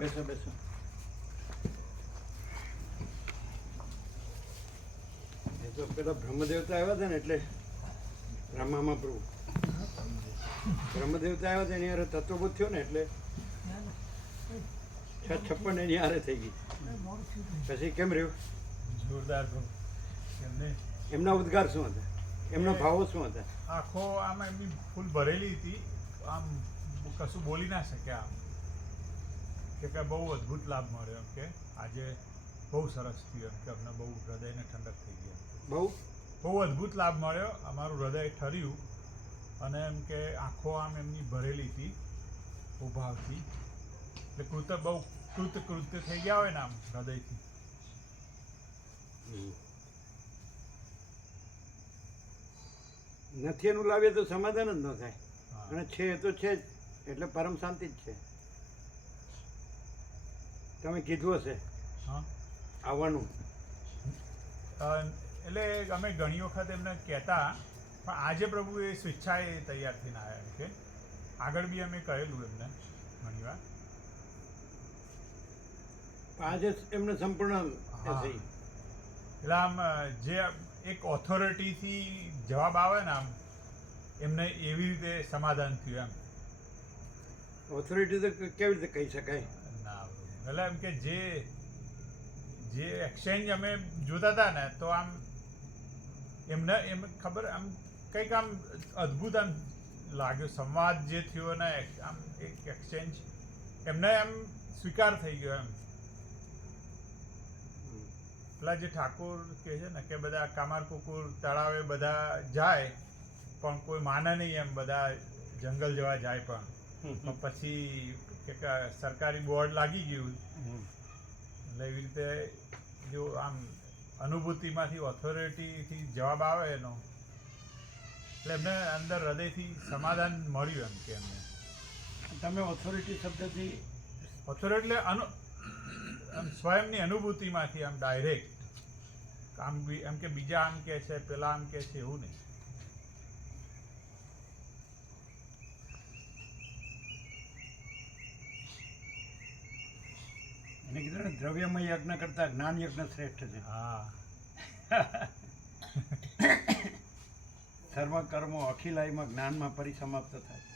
બેસો બેસો. એ તો પેલા બ્રહ્મદેવતા આવ્યા હતા ને એટલે બ્રહ્મામાં પ્રભુ બ્રહ્મદેવતા આવ્યા હતા એની હારે તત્વબોધ થયો ને એટલે 656 એની હારે થઈ ગઈ. પછી કેમ રહ્યું? જોરદાર. એમના ઉદ્ગાર શું હતા? એમના ભાવો શું હતા? આખો આમ એમની ફૂલ ભરેલી હતી, આમ કશું બોલી ના શક્યા. આમ કે બહુ અદ્ભુત લાભ મળ્યો. એમ કે આજે બહુ સરસ થયું. એમ કે અમને બહુ હૃદયને ઠંડક થઈ ગઈ. બહુ અદ્ભુત લાભ મળ્યો. અમારું હૃદય ઠર્યું અને એમ કે આંખો આમ એમની ભરેલી હતી ઉભાવથી. એટલે બહુ કૃત્ય થઈ ગયા હોય ને આમ હૃદયથી. નથી એનું લાવીએ તો સમાધાન જ ન થાય. અને છે એ તો છે જ, એટલે પરમ શાંતિ જ છે. તમે કીધું હશે આવવાનું. એટલે અમે ઘણી વખત એમને કહેતા, પણ આજે પ્રભુ એ સ્વેચ્છાએ તૈયાર થઈને આવ્યા. એમ કે આગળ બી અમે કહેલું એમને ઘણી વાર. આજે એમને સંપૂર્ણ થઈ. એટલે આમ જે એક ઓથોરિટીથી જવાબ આવે ને આમ એમને એવી રીતે સમાધાન થયું. એમ ઓથોરિટી તો કેવી રીતે કહી શકાય? ના, એટલે એમ કે જે એક્સચેન્જ અમે જોતા હતા ને તો આમ એમને એમ ખબર આમ કંઈક આમ અદ્ભુત આમ લાગ્યો. સંવાદ જે થયો ને આમ એક એક્સચેન્જ એમને એમ સ્વીકાર થઈ ગયો. એમ પેલા જે ઠાકોર કહે છે ને કે બધા કામાર કુકુર તળાવે બધા જાય પણ કોઈ માને નહીં. એમ બધા જંગલ જવા જાય પણ પછી કે સરકારી બોર્ડ લાગી ગયું. એટલે એવી રીતે જો આમ અનુભૂતિમાંથી ઓથોરિટીથી જવાબ આવે એનો, એટલે એમને અંદર હૃદયથી સમાધાન મળ્યું. એમ કે એમને તમે ઓથોરિટી શબ્દથી ઓથોરિટી એટલે સ્વયંની અનુભૂતિમાંથી આમ ડાયરેક્ટ આમ એમ કે બીજા આમ કે છે પેલા આમ કે છે એવું નહીં. એને કીધું ને દ્રવ્યમય યજ્ઞ કરતા જ્ઞાન યજ્ઞ શ્રેષ્ઠ છે. હા. સર્વ કર્મો અખિલાઈમાં જ્ઞાનમાં પરિસમાપ્ત થાય.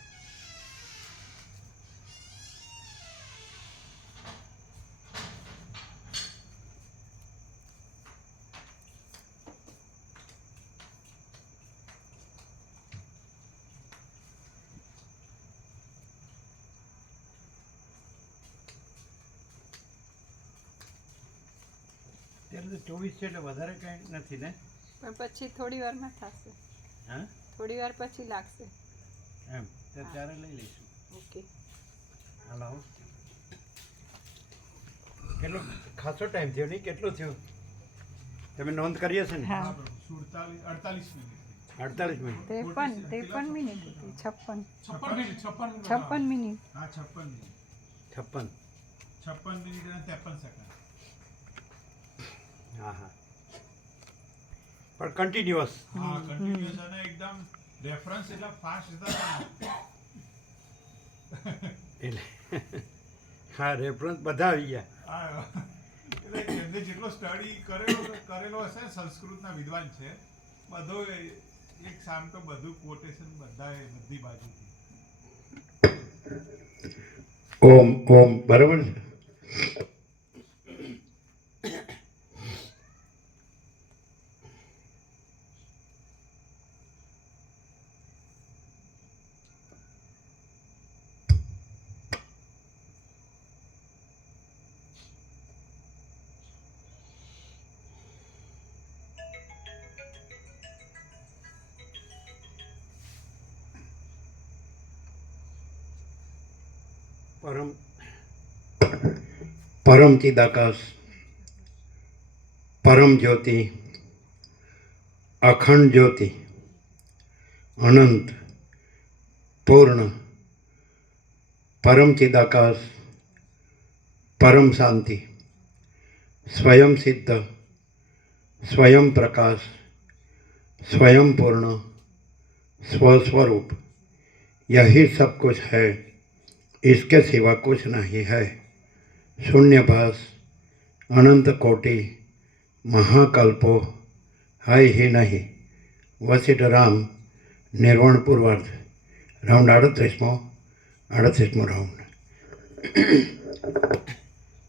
ત્યારે તો 24 છે એટલે વધારે કંઈ નથી ને? પણ પછી થોડી વારમાં થશે. હા, થોડી વાર પછી લાગશે. એમ ત્યારે લઈ લઈશું. ઓકે. હાલો, કેટલો ખાસો ટાઈમ થયો નહીં? કેટલો થયો? તમે નોંધ કરી હશે ને? 48 મિનિટ. 48 મિનિટ. 53 મિનિટ હતી. 56 મિનિટ. હા, 56 મિનિટ. 56. 56 મિનિટ અને 53 સેકન્ડ. હા હા, પણ કન્ટિન્યુઅસ. હા, કન્ટિન્યુઅસ અને એકદમ રેફરન્સ એટલા ફાસ્ટ હતા. એટલે હા, રેફરન્સ બધા આવી ગયા. એટલે એમને જેટલો સ્ટડી કરેલો હશે, સંસ્કૃતના વિદ્વાન છે. બધો એક સામ તો બધું કોટેશન બધી બાજુથી. ઓમ ઓમ બરાબર છે. પરમ ચિદાકાશ, પરમ જ્યોતિ, અખંડ જ્યોતિ, અનંત, પૂર્ણ, પરમ ચિદાકાશ, પરમ શાંતિ, स्वयं सिद्ध, स्वयं प्रकाश, स्वयं पूर्ण, स्वस्वरूप, यही सब कुछ है, इसके सिवा कुछ नहीं है। શૂન્યભાસ અનંત કોટિ મહાકલ્પો હાય હિ નહીં વસિષ્ઠ રામ નિર્વાણ પૂર્વાર્ધ રાઉન્ડ 38મો રાઉન્ડ.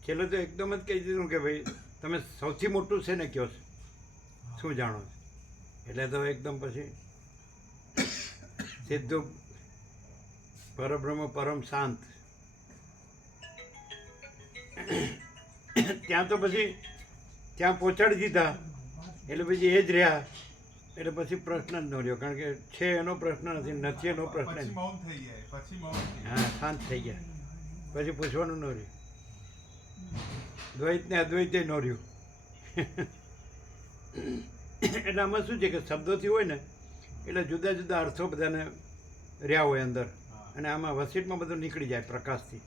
છેલ્લે તો એકદમ જ કહી દીધું કે ભાઈ તમે સૌથી મોટું છે ને કયો છે શું જાણો છો, એટલે તો એકદમ પછી સીધું પરબ્રહ્મ પરમ શાંત. ત્યાં તો પછી ત્યાં પહોંચાડી દીધા એટલે પછી એ જ રહ્યા, એટલે પછી પ્રશ્ન જ ન રહ્યો, કારણ કે છે એનો પ્રશ્ન નથી એનો પ્રશ્ન પછી નથી. મૌન થઈ જાય, પછી મૌન થઈ જાય. હા, શાંત થઈ ગયા, પછી પૂછવાનું ન રહ્યું. દ્વૈત ને અદ્વૈતે ન રહ્યું. એટલે આમાં શું છે કે શબ્દોથી હોય ને એટલે જુદા જુદા અર્થો બધાને રહ્યા હોય અંદર, અને આમાં વસીટમાં બધું નીકળી જાય પ્રકાશથી.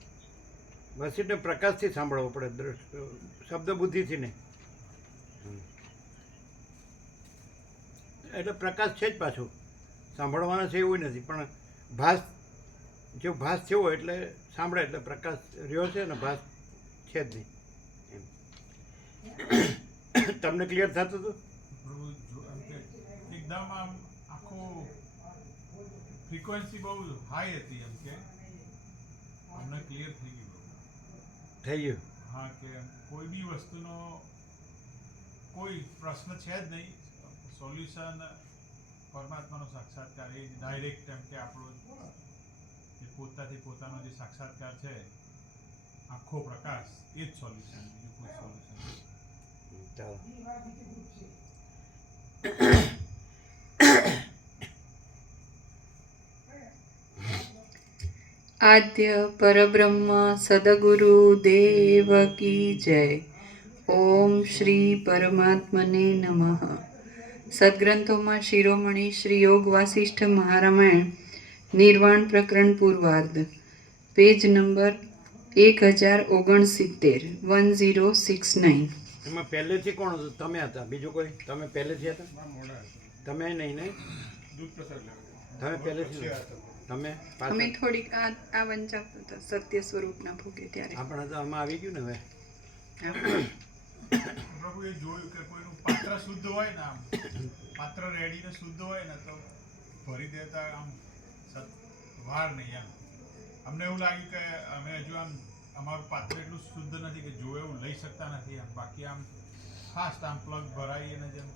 વસીટને પ્રકાશથી સાંભળવો પડે, શબ્દ બુદ્ધિથી નહીં. એટલે પ્રકાશ છે જ પાછું, સાંભળવાના છે એવું નથી, પણ ભાસ જો ભાસ થયો હોય એટલે સાંભળે એટલે પ્રકાશ રહ્યો છે ને ભાસ છે જ નહીં એમ. તમને ક્લિયર થતું હતું? થોડું એમ કે એકદમ આમ આખો ફ્રીક્વન્સી બહુ હાઈ હતી, એમ કે અમને ક્લિયર થઈ ગયું બધું. થઈ ગયું. હા, કે કોઈ બી વસ્તુનો કોઈ પ્રશ્ન છે જ નહીં, સોલ્યુશન પરમાત્માનો સાક્ષાત્કાર, એ ડાયરેક્ટ એમ કે આપણો જે પોતાથી પોતાનો જે સાક્ષાત્કાર છે, આખો પ્રકાશ, એ જ સોલ્યુશન, બીજું કોઈ સોલ્યુશન નહીં. ચાલો. આદ્ય પરબ્રહ્મ સદગુરુ દેવ કી જય. ઓમ શ્રી પરમાત્મને નમઃ. સદગ્રંથોમાં શિરોમણી શ્રી યોગ વાસિષ્ઠ મહારામાયણ નિર્વાણ પ્રકરણ પૂર્વાર્ધ, પેજ નંબર 1069, 1069. એમાં પહેલેથી કોણ હતું? તમે હતા? બીજું કોઈ? તમે પહેલેથી હતા? તમે નહીં નહીં તમે પહેલેથી નહોતા. તમે અમે પાછળ? થોડીક આ વંચાવતા હતા સત્ય સ્વરૂપના ભોગે ત્યારે. આપણે તો આમાં આવી ગયું ને હવે. પ્રભુ એ જોયું કે કોઈનું પાત્ર શુદ્ધ હોય ને, આમ પાત્ર રેડીને શુદ્ધ હોય ને તો ભરી દેતા આમ વાર નહીં. એમ અમને એવું લાગ્યું કે અમે હજુ આમ અમારું પાત્ર એટલું શુદ્ધ નથી કે જો એવું લઈ શકતા નથી. આમ બાકી આમ ફાસ્ટ આમ પ્લગ ભરાઈ અને જેમ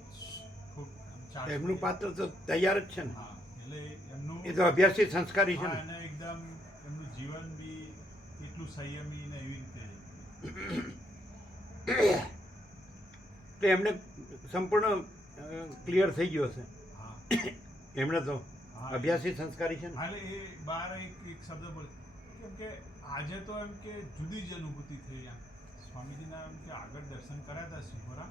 ખૂબ ચાલે. એમનું પાત્ર તો તૈયાર જ છે ને, હા, એટલે એમનું એ તો અભ્યાસી સંસ્કારી છે હા, ને. અને એકદમ એમનું જીવન બી એટલું સંયમી ને એવી રીતે. તો એમને સંપૂર્ણ ક્લિયર થઈ ગયો હશે. હા, એમણે તો હા, અભ્યાસી સંસ્કારી છે ને. હાલે એ બાર એક શબ્દ બોલે કેમ કે આજે તો એમ કે જુદી જ અનુભૂતિ થઈ. આમ સ્વામીજીના એમ કે આગળ દર્શન કર્યા હતા શિહોરા,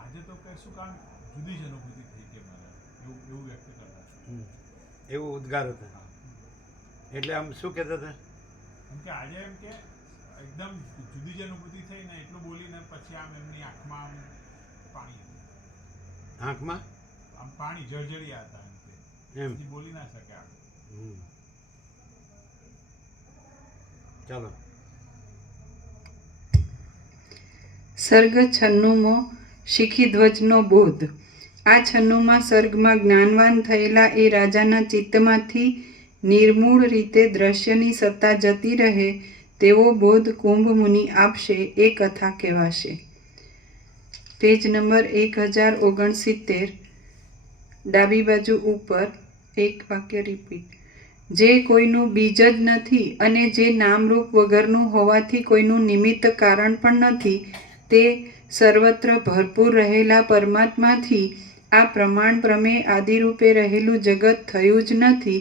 આજે તો કે શું કામ જુદી જ અનુભૂતિ થઈ કે મારે એવું વ્યક્ત કરતા હતા. એવું ઉદ્ગાર હતા. હા. એટલે આમ શું કહેતા હતા? એમ કે આજે એમ કે એકદમ જુદી જ અનુભૂતિ થઈ ને એટલું બોલીને પછી આમ એમની આંખમાં આમ પાણી હતું. આંખમાં આમ પાણી જળજળિયા હતા એમ કે એમ. પછી બોલી ના શકે આગળ. હમ. ચાલો. સર્ગ 96મો, શિખીધ્વજનો બોધ. આ 96માં સર્ગમાં જ્ઞાનવાન થયેલા એ રાજાના ચિત્તમાંથી નિર્મૂળ રીતે દ્રશ્યની સત્તા જતી રહે તેવો બોધ કુંભ મુનિ આપશે એ કથા કહેવાશે. પેજ નંબર 1069, ડાબી બાજુ ઉપર એક વાક્ય રિપીટ. જે કોઈનું બીજ જ નથી અને જે નામરૂપ વગરનું હોવાથી કોઈનું નિમિત્ત કારણ પણ નથી, તે સર્વત્ર ભરપૂર રહેલા પરમાત્માથી આ પ્રમાણ પ્રમેય આદિરૂપે રહેલું જગત થયું જ નથી.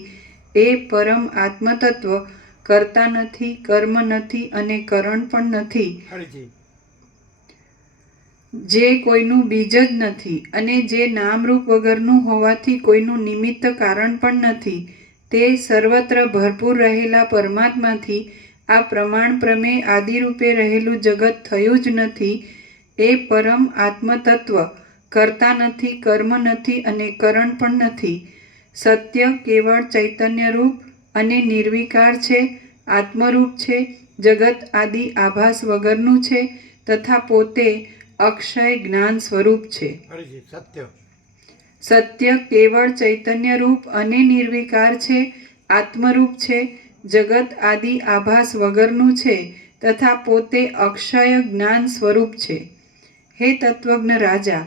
એ પરમ આત્મતત્વ કર્તા નથી, કર્મ નથી અને કરણ પણ નથી. ફરીથી. જે કોઈનું બીજ જ નથી અને જે નામરૂપ વગરનું હોવાથી કોઈનું નિમિત્ત કારણ પણ નથી, તે સર્વત્ર ભરપૂર રહેલા પરમાત્માથી આ પ્રમાણ પ્રમેય આદિરૂપે રહેલું જગત થયું જ નથી. એ પરમ આત્મતત્વ કર્તા નથી, કર્મ નથી અને કરણ પણ નથી. સત્ય કેવળ ચૈતન્યરૂપ અને નિર્વિકાર છે. આત્મરૂપ છે, જગત આદિ આભાસ વગરનું છે તથા પોતે અક્ષય જ્ઞાન સ્વરૂપ છે. ફરીથી સત્ય. સત્ય કેવળ ચૈતન્યરૂપ અને નિર્વિકાર છે, આત્મરૂપ છે, જગત આદિ આભાસ વગરનું છે તથા પોતે અક્ષય જ્ઞાન સ્વરૂપ છે. હે તત્વજ્ઞ રાજા,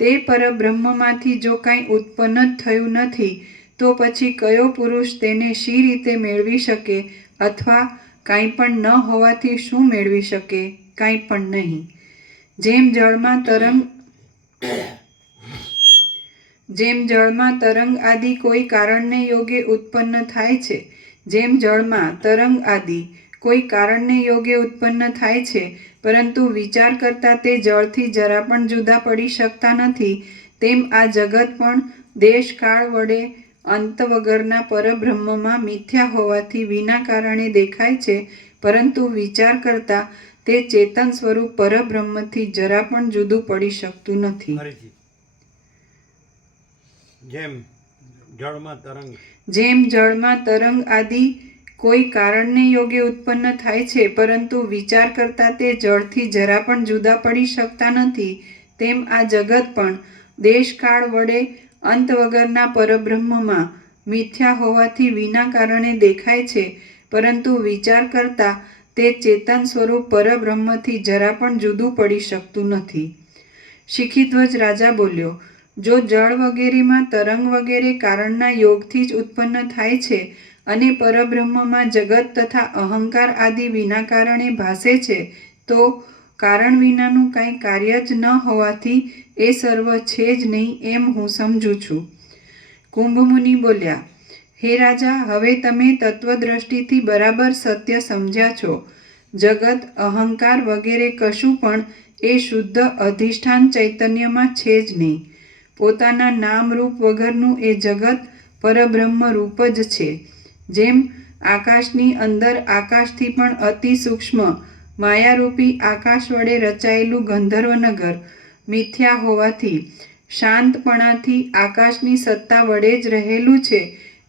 તે પરબ્રહ્મમાંથી જો કાંઈ ઉત્પન્ન જ થયું નથી તો પછી કયો પુરુષ તેને શી રીતે મેળવી શકે, અથવા કાંઈ પણ ન હોવાથી શું મેળવી શકે? કાંઈ પણ નહીં. જેમ જળમાં તરંગ આદિ કોઈ કારણને યોગે ઉત્પન્ન થાય છે, જેમ જળમાં તરંગ આદિ કોઈ કારણને યોગે ઉત્પન્ન થાય છે, પરંતુ વિચાર કરતાં તે જળથી જરા પણ જુદા પડી શકતા નથી, તેમ આ જગત પણ દેશકાળ વડે અંત વગરના પરબ્રહ્મમાં મિથ્યા હોવાથી વિના કારણે દેખાય છે, પરંતુ વિચાર કરતાં તે ચેતન સ્વરૂપ પરબ્રહ્મથી જરા પણ જુદું પડી શકતું નથી. ફરીથી. જેમ જળમાં તરંગ. જેમ જળમાં તરંગ આદિ કોઈ કારણને યોગે ઉત્પન્ન થાય છે, પરંતુ વિચાર કરતાં તે જળથી જરા પણ જુદા પડી શકતા નથી, તેમ આ જગત પણ દેશકાળ વડે અંત વગરના પરબ્રહ્મમાં મિથ્યા હોવાથી વિના કારણે દેખાય છે, પરંતુ વિચાર કરતાં તે ચેતન સ્વરૂપ પરબ્રહ્મથી જરા પણ જુદું પડી શકતું નથી. શિખીધ્વજ રાજા બોલ્યો, જો જળ વગેરેમાં તરંગ વગેરે કારણના યોગથી જ ઉત્પન્ન થાય છે અને પરબ્રહ્મમાં જગત તથા અહંકાર આદિ વિના કારણે ભાસે છે, તો કારણ વિનાનું કાંઈ કાર્ય જ ન હોવાથી એ સર્વ છે જ નહીં એમ હું સમજું છું. કુંભમુનિ બોલ્યા, હે રાજા, હવે તમે તત્વદ્રષ્ટિથી બરાબર સત્ય સમજ્યા છો. જગત, અહંકાર વગેરે કશું પણ એ શુદ્ધ અધિષ્ઠાન ચૈતન્યમાં છે જ નહીં. પોતાના નામ રૂપ વગરનું એ જગત પરબ્રહ્મ રૂપ જ છે. જેમ આકાશની અંદર આકાશથી પણ અતિ સૂક્ષ્મ માયારૂપી આકાશ વડે રચાયેલું ગંધર્વનગર મિથ્યા હોવાથી શાંતપણાથી આકાશની સત્તા વડે જ રહેલું છે,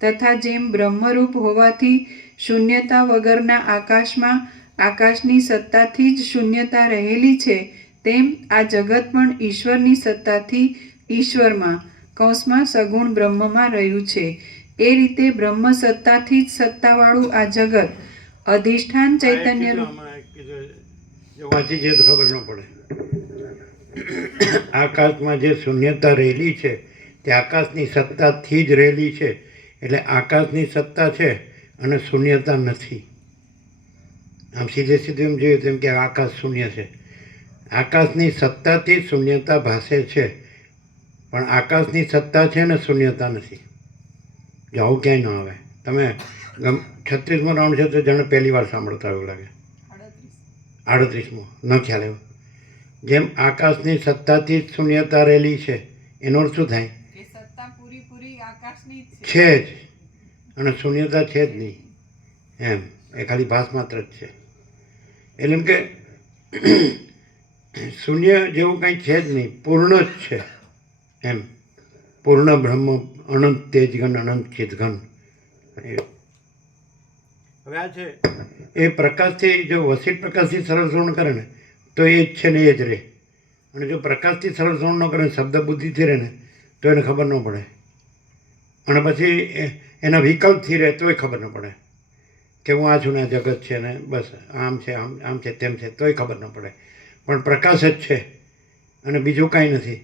તથા જેમ બ્રહ્મરૂપ હોવાથી શૂન્યતા વગરના આકાશમાં આકાશની સત્તાથી જ શૂન્યતા રહેલી છે, તેમ આ જગત પણ ઈશ્વરની સત્તાથી ઈશ્વરમાં સગુણ બ્રહ્મમાં રહ્યું છે. એ રીતે બ્રહ્મ સત્તાથી જ સત્તાવાળું આ જગત અધિષ્ઠાન ચૈતન્ય વાંચી જાય તો ખબર ન પડે. આકાશમાં જે શૂન્યતા રહેલી છે તે આકાશની સત્તાથી જ રહેલી છે, એટલે આકાશની સત્તા છે અને શૂન્યતા નથી. આમ સીધે સીધું એમ જોયું તેમ કે આકાશ શૂન્ય છે. આકાશની સત્તાથી જ શૂન્યતા ભાસે છે, પણ આકાશની સત્તા છે ને શૂન્યતા નથી. જો આવું ક્યાંય ન આવે. તમે 36મો રાઉન્ડ છે તો જાણે પહેલી વાર સાંભળતા એવું લાગે. 38મો ન ખ્યાલ આવ્યો. જેમ આકાશની સત્તાથી જ શૂન્યતા રહેલી છે, એનો અર્થ શું થાય? છે જ, અને શૂન્યતા છે જ નહીં એમ. એ ખાલી ભાસ માત્ર જ છે. એટલે એમ કે શૂન્ય જેવું કંઈ છે જ નહીં, પૂર્ણ જ છે એમ. પૂર્ણ બ્રહ્મ, અનંત તેજઘન, અનંત ચિદઘન. હવે આ છે એ પ્રકાશથી, જો વસીત પ્રકાશથી સરળ શ્રવણ કરે ને તો એ જ છે ને એ જ રહે. અને જો પ્રકાશથી સરળ શ્રવણ ન કરે, શબ્દ બુદ્ધિથી રહે ને તો એને ખબર ન પડે. અને પછી એના વિકલ્પથી રહે તોય ખબર ન પડે કે હું આ છું ને આ જગત છે ને બસ આમ છે, આમ છે, તેમ છે, તોય ખબર ન પડે. પણ પ્રકાશ જ છે અને બીજું કાંઈ નથી.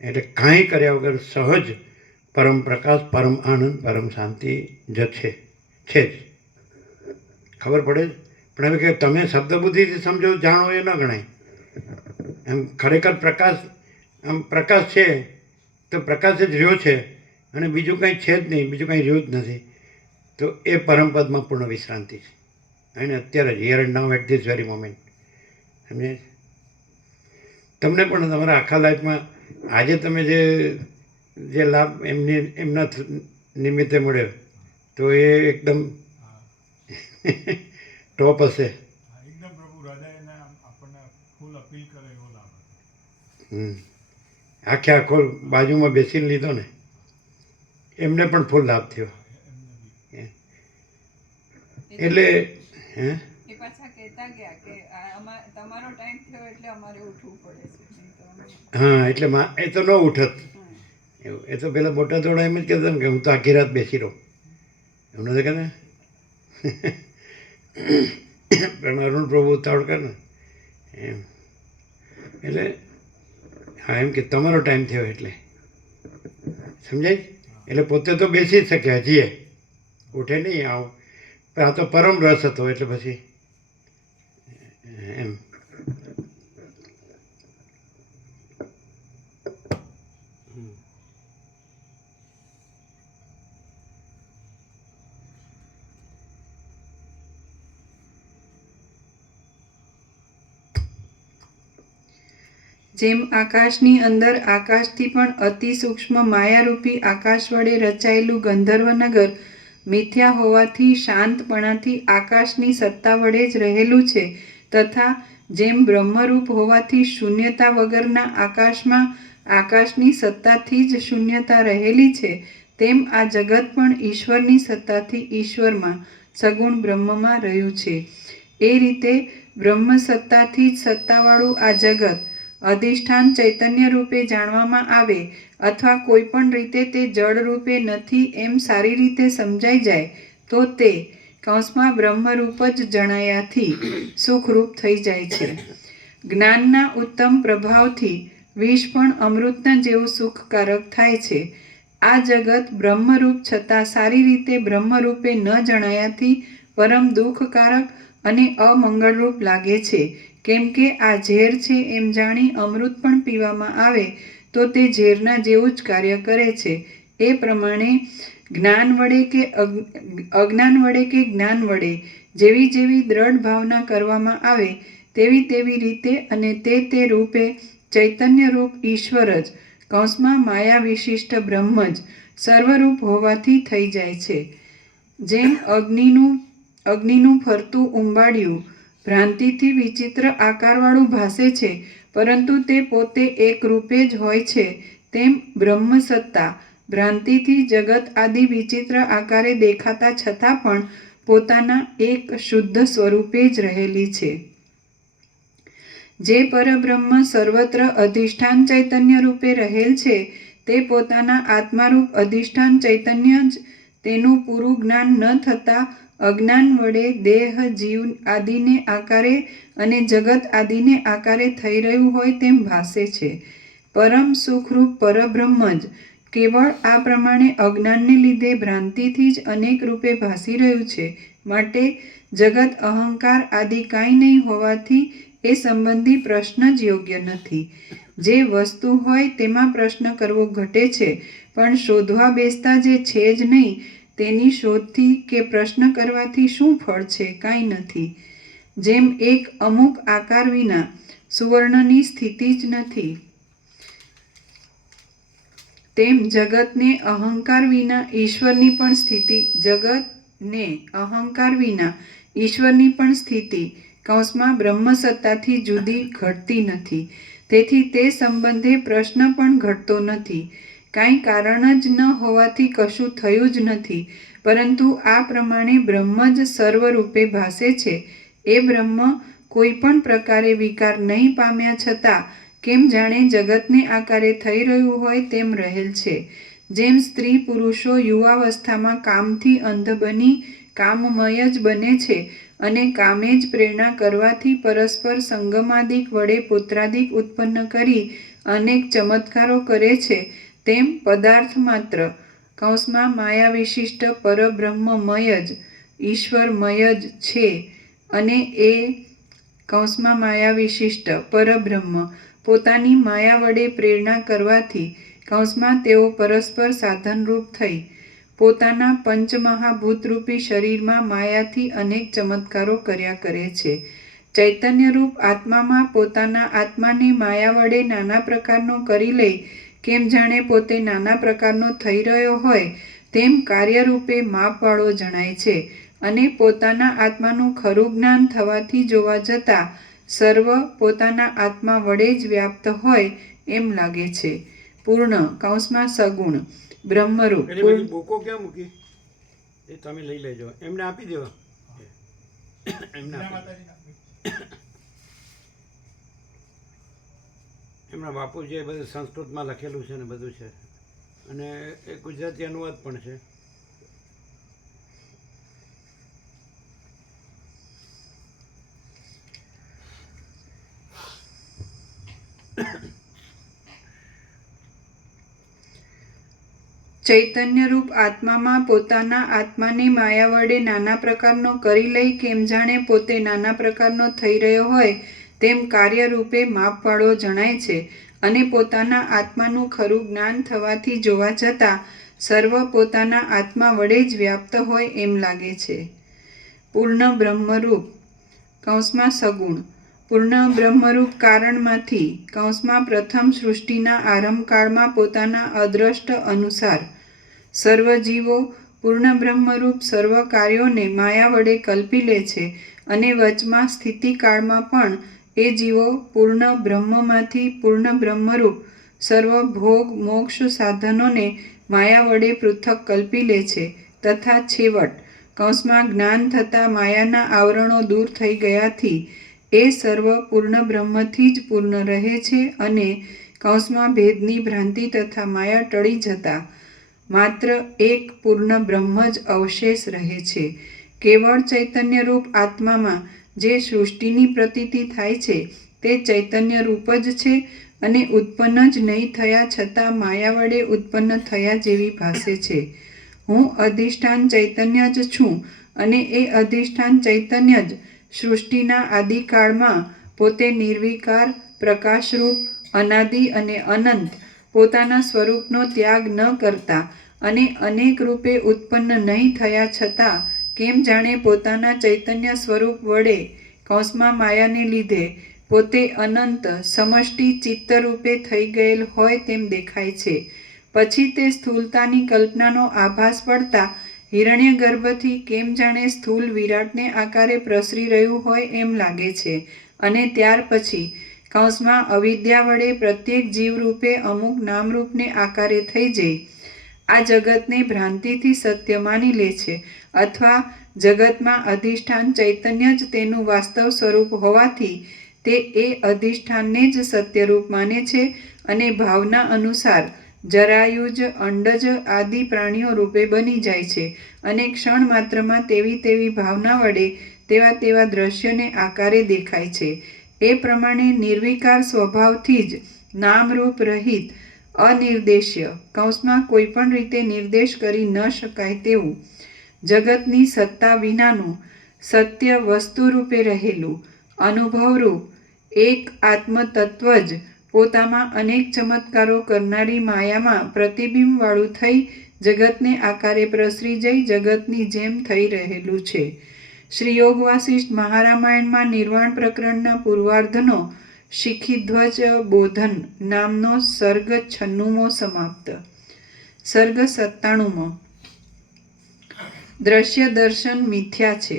એટલે કાંઈ કર્યા વગર સહજ પરમ પ્રકાશ, પરમ આનંદ, પરમ શાંતિ જ છે જ. ખબર પડે જ. પણ હવે કે તમે શબ્દ બુદ્ધિથી સમજો, જાણો એ ન ગણાય. એમ ખરેખર પ્રકાશ, આમ પ્રકાશ છે તો પ્રકાશ જ રહ્યો છે અને બીજું કંઈ છે જ નહીં, બીજું કંઈ રહ્યું જ નથી. તો એ પરમપદમાં પૂર્ણ વિશ્રાંતિ છે. અને અત્યારે જ, here and now, at this very moment. સમજે? તમને પણ તમારા આખા લાઈફમાં આજે તમે જે લાભ એમના નિમિત્તે મળ્યો તો એ એકદમ ટોપ હશે. એકદમ પ્રભુ હૃદયને આપણને ફૂલ અપીલ કરે એવો લાભ. આખે આખો બાજુમાં બેસીને લીધો ને એમને પણ ફૂલ લાભ થયો. એટલે હે એ પાછા કહેતા ગયા કે તમારો ટાઈમ થયો એટલે અમારે ઉઠવું પડે છે નહીં તો અમે હા એટલે એ તો ન ઉઠત એવું. એ તો પેલા મોટા થોડા એમ જ કહેતા ને કે હું તો આખી રાત બેસી રહું એમ નથી કહેતા. પણ અરુણ પ્રભુ ઉતાવળ કરે ને એમ એટલે હા એમ કે તમારો ટાઈમ થયો એટલે સમજાય. એટલે પોતે તો બેસી જ શકે હજીએ ઉઠે નહીં આવો પણ આ તો પરમ રસ હતો એટલે પછી એમ. જેમ આકાશની અંદર આકાશથી પણ અતિ સૂક્ષ્મ માયારૂપી આકાશ વડે રચાયેલું ગંધર્વનગર મિથ્યા હોવાથી શાંતપણાથી આકાશની સત્તા વડે જ રહેલું છે, તથા જેમ બ્રહ્મરૂપ હોવાથી શૂન્યતા વગરના આકાશમાં આકાશની સત્તાથી જ શૂન્યતા રહેલી છે, તેમ આ જગત પણ ઈશ્વરની સત્તાથી ઈશ્વરમાં સગુણ બ્રહ્મમાં રહ્યું છે. એ રીતે બ્રહ્મ સત્તાથી જ સત્તાવાળું આ જગત અધિષ્ઠાન ચૈતન્ય રૂપે જાણવામાં આવે અથવા કોઈ પણ રીતે તે જળ રૂપે નથી એમ સારી રીતે સમજાઈ જાય તો તે કૌંસમાં બ્રહ્મરૂપ જ જણાયાથી સુખરૂપ થઈ જાય છે. જ્ઞાનના ઉત્તમ પ્રભાવથી વિષ પણ અમૃતના જેવું સુખકારક થાય છે. આ જગત બ્રહ્મરૂપ છતાં સારી રીતે બ્રહ્મરૂપે ન જણાયાથી પરમ દુઃખકારક અને અમંગળરૂપ લાગે છે. કેમ કે આ ઝેર છે એમ જાણી અમૃત પણ પીવામાં આવે તો તે ઝેરના જેવું જ કાર્ય કરે છે. એ પ્રમાણે જ્ઞાન વડે કે અજ્ઞાન વડે કે જ્ઞાન વડે જેવી જેવી દ્રઢ ભાવના કરવામાં આવે તેવી તેવી રીતે અને તે રૂપે ચૈતન્ય રૂપ ઈશ્વર જ કૌંસમાં માયા વિશિષ્ટ બ્રહ્મ જ સર્વરૂપ હોવાથી થઈ જાય છે. જેમ અગ્નિનું ફરતું ઉંબાડિયું ભ્રાંતિથી વિચિત્ર આકારવાળું ભાસે છે પરંતુ તે પોતે એક રૂપે જ હોય છે, તેમ બ્રહ્મ સત્તા ભ્રાંતિથી જગત આદિ વિચિત્ર આકારે દેખાતા છતાં પણ પોતાના એક શુદ્ધ સ્વરૂપે જ રહેલી છે. જે પરબ્રહ્મ સર્વત્ર અધિષ્ઠાન ચૈતન્ય રૂપે રહેલ છે તે પોતાના આત્મારૂપ અધિષ્ઠાન ચૈતન્ય જ તેનું પૂરું જ્ઞાન ન થતાં અજ્ઞાન વડે દેહ જીવ આદિને આકારે અને જગત આદિને આકારે થઈ રહ્યું હોય તેમ ભાસે છે. પરમ સુખરૂપ પરબ્રહ્મ જ કેવળ આ પ્રમાણે અજ્ઞાનને લીધે ભ્રાંતિથી જ અનેક રૂપે ભાસી રહ્યું છે. માટે જગત અહંકાર આદિ કાંઈ નહીં હોવાથી એ સંબંધી પ્રશ્ન જ યોગ્ય નથી. જે વસ્તુ હોય તેમાં પ્રશ્ન કરવો ઘટે છે, પણ શોધવા બેસતા જે છે જ નહીં તેની શોધથી કે પ્રશ્ન કરવાથી શું ફળ છે? કાંઈ નથી. જેમ એક અમુક આકાર વિના સુવર્ણની સ્થિતિ જ નથી, તેમ જગતને અહંકાર વિના ઈશ્વરની પણ સ્થિતિ કૌંસમાં બ્રહ્મ સત્તાથી જુદી ઘટતી નથી. તેથી તે સંબંધે પ્રશ્ન પણ ઘટતો નથી. કાંઈ કારણ જ ન હોવાથી કશું થયું જ નથી, પરંતુ આ પ્રમાણે બ્રહ્મ જ સર્વરૂપે ભાસે છે. એ બ્રહ્મ કોઈ પણ પ્રકારે વિકાર નહીં પામ્યા છતાં કેમ જાણે જગતને આકારે થઈ રહ્યું હોય તેમ રહેલ છે. જેમ સ્ત્રી પુરુષો યુવાવસ્થામાં કામથી અંધ બની કામમય જ બને છે અને કામે જ પ્રેરણા કરવાથી પરસ્પર સંગમાદિક વડે પુત્રાદિક ઉત્પન્ન કરી અનેક ચમત્કારો કરે છે, તેમ પદાર્થ માત્ર કૌંસમાં માયા વિશિષ્ટ પરબ્રહ્મમય જ ઈશ્વરમય જ છે અને એ કૌંસમાં માયા વિશિષ્ટ પરબ્રહ્મ પોતાની માયા વડે પ્રેરણા કરવાથી કૌંસમાં તેઓ પરસ્પર સાધનરૂપ થઈ પોતાના પંચમહાભૂતરૂપી શરીરમાં માયાથી અનેક ચમત્કારો કર્યા કરે છે. ચૈતન્યરૂપ આત્મામાં પોતાના આત્માને માયા વડે નાના પ્રકારનો કરી લઈ કેમ જાણે પોતે નાના પ્રકારનો થઈ રહ્યો હોય તેમ કાર્યરૂપે માપવાળો જણાય છે અને પોતાના આત્માનું ખરું જ્ઞાન થવાથી જોવા જતાં સર્વ પોતાના આત્મા વડે જ વ્યાપ્ત હોય એમ લાગે છે. પૂર્ણ કૌંસમાં સગુણ બ્રહ્મરૂપ બુકો ક્યાં મૂકી એ તમે લઈ લેજો, એમને આપી દેવા. એમના એમના બાપુજીએ બધું સંસ્કૃતમાં લખેલું છે ને બધું છે, અને એ ગુજરાતી અનુવાદ પણ છે. ચૈતન્યરૂપ આત્મામાં પોતાના આત્માને માયા વડે નાના પ્રકારનો કરી લઈ કેમ જાણે પોતે નાના પ્રકારનો થઈ રહ્યો હોય તેમ કાર્યરૂપે માપવાળો જણાય છે, અને પોતાના આત્માનું ખરું જ્ઞાન થવાથી જોવા જતાં સર્વ પોતાના આત્મા વડે જ વ્યાપ્ત હોય એમ લાગે છે. પૂર્ણ બ્રહ્મરૂપ કૌંસમાં સગુણ પૂર્ણ બ્રહ્મરૂપ કારણમાંથી કૌંસમાં પ્રથમ સૃષ્ટિના આરંભકાળમાં પોતાના અદ્રષ્ટ અનુસાર સર્વ જીવો પૂર્ણ બ્રહ્મરૂપ સર્વ કાર્યોને માયા વડે કલ્પી લે છે, અને વચમાં સ્થિતિકાળમાં પણ એ જીવો પૂર્ણ બ્રહ્મમાંથી પૂર્ણ બ્રહ્મરૂપ સર્વ ભોગ મોક્ષ સાધનોને માયા વડે પૃથક કલ્પી લે છે, તથા છેવટ કૌંસમાં જ્ઞાન થતાં માયાના આવરણો દૂર થઈ ગયાથી એ સર્વ પૂર્ણ બ્રહ્મથી જ પૂર્ણ રહે છે, અને કૌંસમાં ભેદની ભ્રાંતિ તથા માયા ટળી જતાં માત્ર એક પૂર્ણ બ્રહ્મ જ અવશેષ રહે છે. કેવળ ચૈતન્યરૂપ આત્મામાં જે સૃષ્ટિની પ્રતીતિ થાય છે તે ચૈતન્યરૂપ જ છે, અને ઉત્પન્ન જ નહીં થયા છતાં માયા વડે ઉત્પન્ન થયા જેવી ભાસે છે. હું અધિષ્ઠાન ચૈતન્ય જ છું, અને એ અધિષ્ઠાન ચૈતન્ય જ સૃષ્ટિના આદિકાળમાં પોતે નિર્વિકાર પ્રકાશરૂપ અનાદિ અને અનંત પોતાના સ્વરૂપનો ત્યાગ ન કરતા અને અનેક રૂપે ઉત્પન્ન નહીં થયા છતાં કેમ જાણે પોતાના ચૈતન્ય સ્વરૂપ વડે કૌંસમાં માયાને લીધે પોતે અનંત સમષ્ટિ ચિત્તરૂપે થઈ ગયેલ હોય તેમ દેખાય છે. પછી તે સ્થૂળતાની કલ્પનાનો આભાસ પડતા હિરણ્યગર્ભથી કેમ જાણે સ્થૂળ વિરાટને આકારે પ્રસરી રહ્યું હોય એમ લાગે છે, અને ત્યાર પછી કૌંસમાં અવિદ્યા વડે પ્રત્યેક જીવરૂપે અમુક નામરૂપને આકારે થઈ જઈ આ જગતને ભ્રાંતિથી સત્ય માની લે છે, અથવા જગતમાં અધિષ્ઠાન ચૈતન્ય જ તેનું વાસ્તવ સ્વરૂપ હોવાથી તે એ અધિષ્ઠાનને જ સત્યરૂપ માને છે, અને ભાવના અનુસાર જરાયુજ અંડજ આદિ પ્રાણીઓ રૂપે બની જાય છે, અને ક્ષણ માત્રમાં તેવી તેવી ભાવના વડે તેવા તેવા દ્રશ્યને આકારે દેખાય છે. એ પ્રમાણે નિર્વિકાર સ્વભાવથી જ નામરૂપ રહિત અનિર્દેશ્ય કૌંસમાં કોઈ પણ રીતે નિર્દેશ કરી ન શકાય તેવું જગતની સત્તા વિનાનું સત્ય વસ્તુરૂપે રહેલું અનુભવરૂપ એક આત્મતત્વ જ પોતામાં અનેક ચમત્કારો કરનારી માયામાં પ્રતિબિંબવાળું થઈ જગતને આકારે પ્રસરી જઈ જગતની જેમ થઈ રહેલું છે. શ્રી યોગ વાસિષ્ઠ મહારામાયણમાં નિર્વાણ પ્રકરણના પૂર્વાર્ધનો શિખીધ્વજ બોધન નામનો સર્ગ 96મો સમાપ્ત. સર્ગ 97મો દ્રશ્ય દર્શન મિથ્યા છે.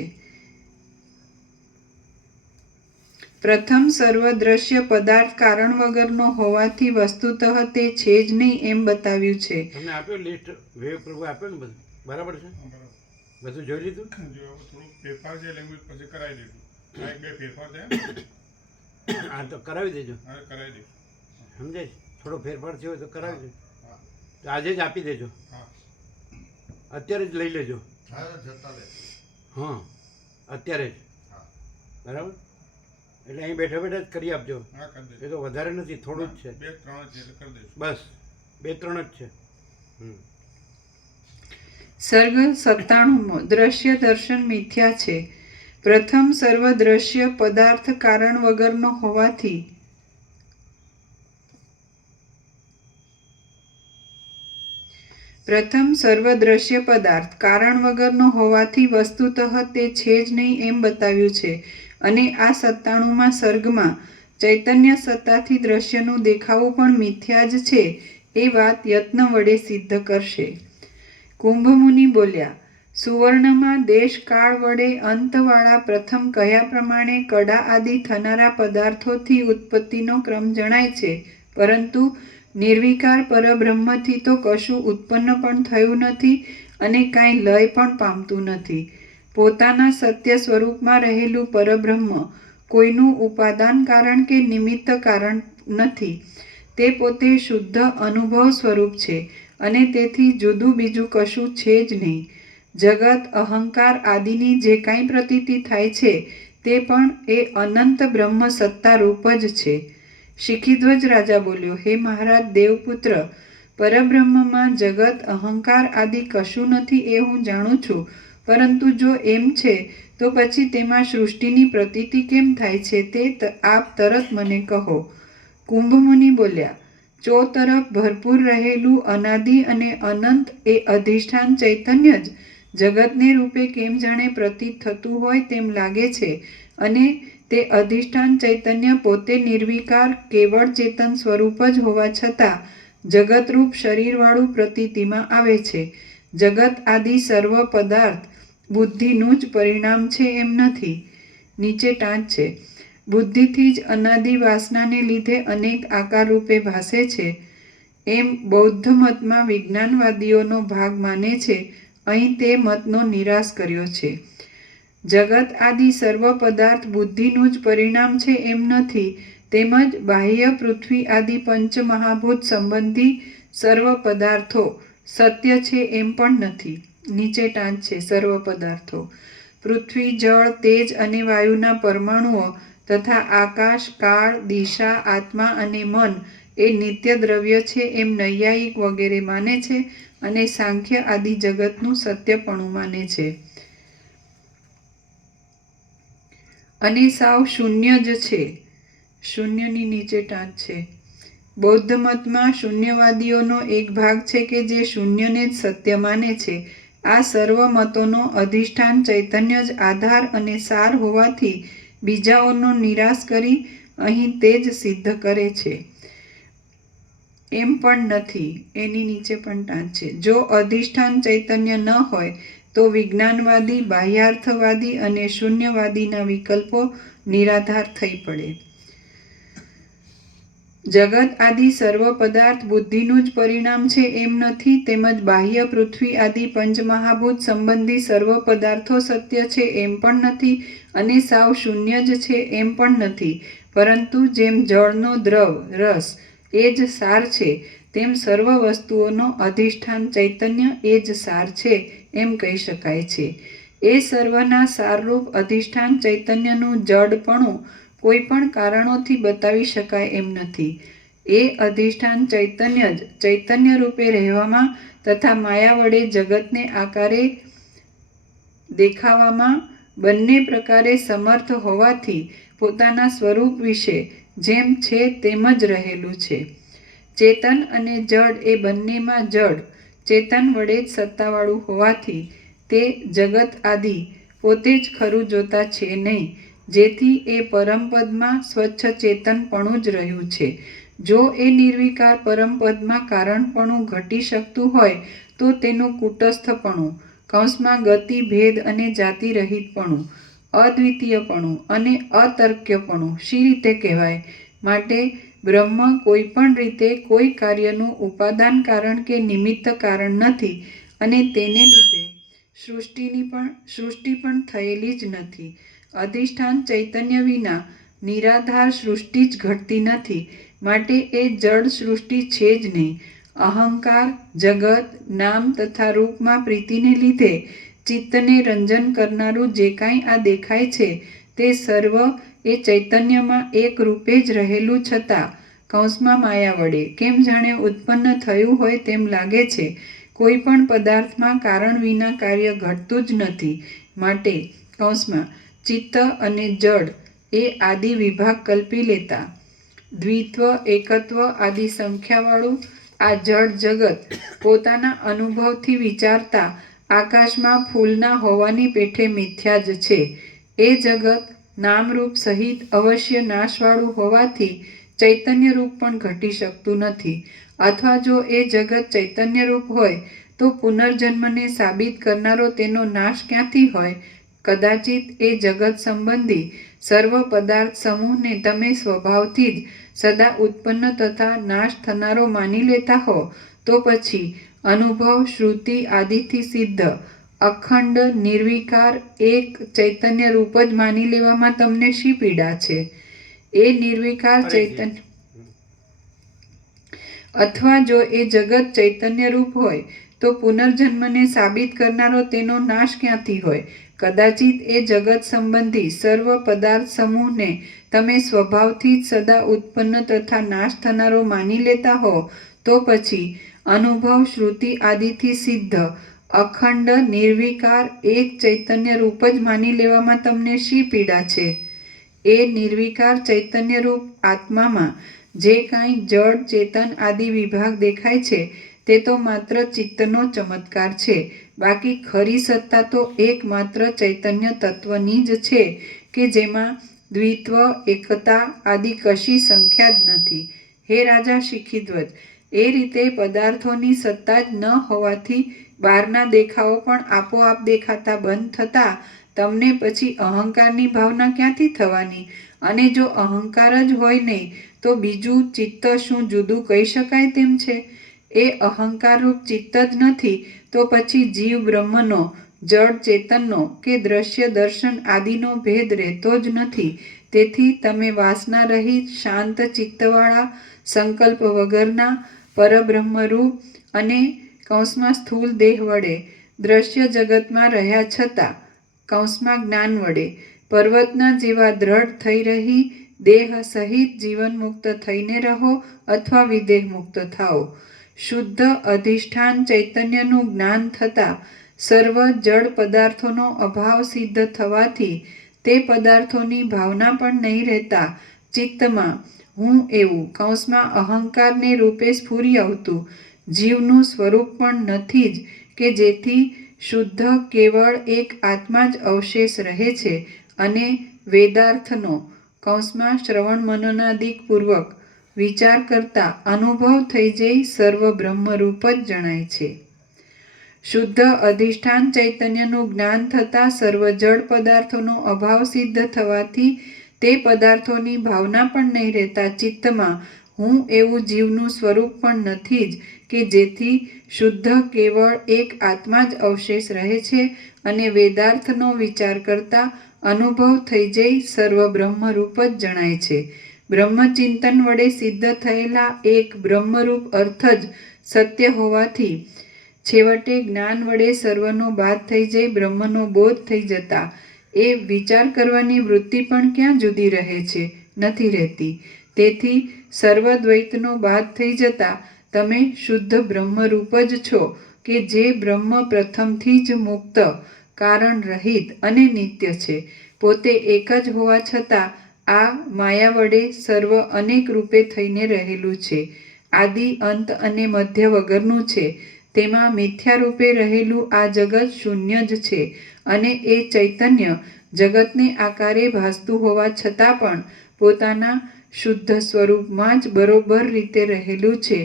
પ્રથમ સર્વ દ્રશ્ય પદાર્થ કારણ વગરનો હોવાથી વસ્તુતઃ તે છે જ નહીં એમ બતાવ્યું છે. તમને આપ્યું લિસ્ટ વિવેક પ્રભુ આપ્યું ને બધું બરાબર છે? બધું જોઈ લીધું? થોડુંક ફેરફાર છે લેંગ્વેજ પછી કરાવી દીધું. એક બે ફેરફાર છે. હા તો કરાવી દેજો. હા કરાવી દઈશું. સમજાય? થોડો ફેરફાર થયો હોય તો કરાવી દેજો. હા તો આજે જ આપી દેજો. હા અત્યારે જ લઈ લેજો. હા જતા લે. હા અત્યારે જ. હા બરાબર? એટલે અહીં બેઠા બેઠા જ કરી આપજો. હા કરી દઈશું. એ તો વધારે નથી, થોડું જ છે. બે ત્રણ છે એટલે કરી દઈશું. બસ 2-3 જ છે. સર્ગ 97મો દ્રશ્ય દર્શન મિથ્યા છે. પ્રથમ સર્વ દ્રશ્ય પદાર્થ કારણ વગરનો હોવાથી પ્રથમ સર્વ દ્રશ્ય પદાર્થ કારણ વગરનો હોવાથી વસ્તુતઃ તે છે જ નહીં એમ બતાવ્યું છે, અને આ 97માં સર્ગમાં ચૈતન્ય સત્તાથી દ્રશ્યનું દેખાવું પણ મિથ્યા જ છે એ વાત યત્ન વડે સિદ્ધ કરશે. કુંભમુનિ બોલ્યા, સુવર્ણમાં દેશ કાળ વડે અંતવાળા પ્રથમ કહ્યા પ્રમાણે કડા આદિ થનારા પદાર્થોથી ઉત્પત્તિનો ક્રમ જણાય છે, પરંતુ નિર્વિકાર પરબ્રહ્મથી તો કશું ઉત્પન્ન પણ થયું નથી અને કાંઈ લય પણ પામતું નથી. પોતાના સત્ય સ્વરૂપમાં રહેલું પરબ્રહ્મ કોઈનું ઉપાદાન કારણ કે નિમિત્ત કારણ નથી. તે પોતે શુદ્ધ અનુભવ સ્વરૂપ છે અને તેથી જુદું બીજું કશું છે જ નહીં. જગત, અહંકાર આદિની જે કાંઈ પ્રતીતિ થાય છે તે પણ એ અનંત બ્રહ્મ સત્તા રૂપ જ છે. શિખીધ્વજ રાજા બોલ્યો, હે મહારાજ દેવપુત્ર, પરબ્રહ્મમાં જગત, અહંકાર આદિ કશું નથી એ હું જાણું છું, પરંતુ જો એમ છે તો પછી તેમાં સૃષ્ટિની પ્રતીતિ કેમ થાય છે તે આપ તરત મને કહો. કુંભમુનિ બોલ્યા, ચોતરફ ભરપૂર રહેલું અનાદિ અને અનંત એ અધિષ્ઠાન ચૈતન્ય જ જગતને રૂપે કેમ જાણે પ્રતીત થતું હોય તેમ લાગે છે અને તે અધિષ્ઠાન ચૈતન્ય પોતે નિર્વિકાર કેવળ ચેતન સ્વરૂપ જ હોવા છતાં જગતરૂપ શરીરવાળું પ્રતીતિમાં આવે છે. જગત આદિ સર્વ પદાર્થ બુદ્ધિનું જ પરિણામ છે એમ નથી. નીચે ટાંચ છે. બુદ્ધિથી જ અનાદિ વાસનાને લીધે અનેક આકાર રૂપે ભાસે છે એમ બૌદ્ધ મતમાં વિજ્ઞાનવાદીઓનો ભાગ માને છે. અહીં તે મતનો નિરાશ કર્યો છે. જગત આદિ સર્વ પદાર્થ બુદ્ધિનું જ પરિણામ છે એમ નથી. તેમજ બાહ્ય પૃથ્વી આદિ પંચમહાભૂત સંબંધી સર્વ પદાર્થો સત્ય છે એમ પણ નથી. નીચે ટાંચ છે. સર્વ પદાર્થો પૃથ્વી, જળ, તેજ અને વાયુના પરમાણુઓ તથા આકાશ, કાળ, દિશા, આત્મા અને મન એ નિત્ય દ્રવ્ય છે એમ નૈયાયિક વગેરે માને છે અને સાંખ્ય આદિ જગતનું સત્યપણું માને છે અને સાવ શૂન્ય જ છે. શૂન્યની નીચે ટાંચ છે. બૌદ્ધ મતમાં શૂન્યવાદીઓનો એક ભાગ છે કે જે શૂન્યને જ સત્ય માને છે. આ સર્વ મતોનો અધિષ્ઠાન ચૈતન્ય જ આધાર અને સાર હોવાથી બીજાઓનો નિરાશ કરી અહીં તે જ સિદ્ધ કરે છે. એમ પણ નથી. એની નીચે પણ ટાંચ છે. જો અધિષ્ઠાન ચૈતન્ય ન હોય તો વિજ્ઞાનવાદી, બાહ્યાર્થવાદી અને શૂન્યવાદીના વિકલ્પો નિરાધાર થઈ પડે. જગત આદિ સર્વ પદાર્થ બુદ્ધિનું જ પરિણામ છે એમ નથી. તેમજ બાહ્ય પૃથ્વી આદિ પંચમહાભૂત સંબંધી સર્વ પદાર્થો સત્ય છે એમ પણ નથી અને સાવ શૂન્ય જ છે એમ પણ નથી. પરંતુ જેમ જળનો દ્રવ રસ એ જ સાર છે તેમ સર્વ વસ્તુઓનો અધિષ્ઠાન ચૈતન્ય એ જ સાર છે એમ કહી શકાય છે. એ સર્વના સારરૂપ અધિષ્ઠાન ચૈતન્યનું જડપણું કોઈ પણ કારણોથી બતાવી શકાય એમ નથી. એ અધિષ્ઠાન ચૈતન્ય જ ચૈતન્ય રૂપે રહેવામાં તથા માયા વડે જગતને આકારે દેખાવામાં બંને પ્રકારે સમર્થ હોવાથી પોતાના સ્વરૂપ વિશે જેમ છે તેમ જ રહેલું છે. ચેતન અને જડ એ બંનેમાં જડ ચેતન વડે જ સત્તાવાળું હોવાથી તે જગત આદિ પોતે જ ખરું જોતા છે નહીં, જેથી એ પરમપદમાં સ્વચ્છ ચેતનપણું જ રહ્યું છે. જો એ નિર્વિકાર પરમપદમાં કારણપણું ઘટી શકતું હોય તો તેનું કુટસ્થપણું કૌંસમાં ગતિ, ભેદ અને જાતિ રહિતપણું, અદ્વિતીયપણું અને અતર્ક્યપણું શી રીતે કહેવાય? માટે બ્રહ્મ કોઈ પણ રીતે કોઈ કાર્યનું ઉપાદાન કારણ કે નિમિત્ત કારણ નથી અને તેને લીધે સૃષ્ટિ પણ થયેલી જ નથી. અધિષ્ઠાન ચૈતન્ય વિના નિરાધાર સૃષ્ટિ જ ઘટતી નથી. માટે એ જડ સૃષ્ટિ છે જ નહીં. અહંકાર, જગત, નામ તથા રૂપમાં પ્રીતિને લીધે ચિત્તને રંજન કરનારું જે કાંઈ આ દેખાય છે તે સર્વ એ ચૈતન્યમાં એક રૂપે જ રહેલું છતાં કૌંસમાં માયા વડે કેમ જાણે ઉત્પન્ન થયું હોય તેમ લાગે છે. કોઈ પણ પદાર્થમાં કારણ વિના કાર્ય ઘટતું જ નથી. માટે કૌંસમાં ચિત્ત અને જડ એ આદિ વિભાગ કલ્પી લેતા દ્વિત્વ, એકત્વ આદિ સંખ્યાવાળું આ જડ જગત પોતાના અનુભવથી વિચારતા આકાશમાં ફૂલના હોવાની પેઠે મિથ્યા જ છે. એ જગત નામરૂપ સહિત અવશ્ય નાશવાળું હોવાથી ચૈતન્યરૂપ પણ ઘટી શકતું નથી. અથવા જો એ જગત ચૈતન્યરૂપ હોય તો પુનર્જન્મને સાબિત કરનારો તેનો નાશ ક્યાંથી હોય? કદાચિત એ જગત સંબંધી સર્વ પદાર્થ સમૂહને તમે સ્વભાવથી જ સદા ઉત્પન્ન તથા નાશ થનારો માની લેતા હો તો પછી અનુભવ, શ્રુતિ આદિથી સિદ્ધ અખંડ નિર્વિકાર એક ચૈતન્ય રૂપ જ માની લેવામાં તમને શી પીડા છે? એ નિર્વિકાર ચૈતન્ય અથવા જો એ જગત ચૈતન્ય રૂપ હોય તો પુનર્જન્મને સાબિત કરનારો તેનો નાશ ક્યાંથી હોય? કદાચિત એ જગત સંબંધી સર્વ પદાર્થ સમૂહને તમે સ્વભાવથી જ સદા ઉત્પન્ન તથા નાશ થનારો માની લેતા હો તો પછી અનુભવ શ્રુતિ આદિથી સિદ્ધ અખંડ નિર્વિકાર એક ચૈતન્ય રૂપ જ માની લેવામાં તમને શી પીડા છે? એ નિર્વિકાર ચૈતન્ય રૂપ આત્મામાં જે કાંઈ જડ ચેતન આદિ વિભાગ દેખાય છે તે તો માત્ર ચિત્તનો ચમત્કાર છે. બાકી ખરી સત્તા તો એકમાત્ર ચૈતન્ય તત્વની જ છે કે જેમાં દ્વિત્વ એકતા આદિ કશી સંખ્યા જ નથી. હે રાજા શિખીધ્વજ, એ રીતે પદાર્થોની સત્તા જ ન હોવાથી બહારના દેખાવો પણ આપોઆપ દેખાતા બંધ થતા તમને પછી અહંકારની ભાવના ક્યાંથી થવાની? અને જો અહંકાર જ હોય નહીં તો બીજું ચિત્ત શું જુદું કહી શકાય તેમ છે? એ અહંકારરૂપ ચિત્ત જ નથી તો પછી જીવ બ્રહ્મનો, જડ ચેતનનો કે દ્રશ્ય દર્શન આદિનો ભેદ રહેતો જ નથી. તેથી તમે વાસના રહિત શાંત ચિત્તવાળા સંકલ્પ વગરના પરબ્રહ્મરૂપ અને સ્થૂળ દેહ વડે દ્રશ્ય જગતમાં રહ્યા છતાં જ્ઞાન વડે પર્વતના જેવા દ્રઢ થઈ રહી દેહ સહિત જીવન મુક્ત થઈને રહો અથવા વિદેહ મુક્ત થાઓ. શુદ્ધ અધિષ્ઠાન ચૈતન્યનું જ્ઞાન થતાં સર્વ જડ પદાર્થોનો અભાવ સિદ્ધ થવાથી તે પદાર્થોની ભાવના પણ નહીં રહેતા ચિત્તમાં હું એવું અહંકારને રૂપે સ્ફુરી આવતું જીવનું સ્વરૂપ પણ નથી જ કે જેથી શુદ્ધ કેવળ એક આત્મા જ અવશેષ રહે છે અને વેદાર્થનો શ્રવણ મનનાદિક પૂર્વક વિચાર કરતા અનુભવ થઈ જઈ સર્વ બ્રહ્મરૂપ જ જણાય છે. શુદ્ધ અધિષ્ઠાન ચૈતન્યનું જ્ઞાન થતાં સર્વ જડ પદાર્થોનો અભાવ સિદ્ધ થવાથી તે પદાર્થોની ભાવના પણ નહીં રહેતા ચિત્તમાં હું એવું જીવનું સ્વરૂપ પણ નથી જ કે જેથી શુદ્ધ કેવળ એક આત્મા જ અવશેષ રહે છે અને વેદાર્થનો વિચાર કરતા અનુભવ થઈ જઈ સર્વ બ્રહ્મરૂપ જ જણાય છે. બ્રહ્મચિંતન વડે સિદ્ધ થયેલા એક બ્રહ્મરૂપ અર્થ જ સત્ય હોવાથી છેવટે જ્ઞાન વડે સર્વનો બાદ થઈ જઈ બ્રહ્મનો બોધ થઈ જતા એ વિચાર કરવાની વૃત્તિ પણ ક્યાં જુદી રહે છે? નથી રહેતી. તેથી સર્વદ્વૈતનો બાદ થઈ જતા તમે શુદ્ધ બ્રહ્મરૂપ જ છો કે જે બ્રહ્મ પ્રથમથી જ મુક્ત, કારણ રહિત અને નિત્ય છે. પોતે એક જ હોવા છતાં આ માયા વડે સર્વ અનેક રૂપે થઈને રહેલું છે. આદિ અંત અને મધ્ય વગરનું છે. તેમાં મિથ્યા રૂપે રહેલું આ જગત શૂન્ય જ છે અને એ ચૈતન્ય જગતને આકારે ભાસતું હોવા છતાં પણ પોતાના શુદ્ધ સ્વરૂપમાં જ બરોબર રીતે રહેલું છે.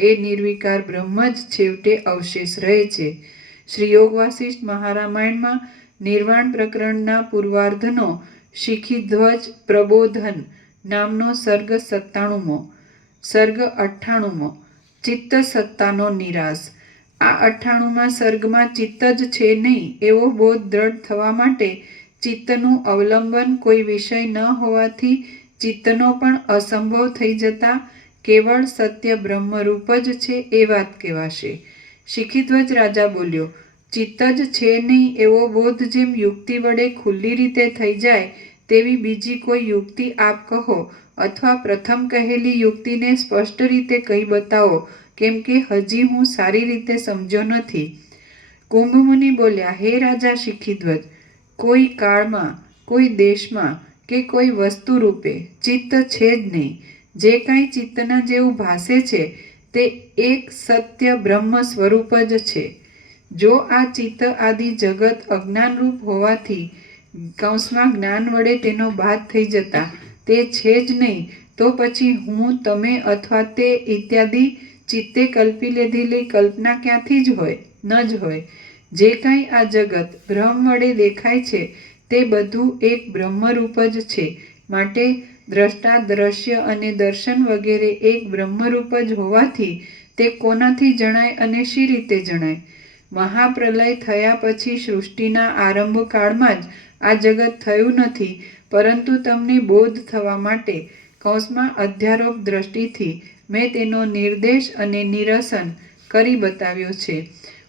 એ નિર્વિકાર બ્રહ્મ જ છેવટે અવશેષ રહે છે. શ્રી યોગ વાસિષ્ઠ મહારામાયણમાં નિર્વાણ પ્રકરણના પૂર્વાર્ધનો શિખીધ્વજ પ્રબોધન નામનો સર્ગ 97મો, સર્ગ 98મો ચિત્ત સત્તાનો નિરાશ. આ 98મા સર્ગમાં ચિત્ત જ છે નહીં એવો બોધ દ્રઢ થવા માટે ચિત્તનું અવલંબન કોઈ વિષય ન હોવાથી ચિત્તનો પણ અસંભવ થઈ જતા કેવળ સત્ય બ્રહ્મરૂપ જ છે એ વાત કહેવાશે. શિખીધ્વજ રાજા બોલ્યો, ચિત્ત જ છે નહીં એવો બોધ જેમ યુક્તિ વડે ખુલ્લી રીતે થઈ જાય તેવી બીજી કોઈ યુક્તિ આપ કહો અથવા પ્રથમ કહેલી યુક્તિને સ્પષ્ટ રીતે કહી બતાવો કેમ કે હજી હું સારી રીતે સમજ્યો નથી. કુંભમુનિ બોલ્યા, હે રાજા શિખીધ્વજ, કોઈ કાળમાં, કોઈ દેશમાં કે કોઈ વસ્તુ રૂપે ચિત્ત છે જ નહીં. જે કાંઈ ચિત્તના જેવું ભાસે છે તે એક સત્ય બ્રહ્મ સ્વરૂપ જ છે. જો આ ચિત્ત આદિ જગત અજ્ઞાનરૂપ હોવાથી જ્ઞાન વડે તેનો બાદ થઈ જતા તે છે જ નહીં તો પછી હું, તમે અથવા તે ઇત્યાદિ ચિત્તે કલ્પી લીધેલી કલ્પના ક્યાંથી જ હોય? ન જ હોય. જે કાંઈ આ જગત બ્રહ્મ વડે દેખાય છે તે બધું એક બ્રહ્મરૂપ જ છે. માટે દ્રષ્ટા, દ્રશ્ય અને દર્શન વગેરે એક બ્રહ્મરૂપ જ હોવાથી તે કોનાથી જણાય અને શી રીતે જણાય? મહાપ્રલય થયા પછી સૃષ્ટિના આરંભકાળમાં જ આ જગત થયું નથી, પરંતુ તમને બોધ થવા માટે કૌંસમાં અધ્યારોપ દ્રષ્ટિથી મેં તેનો નિર્દેશ અને નિરસન કરી બતાવ્યો છે.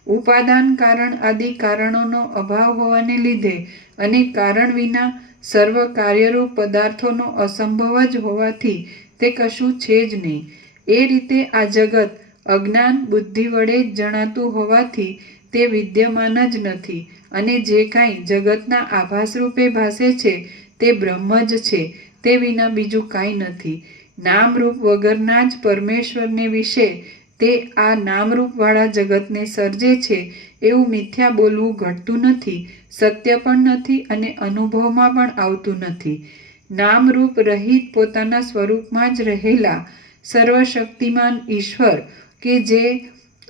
ઉપાદાન કારણ આદિ કારણોનો અભાવ હોવાને લીધે અને કારણ વિના સર્વ કાર્યરૂપ પદાર્થોનો અસંભવ જ હોવાથી તે કશું છે જ નહીં. એ રીતે આ જગત અજ્ઞાન બુદ્ધિ વડે જ જણાતું હોવાથી તે વિદ્યમાન જ નથી, અને જે કાંઈ જગતના આભાસ રૂપે ભાસે છે તે બ્રહ્મ જ છે, તે વિના બીજું કાંઈ નથી. નામરૂપ વગરના જ પરમેશ્વરને વિશે તે આ નામરૂપવાળા જગતને સર્જે છે એવું મિથ્યા બોલવું ઘટતું નથી, સત્ય પણ નથી અને અનુભવમાં પણ આવતું નથી. નામરૂપ રહિત પોતાના સ્વરૂપમાં જ રહેલા સર્વશક્તિમાન ઈશ્વર કે જે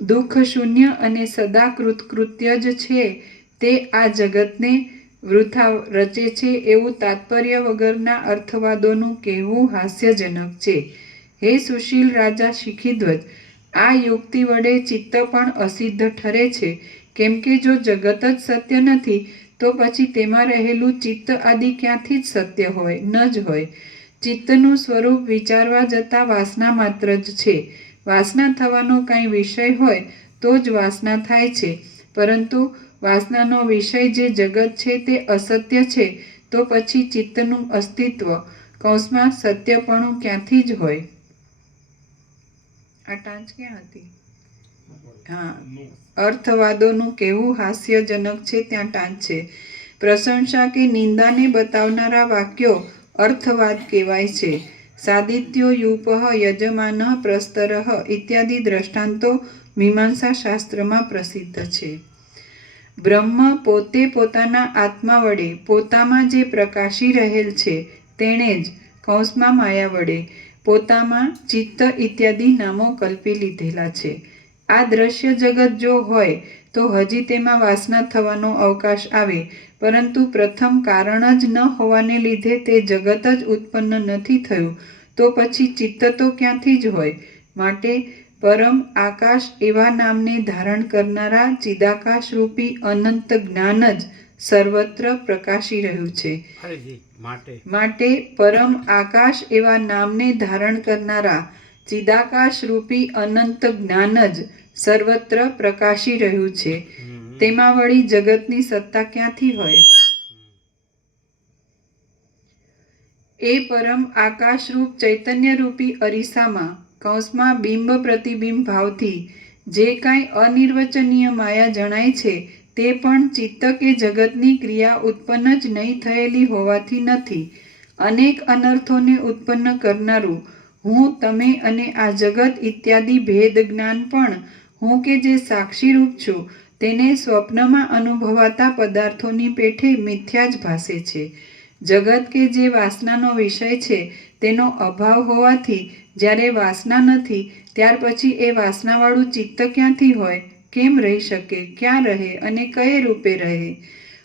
દુઃખ શૂન્ય અને સદા કૃતકૃત્ય જ છે, તે આ જગતને વૃથા રચે છે એવું તાત્પર્ય વગરના અર્થવાદોનું કહેવું હાસ્યજનક છે. હે સુશીલ રાજા શિખીધ્વજ, આ યુક્તિ વડે ચિત્ત પણ અસિદ્ધ ઠરે છે, કેમ કે જો જગત જ સત્ય નથી તો પછી તેમાં રહેલું ચિત્ત આદિ ક્યાંથી જ સત્ય હોય? ન જ હોય. ચિત્તનું સ્વરૂપ વિચારવા જતાં વાસના માત્ર જ છે. વાસના થવાનો કાંઈ વિષય હોય તો જ વાસના થાય છે, પરંતુ વાસનાનો વિષય જે જગત છે તે અસત્ય છે, તો પછી ચિત્તનું અસ્તિત્વ કૌંસમાં સત્યપણું ક્યાંથી જ હોય? આ ટાંચ ક્યાં હતી? હા, અર્થવાદોનું કહેવું હાસ્યજનક છે, ત્યાં ટાંચ છે. પ્રશંસા કે નિંદાને બતાવનારા વાક્યો અર્થવાદ કહેવાય છે. સાદિત્યો યુપઃ યજમાનઃ પ્રસ્તરઃ ઇત્યાદિ દ્રષ્ટાંતો મીમાંસા શાસ્ત્રમાં પ્રસિદ્ધ છે. બ્રહ્મ પોતે પોતાના આત્મા વડે પોતામાં જે પ્રકાશી રહેલ છે તેણે જ કૌંસમાં માયા વડે પોતામાં ચિત્ત ઇત્યાદિ નામો કલ્પી લીધેલા છે. આ દ્રશ્ય જગત જો હોય તો હજી તેમાં વાસના થવાનો અવકાશ આવે, પરંતુ પ્રથમ કારણ જ ન હોવાને લીધે તે જગત જ ઉત્પન્ન નથી થયું, તો પછી ચિત્ત તો ક્યાંથી જ હોય? માટે પરમ આકાશ એવા નામને ધારણ કરનારા ચિદાકાશ રૂપી અનંત જ્ઞાન જ સર્વત્ર પ્રકાશી રહ્યું છે. માટે પરમ આકાશ એવા નામને ધારણ કરનારા ચિદાકાશ રૂપી અનંત જ્ઞાન જ સર્વત્ર પ્રકાશી રહ્યું છે. તેમાં વળી જગતની સત્તા ક્યાંથી હોય? એ પરમ આકાશરૂપ ચૈતન્યરૂપી અરીસામાં કૌંસમાં બિંબ પ્રતિબિંબ ભાવથી જે કાંઈ અનિર્વચનીય માયા જણાય છે તે પણ ચિત્ત કે જગતની ક્રિયા ઉત્પન્ન જ નહીં થયેલી હોવાથી નથી. અનેક અનર્થોને ઉત્પન્ન કરનારું હું, તમે અને આ જગત ઇત્યાદિ ભેદ જ્ઞાન પણ હું કે જે સાક્ષીરૂપ છું તેને સ્વપ્નમાં અનુભવાતા પદાર્થોની પેઠે મિથ્યા જ ભાસે છે. જગત કે જે વાસનાનો વિષય છે તેનો અભાવ હોવાથી જ્યારે વાસના નથી ત્યાર પછી એ વાસનાવાળું ચિત્ત ક્યાંથી હોય? કેમ રહી શકે? ક્યાં રહે અને કયે રૂપે રહે?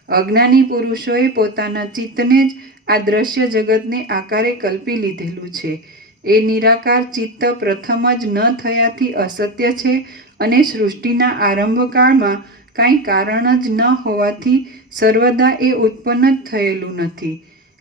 અજ્ઞાની પુરુષોએ પોતાના ચિત્તને જ આ દ્રશ્ય જગતને આકારે કલ્પી લીધેલું છે. એ નિરાકાર ચિત્ત પ્રથમ જ ન થયાથી અસત્ય છે, અને સૃષ્ટિના આરંભકાળમાં કાંઈ કારણ જ ન હોવાથી સર્વદા એ ઉત્પન્ન જ થયેલું નથી.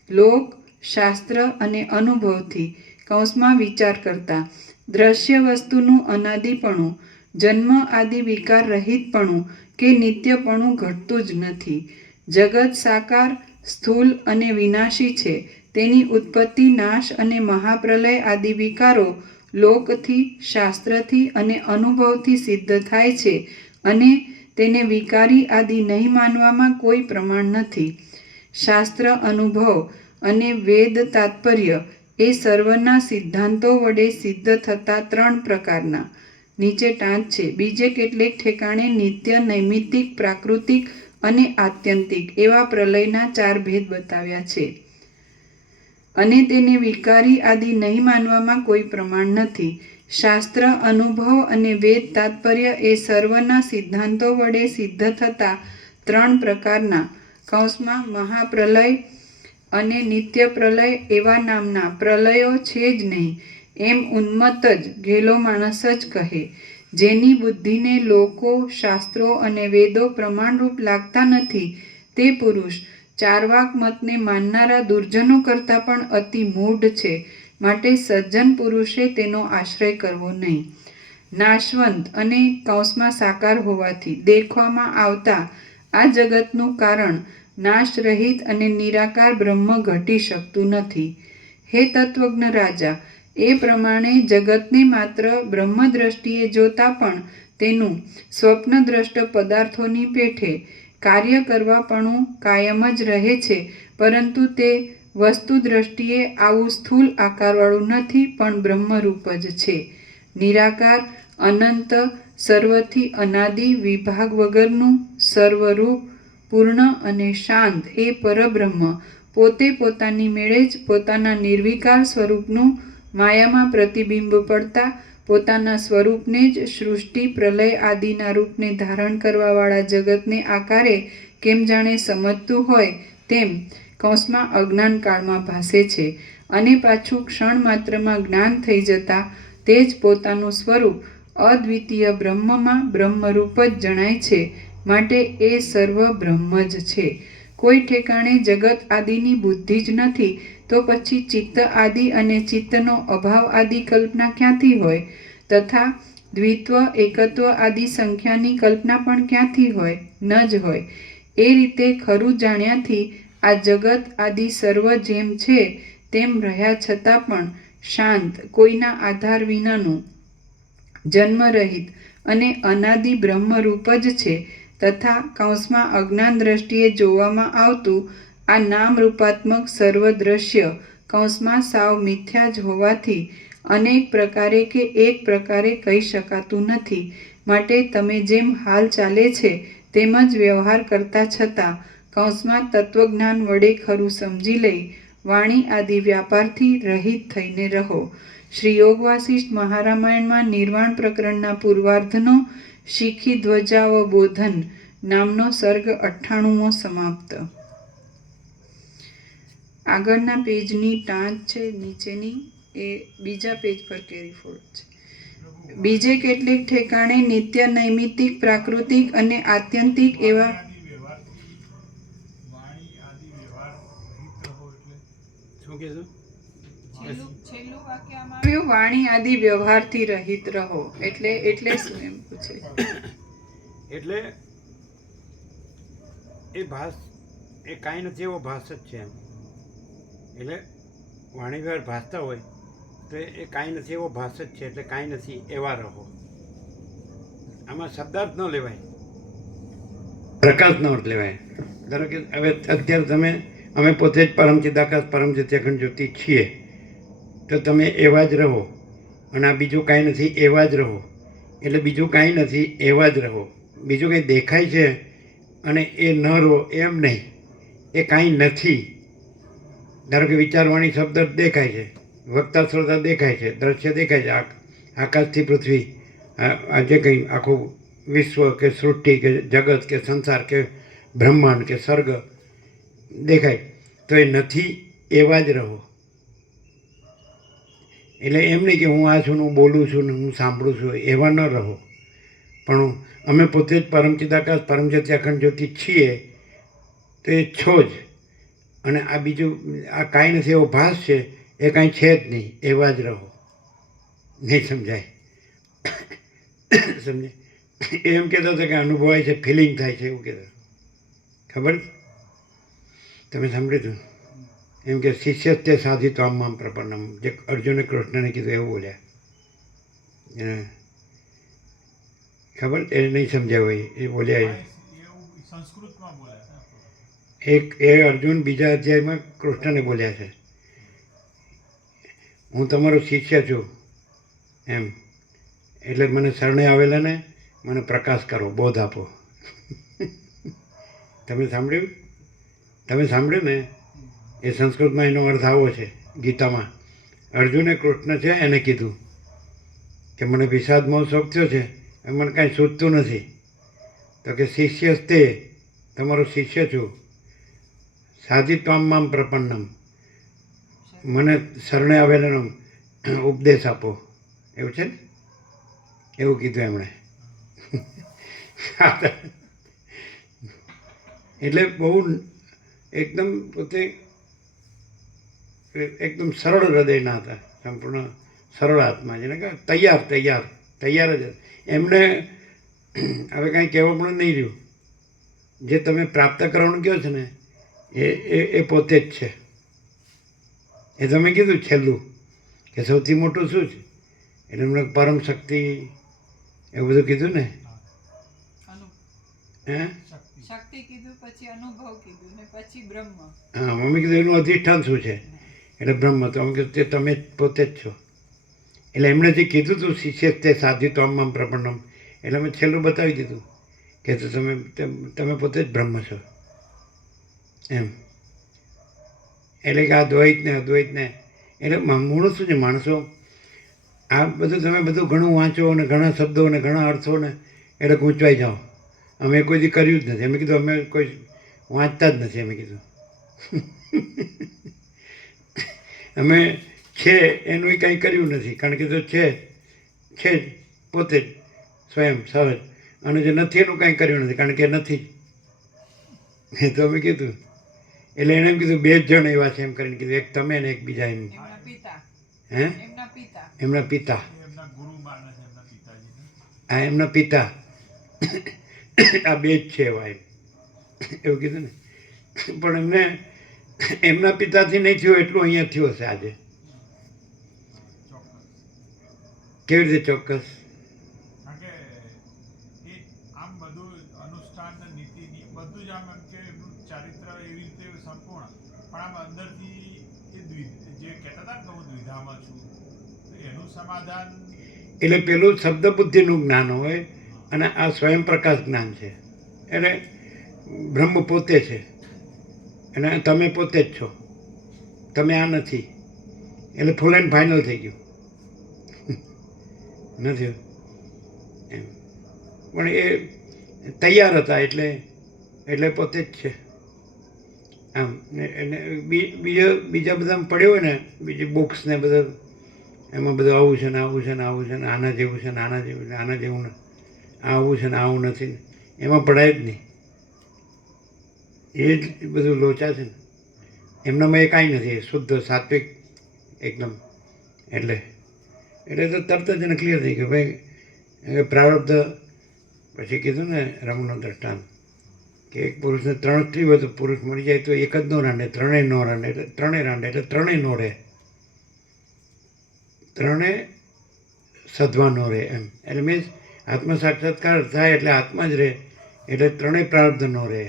લોક, શાસ્ત્ર અને અનુભવથી કૌંસમાં વિચાર કરતા દ્રશ્ય વસ્તુનું અનાદિપણું, જન્મ આદિ વિકાર રહિતપણું કે નિત્યપણું ઘટતું જ નથી. જગત સાકાર, સ્થૂલ અને વિનાશી છે. તેની ઉત્પત્તિ, નાશ અને મહાપ્રલય આદિ વિકારો લોકથી, શાસ્ત્રથી અને અનુભવથી સિદ્ધ થાય છે, અને તેને વિકારી આદિ નહીં માનવામાં કોઈ પ્રમાણ નથી. શાસ્ત્ર, અનુભવ અને વેદ તાત્પર્ય એ સર્વના સિદ્ધાંતો વડે સિદ્ધ થતા 3 પ્રકારના. નીચે ટાંચ છે. બીજે કેટલેક ઠેકાણે નિત્ય, નૈમિત્તિક, પ્રાકૃતિક અને આત્યંતિક એવા પ્રલયના 4 ભેદ બતાવ્યા છે, અને તેને વિકારી આદિ નહીં માનવામાં કોઈ પ્રમાણ નથી. શાસ્ત્ર, અનુભવ અને વેદ તાત્પર્ય એ સર્વના સિદ્ધાંતો વડે સિદ્ધ થતા 3 પ્રકારના કૌંસમાં મહાપ્રલય અને નિત્ય પ્રલય એવા નામના પ્રલયો છે જ નહીં એમ ઉન્મત્ત જ ઘેલો માણસ જ કહે. જેની બુદ્ધિને લોકો, શાસ્ત્રો અને વેદો પ્રમાણરૂપ લાગતા નથી તે પુરુષ ચાર્વાક મતને માનનારા દુર્જનો કરતાં પણ અતિ મૂઢ છે. માટે સજ્જન પુરુષે તેનો આશ્રય કરવો નહીં. નાશવંત અને કૌંસમાં સાકાર હોવાથી દેખવામાં આવતા આ જગતનું કારણ નાશરહિત અને નિરાકાર બ્રહ્મ ઘટી શકતું નથી. હે તત્વજ્ઞ રાજા, એ પ્રમાણે જગતને માત્ર બ્રહ્મદ્રષ્ટિએ જોતા પણ તેનું સ્વપ્નદ્રષ્ટ પદાર્થોની પેઠે કાર્ય કરવાપણું કાયમ જ રહે છે, પરંતુ તે વસ્તુ દ્રષ્ટિએ આવું સ્થૂલ આકારવાળું નથી, પણ બ્રહ્મરૂપ જ છે. નિરાકાર, અનંત, સર્વથી અનાદિ, વિભાગ વગરનું, સર્વરૂપ, પૂર્ણ અને શાંત એ પરબ્રહ્મ પોતે પોતાની મેળે જ પોતાના નિર્વિકાર સ્વરૂપનું માયામાં પ્રતિબિંબ પડતા પોતાના સ્વરૂપને જ સૃષ્ટિ, પ્રલય આદિના રૂપને ધારણ કરવાવાળા જગતને આકારે કેમ જાણે સમજતું હોય તેમ કૌંસમાં અજ્ઞાન કાળમાં ભાસે છે, અને પાછું ક્ષણ માત્રમાં જ્ઞાન થઈ જતાં તે જ પોતાનું સ્વરૂપ અદ્વિતીય બ્રહ્મમાં બ્રહ્મરૂપ જ જણાય છે. માટે એ સર્વ બ્રહ્મ જ છે. કોઈ ઠેકાણે જગત આદિની બુદ્ધિ જ નથી તો પછી ચિત્ત આદિ અને ચિત્તનો અભાવ આદિ કલ્પના ક્યાંથી હોય? તથા દ્વિત્વ, એકત્વ આદિ સંખ્યાની કલ્પના પણ ક્યાંથી હોય? ન જ હોય. એ રીતે ખરું જાણ્યાથી આ જગત આદિ સર્વ જેમ છે તેમ રહ્યા છતાં પણ શાંત, કોઈના આધાર વિનાનું, જન્મરહિત અને અનાદિ બ્રહ્મરૂપ જ છે. તથા કૌંસમાં અજ્ઞાન દ્રષ્ટિએ જોવામાં આવતું આ નામરૂપાત્મક સર્વ દ્રશ્ય કૌંસમાં સાવ મિથ્યા જ હોવાથી અનેક પ્રકારે કે એક પ્રકારે કહી શકાતું નથી. માટે તમે જેમ હાલ ચાલે છે તેમ જ વ્યવહાર કરતા છતાં કૌંસમાં તત્વજ્ઞાન વડે ખરું સમજી લઈ વાણી આદિ વ્યાપારથી રહિત થઈને રહો. શ્રી યોગ વાસિષ્ઠ મહારામાયણમાં નિર્વાણ પ્રકરણના પૂર્વાર્ધનો શિખીધ્વજાવબોધન નામનો સર્ગ 98મો સમાપ્ત. આગળના પેજની ટાંચ છે નીચેની એ બીજા પેજ પર કેરી ફોર્વર્ડ છે. બીજે કેટલીક ઠેકાણે નિત્ય, નૈમિત્તિક, પ્રાકૃતિક અને આત્યંતિક એવા વાણી આદિ વ્યવહાર રહિત રહો એટલે શું કહેશું? છેલ્લું વાક્ય આમાં આવ્યું, વાણી આદિ વ્યવહારથી રહિત રહો. એટલે શું એમ પૂછે? એટલે એ ભાસ એ કાંઈ નથી એવો ભાસ જ છે એમ. એટલે વાણી વ્યવહાર ભાસતા હોય તો એ કાંઈ નથી એવો ભાસ જ છે, એટલે કાંઈ નથી એવા રહો. આમાં શબ્દાર્થ ન લેવાય, પ્રકાશ ન અર્થ લેવાય. ધારો કે હવે અત્યારે અમે પોતે જ પરમ ચિદાકાશ પરમ ચિત્તખંડ જ્યોતિ છીએ, તો તમે એવા જ રહો. અને આ બીજું કાંઈ નથી એવા જ રહો, એટલે બીજું કાંઈ નથી એવા જ રહો. બીજું કંઈ દેખાય છે અને એ ન રહો એમ નહીં, એ કાંઈ નથી. ધારો કે વિચારવાણી શબ્દ દેખાય છે, વક્તા શ્રોતા દેખાય છે, દ્રશ્ય દેખાય છે, આકાશથી પૃથ્વી, આ જે કંઈ આખું વિશ્વ કે સૃષ્ટિ કે જગત કે સંસાર કે બ્રહ્માંડ કે સ્વર્ગ દેખાય, તો એ નથી એવા જ રહો. એટલે એમ નહીં કે હું આ છું, હું બોલું છું ને હું સાંભળું છું, એવા ન રહો. પણ અમે પોતે જ પરમ ચિદાકાશ પરમ જ્યોતિ અખંડ જ્યોતિ છીએ, તો એ છો જ. અને આ બીજું આ કાંઈ નથી એવો ભાસ છે, એ કાંઈ છે જ નહીં, એવા જ રહો. નહીં સમજાય? સમજે? એમ કહેતો હતો કે અનુભવાય છે, ફિલિંગ થાય છે, એવું કહેતો. ખબર? તમે સાંભળ્યું હતું? એમ કે શિષ્ય તે સાધિ તો આમ પ્રપન્નમ, જે અર્જુને કૃષ્ણને કીધું એવું બોલ્યા. ખબર? એ નહીં સમજ્યા હોય એ બોલ્યા. એવું સંસ્કૃતમાં બોલ્યા એક એ અર્જુન બીજા અધ્યાયમાં કૃષ્ણને બોલ્યા છે, હું તમારો શિષ્ય છું એમ, એટલે મને શરણે આવેલા ને મને પ્રકાશ કરો, બોધ આપો. તમે સાંભળ્યું? તમે સાંભળ્યું ને? એ સંસ્કૃતમાં એનો અર્થ આવો છે. ગીતામાં અર્જુને કૃષ્ણ છે એને કીધું કે મને વિષાદમાં શોખ થયો છે, મને કાંઈ સૂચતું નથી. તો કે શિષ્ય તે તમારો શિષ્ય છું, સાધિત્વામ પ્રપન્નમ, મને શરણે આવેલાનો ઉપદેશ આપો. એવું છે ને? એવું કીધું એમણે. એટલે બહુ એકદમ પોતે એકદમ સરળ હૃદયના હતા, સંપૂર્ણ સરળ આત્મા, જેને કે તૈયાર જ હતા. એમને હવે કાંઈ કહેવા પણ નહીં રહ્યું. જે તમે પ્રાપ્ત કરવાનું કહો છો ને એ પોતે જ છે. એ તમે કીધું છેલ્લું કે સૌથી મોટું શું છે, એટલે એમણે પરમ શક્તિ એવું બધું કીધું ને. હે શક્તિ કીધું, પછી અનુભવ કીધું ને પછી બ્રહ્મ. હા, મમ્મી કીધું એનું અધિષ્ઠાન શું છે, એટલે બ્રહ્મ. તો અમે કીધું તે તમે પોતે જ છો. એટલે એમણે જે કીધું હતું શિષ્ય તે સાધ્યું તો આમ પ્રપન્નમ, એટલે અમે છેલ્લું બતાવી દીધું કે તો તમે પોતે જ બ્રહ્મ છો એમ. એટલે કે આ અદ્વૈતને એટલે મૂળ શું છે, માણસો આ બધું તમે બધું ઘણું વાંચો અને ઘણા શબ્દો અને ઘણા અર્થો ને એટલે ગૂંચવાઈ જાઓ. અમે કોઈ દી કર્યું જ નથી. અમે કીધું અમે કોઈ વાંચતા જ નથી. અમે કીધું અમે છે એનું કંઈ કર્યું નથી, કારણ કે જો છે જ પોતે જ સ્વયં સહજ, અને જે નથી એનું કાંઈ કર્યું નથી, કારણ કે નથી જ. તો અમે કીધું એટલે એણે એમ કીધું બે જ જણ એવા છે એમ કરીને કીધું, એક તમે ને એક બીજા એમ. હે એમના પિતા, એમના ગુરુ માને છે, એમના પિતાજીને. આ એમના પિતા, આ બે જ છે એવા એમ, એવું કીધું ને. પણ એમને એમના પિતાથી નહીં થયું એટલું અહીંયા થયું હશે આજે. ચોક્કસ. કેવી રીતે ચોક્કસ? કારણ કે એ આમ બધું અનુષ્ઠાન ને નીતિ બધું જ આમ એમ કે એમનું ચારિત્ર એવી રીતે સંપૂર્ણ, પણ આમ અંદરથી એ જે કહેતા હતા ને કે હું દ્વિધામાં છું, તો એનું સમાધાન. એટલે પેલું શબ્દ બુદ્ધિનું જ્ઞાન હોય અને આ સ્વયં પ્રકાશ જ્ઞાન છે. એટલે બ્રહ્મ પોતે છે અને તમે પોતે જ છો, તમે આ નથી. એટલે ફૂલ એન્ડ ફાઇનલ થઈ ગયું નથી એમ. પણ એ તૈયાર હતા એટલે પોતે જ છે આમ. એને બીજા બધા પડ્યો હોય ને બીજી બુક્સ ને બધું, એમાં બધું આવું છે ને આવું છે ને આવું છે ને આના જેવું છે ને આના જેવું છે, આના જેવું ને આવું છે ને આવું નથી ને, એમાં પડાય જ નહીં. એ જ બધું લોચા છે ને, એમનામાં એ કાંઈ નથી, શુદ્ધ સાત્વિક એકદમ. એટલે તો તરત જ એને ક્લિયર થઈ ગયું ભાઈ પ્રારબ્ધ. પછી કીધું ને રમણનું દ્રષ્ટાંત કે એક પુરુષને 3 સ્ત્રી હોય તો પુરુષ મરી જાય તો એક જ નો રાંડે, ત્રણેય નો રાંડે, એટલે ત્રણેય રાંડે એટલે ત્રણેય નો રહે, ત્રણે સધવા નો રહે એમ. એટલે મીન્સ આત્મ સાક્ષાત્કાર થાય એટલે આત્મા જ રહે, એટલે ત્રણેય પ્રારબ્ધ નો રહે,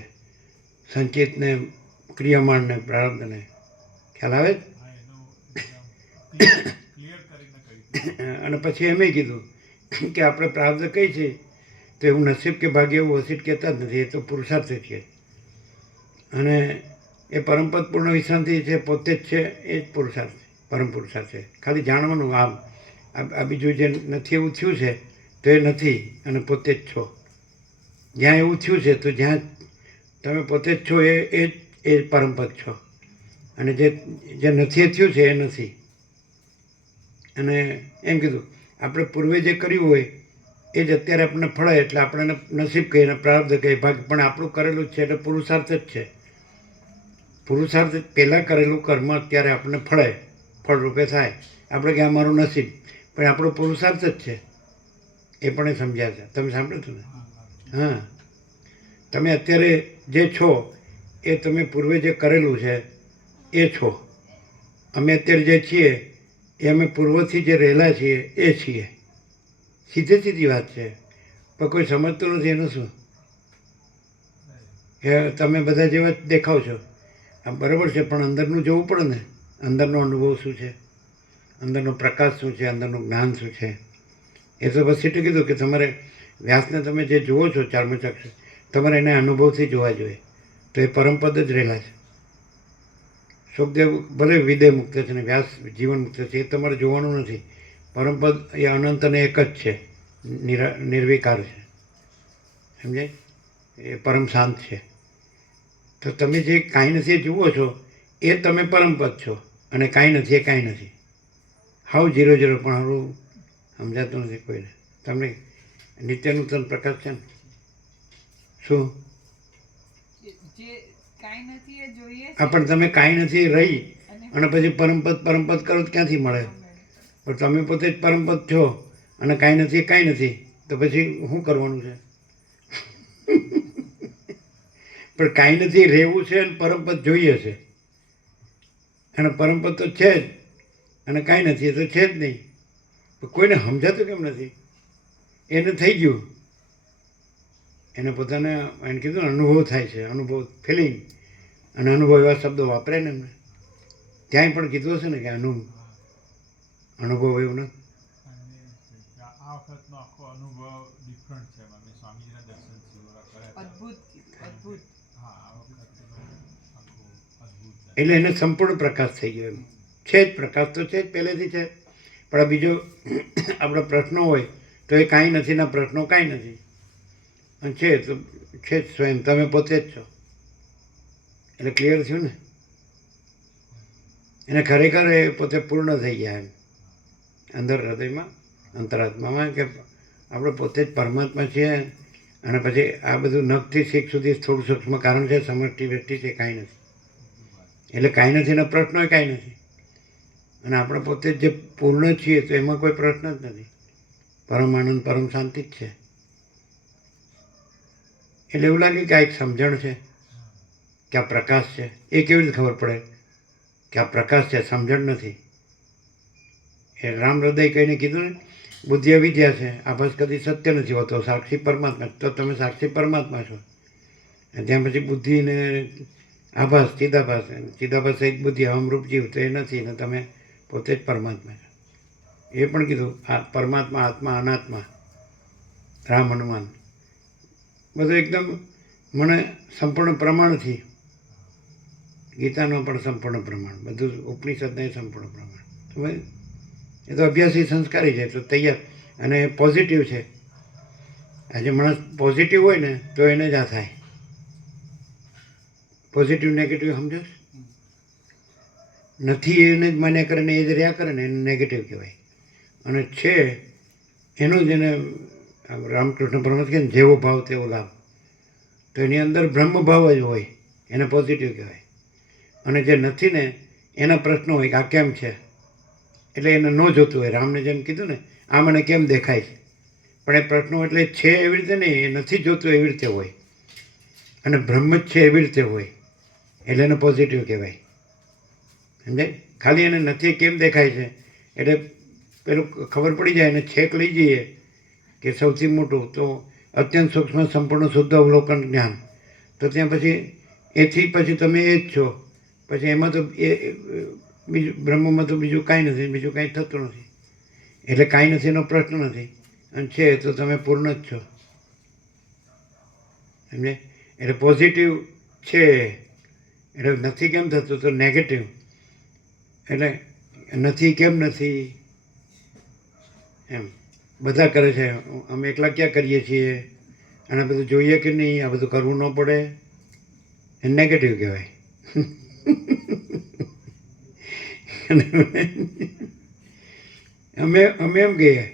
સંચિત ને ક્રિયમાણ ને પ્રારબ્ધ ને. ખ્યાલ આવે જ? હા, એનું ક્લિયર કરીને કહ્યું. અને પછી એમ કીધું કે આપણે પ્રારબ્ધ કઈ છે તો એવું નસીબ કે ભાગ્ય એવું વસીટ કહેતા જ નથી, એ તો પુરુષાર્થ છે. અને એ પરમપદ પૂર્ણ વિશ્રાંતિ છે, પોતે જ છે, એ જ પુરુષાર્થ છે, પરમ પુરુષાર્થ છે. ખાલી જાણવાનું આ બીજું જે નથી એવું થયું છે તો એ નથી અને પોતે જ છો. જ્યાં એવું થયું છે તો જ્યાં તમે પોતે જ છો એ પરમપદ છો, અને જે નથી થયું છે એ નથી. અને એમ કીધું આપણે પૂર્વે જે કર્યું હોય એ જ અત્યારે આપણને ફળે, એટલે આપણે નસીબ કહીએ અને પ્રારબ્ધ કહીએ ભાગ્ય, પણ આપણું કરેલું જ છે એટલે પુરુષાર્થ જ છે. પુરુષાર્થ પહેલાં કરેલું કર્મ અત્યારે આપણને ફળરૂપે થાય. આપણે કે અમારું નસીબ, પણ આપણો પુરુષાર્થ જ છે. એ પણ એ સમજ્યા છે. તમે સાંભળ્યું હતું ને? હા, તમે અત્યારે જે છો એ તમે પૂર્વે જે કરેલું છે એ છો. અમે અત્યારે જે છીએ એ અમે પૂર્વથી જે રહેલા છીએ એ છીએ. સીધી વાત છે, પણ કોઈ સમજતું નથી. એનું શું કે તમે બધા જેવા જ દેખાવ છો, આ બરાબર છે, પણ અંદરનું જોવું પડે ને. અંદરનો અનુભવ શું છે, અંદરનો પ્રકાશ શું છે, અંદરનું જ્ઞાન શું છે. એ તો બસ એટલું કીધું કે તમારે વ્યાસને તમે જે જુઓ છો ચાર્મચક્ષ, તમારે એને અનુભવથી જોવા જોઈએ, તો એ પરમપદ જ રહેલા છે. સુખદેવ ભલે વિદેહ મુક્ત છે ને વ્યાસ જીવન મુક્ત છે, એ તમારે જોવાનું નથી. પરમપદ એ અનંત અને એક જ છે, નિર્વિકાર છે, સમજાય? એ પરમ શાંત છે. તો તમે જે કાંઈ નથી એ જુઓ છો એ તમે પરમપદ છો, અને કાંઈ નથી એ કાંઈ નથી. હાવ 0-0, પણ હારું સમજાતું નથી કોઈને. તમને નિત્યનૂતન પ્રકાશ છે ને શું જે કાંઈ નથી એ જોઈએ આ પણ તમે કાંઈ નથી રહી અને પછી પરમપદ કરો તો ક્યાંથી મળે? પણ તમે પોતે જ પરમપદ છો અને કાંઈ નથી કાંઈ નથી તો પછી શું કરવાનું છે? પણ કાંઈ નથી રહેવું છે અને પરમપદ જોઈએ છે, અને પરમપદ તો છે જ અને કાંઈ નથી એ તો છે જ નહીં. પણ કોઈને સમજાતું કેમ નથી? એને થઈ ગયું, એને પોતાને એને કીધું ને અનુભવ થાય છે, અનુભવ ફિલિંગ, અને અનુભવ એવા શબ્દો વાપરે ને એમને ક્યાંય પણ કીધું હશે ને કે અનુભવ એવું નથી. અને આ વખતનો આખો અનુભવ ડિફરન્ટ છે. અમે સ્વામીજીના દર્શન સિવાય કર્યા હતા. અદ્ભુત હા, આ વખતનો આખો અદ્ભુત દર્શન. એટલે એને સંપૂર્ણ પ્રકાશ થઈ ગયો એમ છે જ. પ્રકાશ તો છે જ પહેલેથી છે, પણ આ બીજો આપણો પ્રશ્નો હોય તો એ કાંઈ નથી ના પ્રશ્નો કાંઈ નથી, અને છે તો છે જ સ્વયં તમે પોતે જ છો. એટલે ક્લિયર થયું ને? એને ખરેખર એ પોતે પૂર્ણ થઈ ગયા એમ અંદર હૃદયમાં અંતરાત્મામાં, કે આપણે પોતે જ પરમાત્મા છીએ. અને પછી આ બધું નખથી શીખ સુધી થોડું સૂક્ષ્મ કારણ છે, સમષ્ટિ વ્યક્તિ છે, કાંઈ નથી. એટલે કાંઈ નથી ને પ્રશ્નો કાંઈ નથી, અને આપણે પોતે જ જે પૂર્ણ છીએ તો એમાં કોઈ પ્રશ્ન જ નથી. પરમ આનંદ પરમ શાંતિ જ છે. એટલે એવું લાગે કે આ એક સમજણ છે કે આ પ્રકાશ છે. એ કેવી રીતે ખબર પડે કે આ પ્રકાશ છે? સમજણ નથી. એ રામ હૃદય કહીને કીધું ને, બુદ્ધિ અવિદ્યા છે, આભાસ કદી સત્ય નથી હોતો, સાક્ષી પરમાત્મા. તો તમે સાક્ષી પરમાત્મા છો. અને ત્યાં પછી બુદ્ધિ ને આભાસ, ચિદાભાસ સહિત બુદ્ધિ અહમરૂપ જીવ તો એ નથી ને તમે પોતે જ પરમાત્મા છો. એ પણ કીધું આ પરમાત્મા, આત્મા, અનાત્મા, રામ, હનુમાન બધું એકદમ મને સંપૂર્ણ પ્રમાણથી, ગીતાનો પણ સંપૂર્ણ પ્રમાણ, બધું ઉપનિષદને સંપૂર્ણ પ્રમાણ. સમજ? એ તો અભ્યાસી સંસ્કારી છે તો તૈયાર, અને પોઝિટિવ છે. આજે માણસ પોઝિટિવ હોય ને તો એને જ આ થાય. પોઝિટિવ નેગેટિવ સમજો? નથી એને જ માન્યા કરે ને એ જ રહ્યા કરે ને એને નેગેટિવ કહેવાય. અને છે એનું જ એને રામકૃષ્ણ પરમહંસ કહે ને, જેવો ભાવ તેવો લાભ. તો એની અંદર બ્રહ્મ ભાવ જ હોય, એને પોઝિટિવ કહેવાય. અને જે નથી ને એના પ્રશ્નો હોય કે આ કેમ છે, એટલે એને ન જોતું હોય. રામને જેમ કીધું ને, આ મને કેમ દેખાય છે, પણ એ પ્રશ્નો એટલે છે એવી રીતે નહીં, એ નથી જોતું એવી રીતે હોય, અને બ્રહ્મ જ છે એવી રીતે હોય, એટલે એને પોઝિટિવ કહેવાય. સમજાય? ખાલી એને નથી કેમ દેખાય છે એટલે પેલું ખબર પડી જાય અને છેક લઈ જઈએ કે સૌથી મોટું તો અત્યંત સૂક્ષ્મ સંપૂર્ણ શુદ્ધ અવલોકન જ્ઞાન, તો ત્યાં પછી એથી પછી તમે એ જ છો. પછી એમાં તો એ બીજું બ્રહ્મમાં તો બીજું કાંઈ નથી, બીજું કાંઈ થતું નથી. એટલે કાંઈ નથી એનો પ્રશ્ન નથી, અને છે તો તમે પૂર્ણ જ છો. સમજે? એટલે પોઝિટિવ છે એટલે નથી કેમ થતું તો નેગેટિવ. એટલે નથી કેમ નથી એમ બધા કરે છે, અમે એકલા ક્યાં કરીએ છીએ, અને બધું જોઈએ કે નહીં, આ બધું કરવું ન પડે, એ નેગેટિવ કહેવાય. અમે એમ કહીએ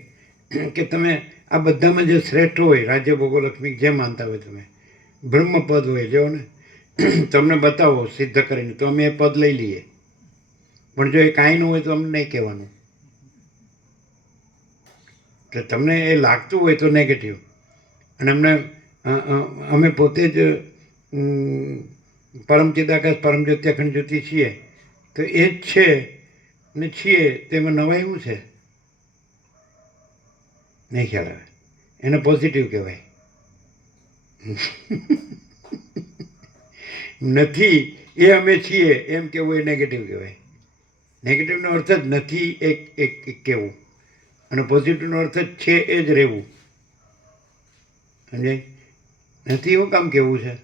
કે તમે આ બધામાં જે શ્રેષ્ઠ હોય, રાજ્ય ભોગો લક્ષ્મી જે માનતા હોય તમે, બ્રહ્મપદ હોય જેવો ને, તમને બતાવો સિદ્ધ કરીને તો અમે એ પદ લઈ લઈએ. પણ જો એ કાંઈ ન હોય તો અમને નહીં કહેવાનું. એટલે તમને એ લાગતું હોય તો નેગેટિવ. અને અમે પોતે જ પરમ ચિદાકાશ પરમ જ્યોતિ અખંડ જ્યોતિ છીએ, તો એ જ છે ને છીએ તેમાં નવાઈ શું છે? નહીં ખ્યાલ આવે. એને પોઝિટિવ કહેવાય. નથી એ અમે છીએ એમ કહેવું એ નેગેટિવ કહેવાય. નેગેટિવનો અર્થ જ નથી એક કહેવું, અને પોઝિટિવનો અર્થ જ છે એ જ રહેવું. સમજાય? નથી એવું કામ કહેવું છે?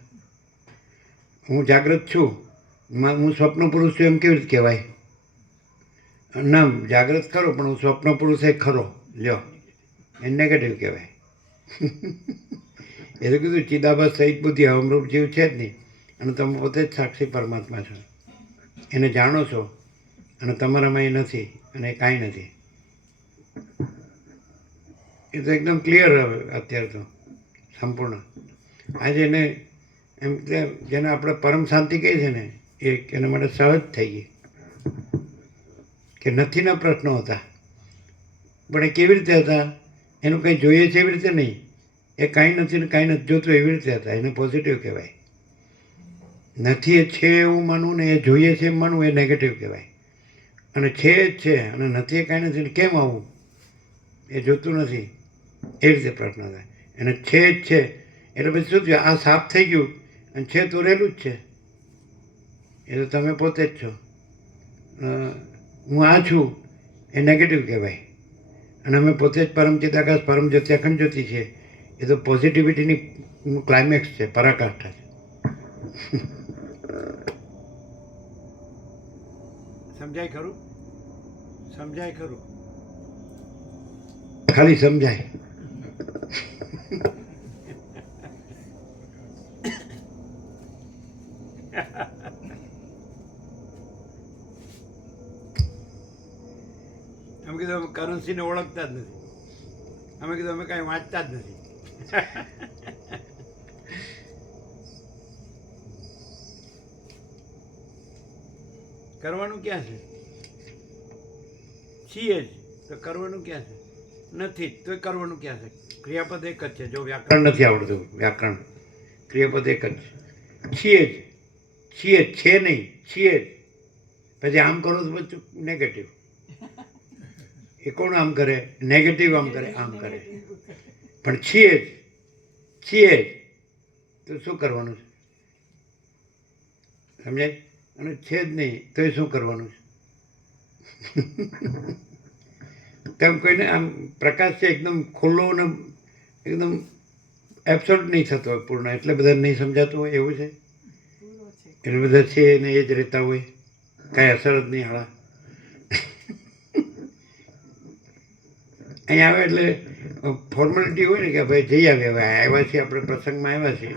હું જાગ્રત છું, હું સ્વપ્ન પુરુષ છું એમ કેવી રીતે કહેવાય? ના, જાગ્રત ખરો પણ હું સ્વપ્ન પુરુષ એ ખરો, લ્યો એ નેગેટિવ કહેવાય. એ તો કીધું ચિદાભાસ સહિત બુદ્ધિ અમરૂપ જીવ છે જ નહીં, અને તમે પોતે જ સાક્ષી પરમાત્મા છો, એને જાણો છો, અને તમારામાં એ નથી અને એ કાંઈ નથી. એ તો એકદમ ક્લિયર હવે અત્યારે તો સંપૂર્ણ. આજે એને એમ કે જેને આપણે પરમ શાંતિ કહીએ છીએ ને એ એના માટે સહજ થઈ ગઈ કે નથીના પ્રશ્નો હતા પણ એ કેવી રીતે હતા એનું કંઈ જોઈએ છે એવી રીતે નહીં, એ કાંઈ નથી ને કાંઈ નથી જોતું એવી રીતે હતા. એને પોઝિટિવ કહેવાય. નથી એ છે એવું માનવું ને એ જોઈએ છે એમ માનવું એ નેગેટિવ કહેવાય. અને છે જ છે અને નથી એ કાંઈ નથી ને કેમ આવું એ જોતું નથી એ રીતે પ્રશ્ન થાય. અને છે જ છે એટલે પછી શું થયું, આ સાફ થઈ ગયું અને છે તો રહેલું જ છે. એ તો તમે પોતે જ છો. હું આ છું એ નેગેટિવ કહેવાય અને અમે પોતે જ પરમ ચિદાકાશ પરમ જ્યોતિ અખંડ જ્યોતિ છે. એ તો પોઝિટિવિટીની ક્લાઇમેક્સ છે, પરાકાષ્ઠા છે. સમજાય ખરું? સમજાય ખરું? ખાલી સમજાય. અમે કીધું અમે કરન્સીને ઓળખતા જ નથી. અમે કીધું અમે કાંઈ વાંચતા જ નથી. કરવાનું ક્યાં છે? છીએ જ તો કરવાનું ક્યાં છે? નથી જ તો કરવાનું ક્યાં છે? ક્રિયાપદ એક જ છે. જો વ્યાકરણ નથી આવડતું, વ્યાકરણ ક્રિયાપદ એક જ છે. છીએ જ, છીએ જ છે નહીં, છીએ જ. પછી આમ કરો તો બધું નેગેટિવ. એ કોણ આમ કરે? નેગેટિવ આમ કરે, આમ કરે. પણ છીએ જ, છીએ જ તો શું કરવાનું છે? સમજાય? અને છે જ નહીં તો એ શું કરવાનું છે? તેમ કોઈને આમ પ્રકાશ છે એકદમ ખુલ્લો ને એકદમ એબ્સોલ્યુટ નહીં થતો હોય પૂર્ણ, એટલે બધા નહીં સમજાતું હોય એવું છે. એટલે બધા છે ને એ જ રહેતા હોય, કાંઈ અસર જ નહીં હાળા. અહીં આવે એટલે ફોર્માલિટી હોય ને કે ભાઈ જઈ આવે, હવે આવ્યા છીએ આપણે પ્રસંગમાં આવ્યા છીએ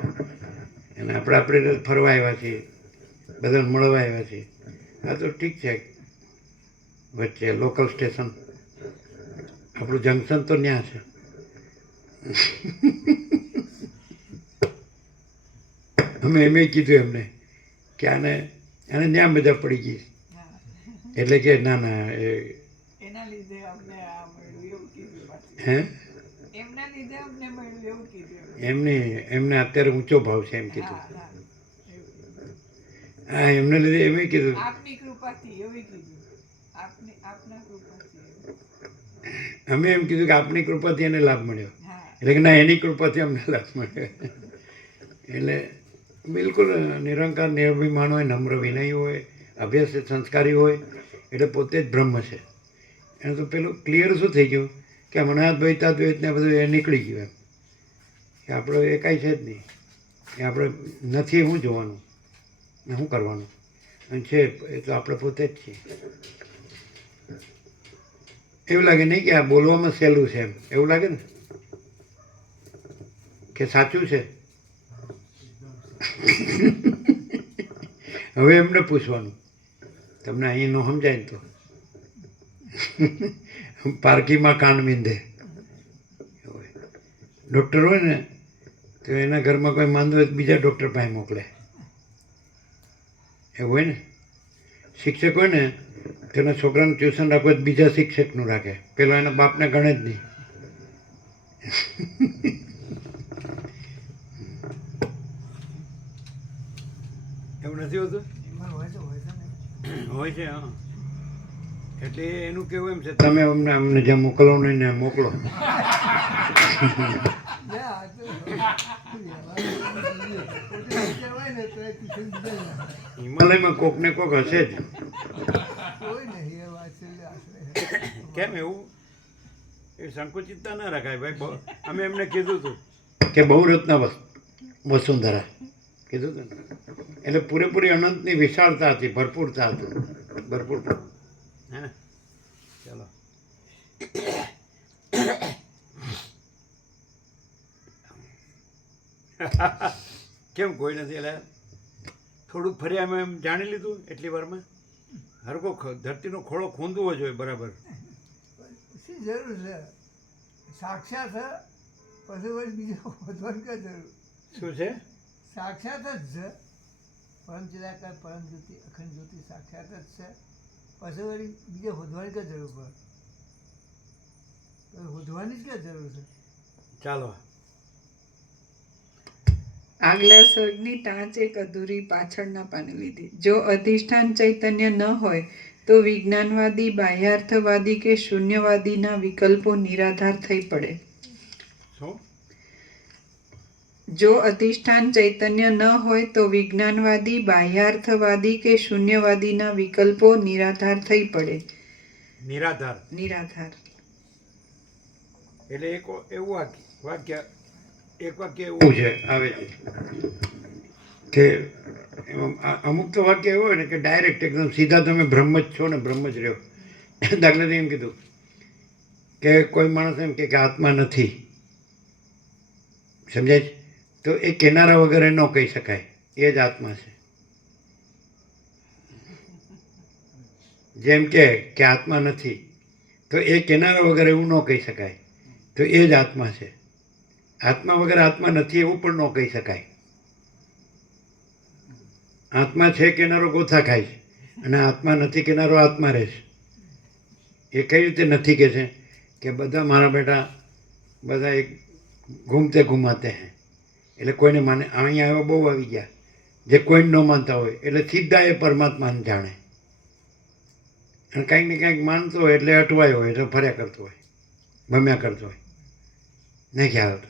અને આપણે ફરવા આવ્યા છીએ, બધાને મળવા આવ્યા છીએ. આ તો ઠીક છે, વચ્ચે લોકલ સ્ટેશન આપણું જંકશન તો ત્યાં છે. અમે એમ કીધું એમને કે આને ત્યાં મજા પડી ગઈ, એટલે કે ના ના એના લીધે અમને આ મળ્યું એવું કીધું. હે એમના લીધે અમને મળ્યું એવું કીધું. એમને અત્યારે ઊંચો ભાવ છે એમ કીધું. હા એમને લીધે એમ કીધું આપની કૃપાથી એવું કીધું. આપના કૃપાથી. અમે એમ કીધું કે આપની કૃપાથી એને લાભ મળ્યો, હા. એટલે કે ના એની કૃપાથી અમને લાભ મળ્યો. એટલે બિલકુલ નિરંકાર નિર્ભિમાન હોય, નમ્ર વિનય હોય, અભ્યાસ સંસ્કારી હોય, એટલે પોતે જ બ્રહ્મ છે. એને તો પેલું ક્લિયર શું થઈ ગયું કે મનાદ દ્વૈતાદ્વૈત ને બધું એ નીકળી ગયું એમ કે આપણો એ કાંઈ છે જ નહીં. એ આપણે નથી શું જોવાનું ને શું કરવાનું, અને છે એ તો આપણે પોતે જ છીએ. એવું લાગે નહીં કે આ બોલવામાં સહેલું છે એમ, એવું લાગે ને કે સાચું છે. હવે એમને પૂછવાનું, તમને અહીં ન સમજાય ને તો પારકીમાં કાન મીંધે. ડૉક્ટર હોય ને તો એના ઘરમાં કોઈ માંદો હોય તો બીજા ડૉક્ટર પાસે મોકલે, એવું હોય ને. શિક્ષક હોય ને તો એના છોકરાનું ટ્યુશન રાખવું હોય તો બીજા શિક્ષકનું રાખે, પેલો એના બાપને ગણે જ નહીં. એવું નથી હોતું? હોય છે. હા, એટલે એનું કેવું એમ છે તમે અમને જ્યાં મોકલવાનું નહીં ને મોકલો. હિમાલયમાં કોક ને કોક હશે જ. કેમ એવું? એ સંકુચિતતા ના રખાય ભાઈ. અમે એમને કીધું હતું કે બહુ રત્ન વસુંધરા કીધું હતું ને, એટલે પૂરેપૂરી અનંતની વિશાળતા હતી, ભરપૂરતા હતું, ભરપૂર. હે ને? ચાલો. કેમ કોઈ નથી? એટલે થોડુંક ફરી અમે એમ જાણી લીધું એટલી વારમાં. હરકો ધરતીનો ખોળો ખૂંદવો જોઈએ બરાબર. જરૂર છે. સાક્ષાત હ, પછી વળી બીજો વધવાનું ક્યાં જરૂર? શું છે? સાક્ષાત જ છે, પરમ ચિરાકાર પરમ જ્યોતિ અખંડ જ્યોતિ સાક્ષાત જ છે, પછી વળી બીજે વધવાની ક્યાં જરૂર પડે? તો વધવાની જ ક્યાં જરૂર છે? ચાલો. આગલા સર્ગની ટાંચ એક અધૂરી પાછળના પાને લીધી. જો અધિષ્ઠાન ચૈતન્ય ન હોય તો વિજ્ઞાનવાદી, બાહ્યાર્થવાદી કે શૂન્યવાદીના વિકલ્પો નિરાધાર થઈ પડે. શું? જો અધિષ્ઠાન ચૈતન્ય ન હોય તો વિજ્ઞાનવાદી, બાહ્યાર્થવાદી કે શૂન્યવાદીના વિકલ્પો નિરાધાર થઈ પડે. નિરાધાર નિરાધાર. એટલે એક એવું વાક્ય એવું છે આવે છે કે એમાં અમુક તો વાક્ય એવું હોય ને કે ડાયરેક્ટ એકદમ સીધા તમે બ્રહ્મ જ છો ને બ્રહ્મ જ રહ્યો. દાખલા તરીકે એમ કીધું કે કોઈ માણસ એમ કે આત્મા નથી, સમજાય છે? તો એ કિનારા વગર ન કહી શકાય એ જ આત્મા છે. જેમ કે આત્મા નથી તો એ કિનારા વગર એવું ન કહી શકાય, તો એ જ આત્મા છે. આત્મા વગર આત્મા નથી એવું પણ ન કહી શકાય. આત્મા છે કિનારો ગોથા ખાય છે અને આત્મા નથી કિનારો આત્મા રહે છે. એ કઈ રીતે નથી કે છે કે બધા મારા બેટા બધા એક ઘૂમતે ઘુમાતે હૈ, એટલે કોઈને માને. અહીંયા એવા બહુ આવી ગયા જે કોઈને ન માનતા હોય એટલે સીધા એ પરમાત્માને જાણે, અને કંઈક ને કંઈક માનતો હોય એટલે અટવાયો હોય એટલે ફર્યા કરતો હોય, ભમ્યા કરતો હોય, નહીં ખ્યાલ આવતો.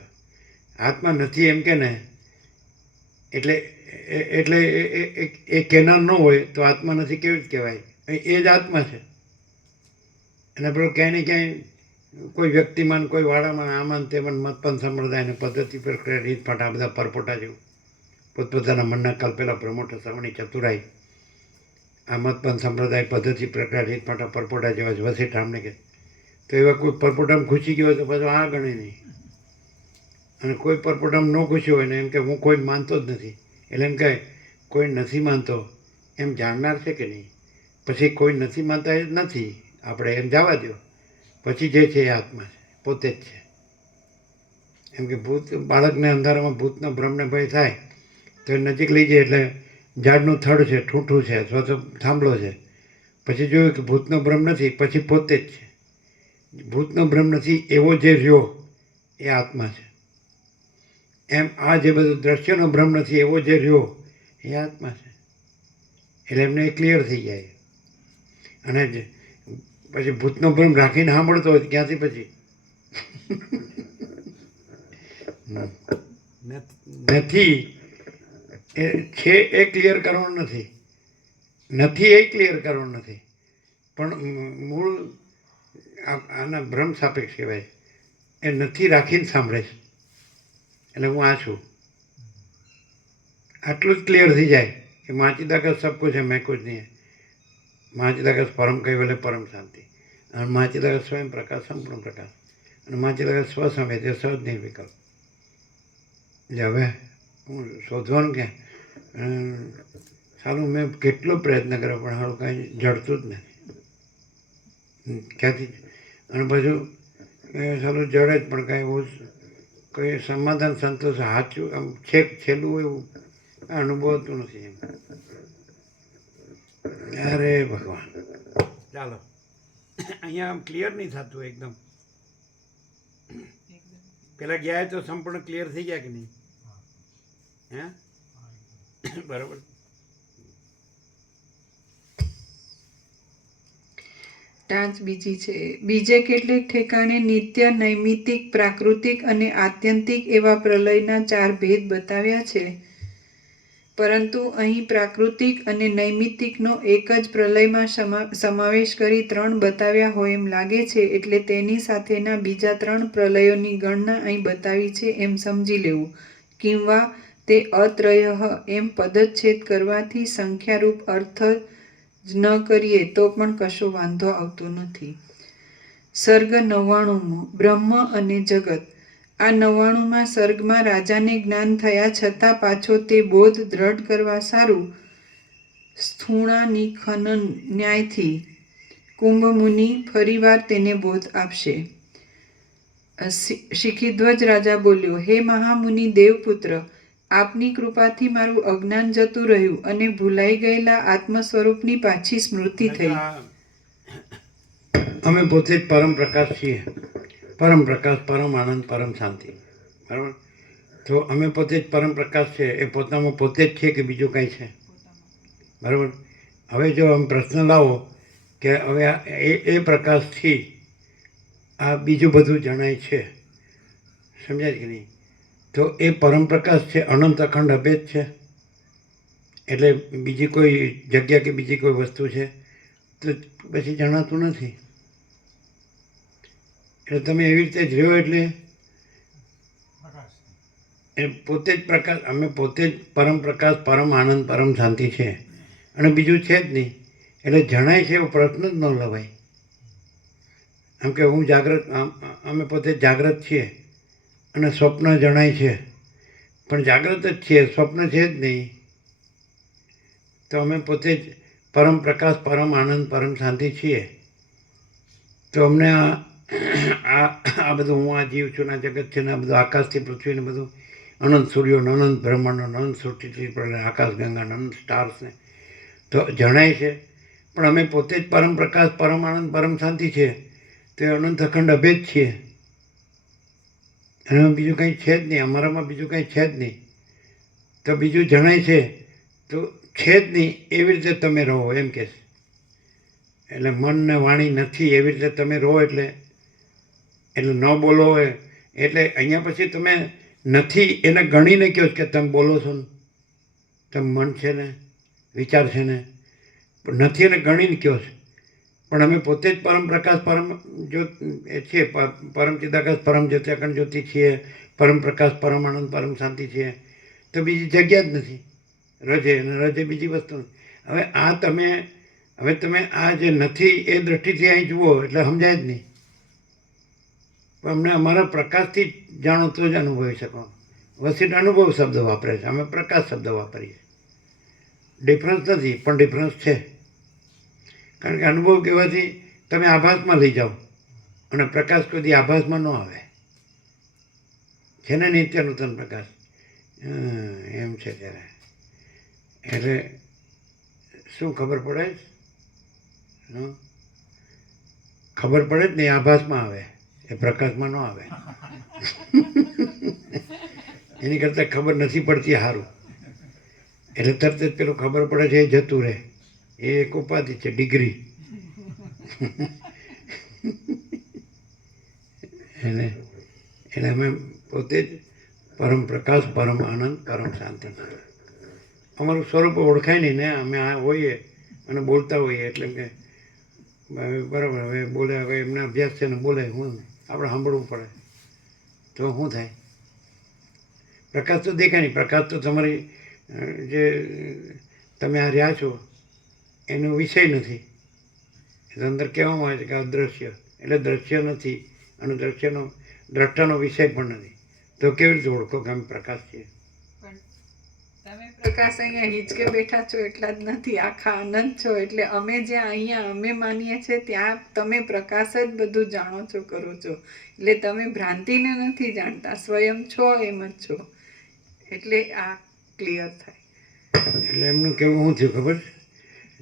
આત્મા નથી એમ કે ને એટલે એટલે એ કેનાર ન હોય તો આત્મા નથી કેવી રીતે કહેવાય? એ જ આત્મા છે. અને પેલું ક્યાંય ને ક્યાંય કોઈ વ્યક્તિમાન, કોઈ વાડામાં, આમાં તેમાં મતપન સંપ્રદાયને પદ્ધતિ પર રીતફાટ આ બધા પરપોટા જેવું પોતપોતાના મનના કલ્પેલા ભ્રમોઠ સવણી ચતુરાઈ આ મતપન સંપ્રદાય પદ્ધતિ પ્રકાર રીતફાટા પરપોટા જેવા જ વસેટ આમને કે. તો એવા કોઈ પરપોટામાં ખુશી ગયો હોય તો પાછું આ ગણે નહીં, અને કોઈ પરપોટામાં ન ખુશી હોય ને એમ કે હું કોઈ માનતો જ નથી, એટલે એમ કહે કોઈ નથી માનતો એમ જાણનાર છે કે નહીં? પછી કોઈ નથી માનતા એ જ નથી, આપણે એમ જવા દો. પછી જે છે એ આત્મા છે, પોતે જ છે. એમ કે ભૂત બાળકને અંધારામાં ભૂતનો ભ્રમને ભય થાય તો એ નજીક લઈ જાય એટલે ઝાડનું થડ છે, ઠૂઠું છે અથવા તો થાંભલો છે, પછી જોયું કે ભૂતનો ભ્રમ નથી, પછી પોતે જ છે. ભૂતનો ભ્રમ નથી એવો જે રહ્યો એ આત્મા છે. એમ આ જે બધું દ્રશ્યનો ભ્રમ નથી એવો જે રહ્યો એ આત્મા છે. એટલે એમને ક્લિયર થઈ જાય. અને પછી ભૂતનો ભ્રમ રાખીને સાંભળતો હોય ક્યાંથી પછી નથી એ છે એ ક્લિયર કરવાનું નથી, નથી એ ક્લિયર કરવાનું નથી, પણ મૂળ આના ભ્રમ સાપેક્ષ કહેવાય. એ નથી રાખીને સાંભળે છે એટલે હું આ છું આટલું જ ક્લિયર થઈ જાય કે માચિદાકસ સબ કુછ है मैं कुछ नहीं है. માચિદાકસ પરમ કૈવલ્ય પરમ શાંતિ, અને માચિદાકસ સ્વયં પ્રકાશ સંપૂર્ણ પ્રકાશ, અને માચિદાકસ સ્વસંવેદ્ય સહજ નિર્વિકલ્પ. એટલે હવે હું શોધવાનું કે સારું મેં કેટલો પ્રયત્ન કર્યો પણ સારું કાંઈ જડતું જ નથી ક્યાંથી. અને પાછું સારું જડે જ પણ કાંઈ એવું કોઈ સમાધાન સંતોષ સાચું આમ છેલ્લું એવું અનુભવતું નથી એમ. અરે ભગવાન. ચાલો અહીંયા આમ ક્લિયર નહીં થતું એકદમ. પેલા ગયા તો સંપૂર્ણ ક્લિયર થઈ ગયા કે નહીં? હે બરાબર. ટાંચ બીજી છે. બીજે કેટલેક ઠેકાણે નિત્ય, નૈમિતિક, પ્રાકૃતિક અને આત્યંતિક એવા પ્રલયના 4 ભેદ બતાવ્યા છે, પરંતુ અહીં પ્રાકૃતિક અને નૈમિતિકનો એક જ પ્રલયમાં સમાવેશ કરી 3 બતાવ્યા હોય એમ લાગે છે, એટલે તેની સાથેના બીજા 3 પ્રલયોની ગણના અહીં બતાવી છે એમ સમજી લેવું. કિંવા તે અત્રયઃ એમ પદચ્છેદ કરવાથી સંખ્યારૂપ અર્થ જ ન કરીએ તો પણ કશો વાંધો આવતો નથી. સર્ગ 99મો બ્રહ્મ અને જગત. આ 99માં સર્ગમાં રાજાને જ્ઞાન થયા છતાં પાછો તે બોધ દ્રઢ કરવા સારું સ્થૂણાનિખનન ન્યાયથી કુંભ મુનિ ફરીવાર તેને બોધ આપશે. 99 મી સર્ગ શિખીધ્વજ રાજા બોલ્યો, હે મહામુનિ દેવપુત્ર, આપની કૃપાથી મારું અજ્ઞાન જતું રહ્યું અને ભૂલાઈ ગયેલા આત્મ સ્વરૂપની પાછી સ્મૃતિ થઈ. અમે પોતે જ પરમ પ્રકાશ છીએ. પરમ પ્રકાશ, પરમ આનંદ, પરમ શાંતિ. બરાબર? તો અમે પોતે જ પરમ પ્રકાશ છે એ પોતામાં પોતે જ છે કે બીજું કંઈ છે? બરાબર? હવે જો આમ પ્રશ્ન લાવો કે હવે એ પ્રકાશથી આ બીજું બધું જણાય છે, સમજાય કે નહીં? તો એ પરમ પ્રકાશ છે, અનંત અખંડ અભેદ છે. એટલે બીજી કોઈ જગ્યા કે બીજી કોઈ વસ્તુ છે તો પછી જણાતું નથી. એટલે તમે એવી રીતે જ રહ્યો એટલે એ પોતે જ પ્રકાશ, અમે પોતે જ પરમ પ્રકાશ, પરમ આનંદ, પરમ શાંતિ છે અને બીજું છે જ નહીં. એટલે જણાય છે એવો પ્રશ્ન જ ન લવાય. આમ કે હું જાગ્રત, અમે પોતે જાગ્રત છીએ અને સ્વપ્ન જણાય છે, પણ જાગ્રત જ છીએ, સ્વપ્ન છે જ નહીં. તો અમે પોતે જ પરમ પ્રકાશ, પરમ આનંદ, પરમ શાંતિ છીએ. તો અમને આ બધું હું આ જીવ છું, આ જગત છે ને આ બધું આકાશથી પૃથ્વીને બધું અનંત સૂર્યો, અનંત બ્રહ્માંડ, અનંત સૃષ્ટિથી આકાશ ગંગા, અનંત સ્ટાર્સને તો જણાય છે. પણ અમે પોતે જ પરમ પ્રકાશ, પરમ આનંદ, પરમ શાંતિ છે. તો એ અનંત અખંડ અભેદ છીએ અને બીજું કંઈ છે જ નહીં. અમારામાં બીજું કંઈ છે જ નહીં. તો બીજું જણાય છે તો છે જ નહીં એવી રીતે તમે રહો એમ કે છે. એટલે મન ને વાણી નથી એવી રીતે તમે રહો એટલે ન બોલો હોય. એટલે અહીંયા પછી તમે નથી એને ગણીને કહો કે તમે બોલો છો ને, તમે મન છે ને, વિચાર છે ને, પણ નથી એને ગણીને કહો છે. પણ અમે પોતે જ પરમ પ્રકાશ, પરમ જ્યોત એ છીએ, પરમ ચિદાકાશ, પરમ જ્યોતિ, અખંડ જ્યોતિ છીએ, પરમ પ્રકાશ, પરમ આનંદ, પરમ શાંતિ છીએ. તો બીજી જગ્યા જ નથી. રજે અને રજે બીજી વસ્તુ. હવે તમે આ જે નથી એ દ્રષ્ટિથી અહીં જુઓ એટલે સમજાય જ નહીં. પણ અમને અમારા પ્રકાશથી જ જાણો તો જ અનુભવી શકો. વસીટ અનુભવ શબ્દ વાપરે છે, અમે પ્રકાશ શબ્દ વાપરીએ. ડિફરન્સ નથી પણ ડિફરન્સ છે. કારણ કે અનુભવ કહેવાથી તમે આભાસમાં લઈ જાઓ અને પ્રકાશ કોઈ આભાસમાં ન આવે. છે ને નિત્ય નૂતન પ્રકાશ એમ છે ત્યારે. એટલે શું ખબર પડે? ખબર પડે જ નહીં, આભાસમાં આવે, એ પ્રકાશમાં ન આવે. એની કરતાં ખબર નથી પડતી સારું. એટલે તરત જ પેલું ખબર પડે છે એ જતું રહે. એ એક ઉપાધિ છે, ડિગ્રી. એટલે અમે પોતે જ પરમ પ્રકાશ, પરમ આનંદ, પરમ શાંતિ છે. અમારું સ્વરૂપ ઓળખાય નહીં ને, અમે આ હોઈએ અને બોલતા હોઈએ એટલે કે બરાબર. હવે બોલે, હવે એમના અભ્યાસ છે ને બોલે, હું આપણે સાંભળવું પડે તો શું થાય? પ્રકાશ તો દેખાય નહીં. પ્રકાશ તો તમારી જે તમે આ રહ્યા છો એનો વિષય નથી. અંદર કહેવામાં આવે છે કે અદૃશ્ય, એટલે દ્રશ્ય નથી અને દ્રષ્ટાનો વિષય પણ નથી. તો કેવી રીતે ઓળખો કે અમે પ્રકાશ છીએ? તમે પ્રકાશ અહીંયા હિંચકે બેઠા છો એટલા જ નથી, આખા આનંદ છો. એટલે અમે જ્યાં અહીંયા અમે માનીએ છીએ ત્યાં તમે પ્રકાશ જ બધું જાણો છો, કરો છો. એટલે તમે ભ્રાંતિને નથી જાણતા, સ્વયં છો એમ જ છો. એટલે આ ક્લિયર થાય. એટલે એમનું કેવું શું થયું ખબર?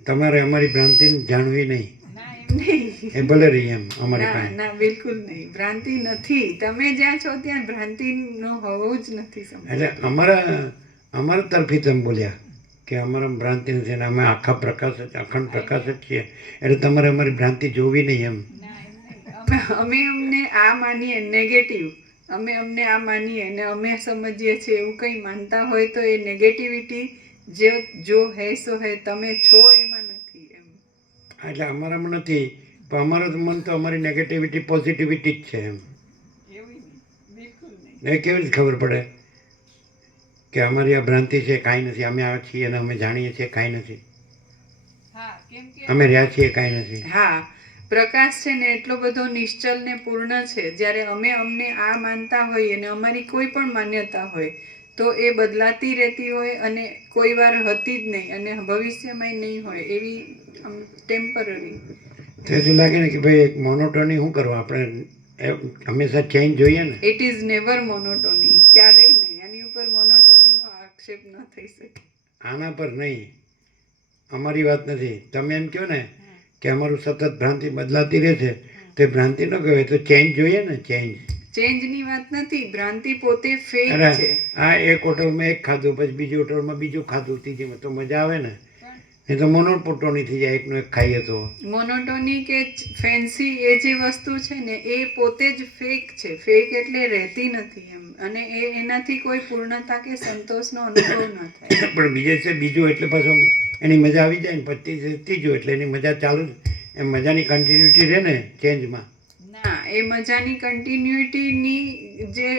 તમારે અમારી ભ્રાંતિને જાણવી નહીં. ના એમ નહીં, એ ભલે રહી એમ અમારી ના પાસે. ના બિલકુલ નહીં. ભ્રાંતિ નથી. તમે જ્યાં છો ત્યાં ભ્રાંતિનું હોવું જ નથી. એટલે અમારા તરફી તમે બોલ્યા કે અમારા ભ્રાંતિ નથી ને અમે આખા પ્રકાશ જ, અખંડ પ્રકાશ જ છીએ. એટલે તમારે અમારી ભ્રાંતિ જોવી નહીં એમ. અમે અમને આ માનીએ નેગેટિવ, અમે અમને આ માનીએ ને અમે સમજીએ છીએ એવું કંઈ માનતા હોય તો એ નેગેટિવિટી જો હે સો હે, તમે છો એમાં નથી એમ. એટલે અમારામાં નથી, પણ અમારું તો મન તો અમારી નેગેટિવિટી પોઝિટિવિટી જ છે એમ. એવું નહીં, બિલકુલ નહીં. એ કેવી રીતે ખબર પડે કે અમારી આ ભ્રાંતિ છે, કાંઈ નથી, અમે આ છીએ અને અમે જાણીએ છીએ કાંઈ નથી, હા, કેમ કે અમે રહ્યા છીએ કાંઈ નથી? હા, પ્રકાશ છે ને એટલો બધો નિશ્ચલ ને પૂર્ણ છે. જ્યારે અમે અમને આ માનતા હોઈએ ને અમારી કોઈ પણ માન્યતા હોય તો એ બદલાતી રહેતી હોય અને કોઈ વાર હતી જ નહીં અને ભવિષ્યમાં નહીં હોય, એવી ટેમ્પરરી. તેથી લાગે ને કે ભાઈ એક મોનોટોની શું કરવા, આપણે એ હંમેશા ચેન્જ જોઈએ ને. ઇટ ઇઝ નેવર મોનોટોની, ક્યારેય નહીં. આની ઉપર મોનોટોનીનો આક્ષેપ ન થઈ શકે. આના પર નહીં, અમારી વાત નથી. તમે એમ કહો ને કે અમારું સતત ભ્રાંતિ બદલાતી રહે છે, તે ભ્રાંતિ ન કહેવાય, તો ચેન્જ જોઈએ ને, ચેન્જ. ચેન્જની વાત નથી, ભ્રાંતિ પોતે ફેક અરે છે. આ એક હોટલમાં એક ખાધું, પછી બીજી હોટલમાં બીજું ખાધું, ત્રીજીમાં તો મજા આવે ને. નહીં તો મોનોટોની થઈ જાય, એકનું એક ખાઈએ તો. મોનોટોની કે ફેન્સી એ જે વસ્તુ છે ને એ પોતે જ ફેક છે. ફેક એટલે રહેતી નથી એમ, અને એનાથી કોઈ પૂર્ણતા કે સંતોષનો અનુભવ ન થાય. પણ બીજે છે બીજું એટલે પાછું એની મજા આવી જાય ને, પછી ત્રીજું એટલે એની મજા ચાલુ જ. એમ મજાની કન્ટિન્યુટી રહે ને ચેન્જમાં. ના, એ મજાની કન્ટિન્યુટીની જે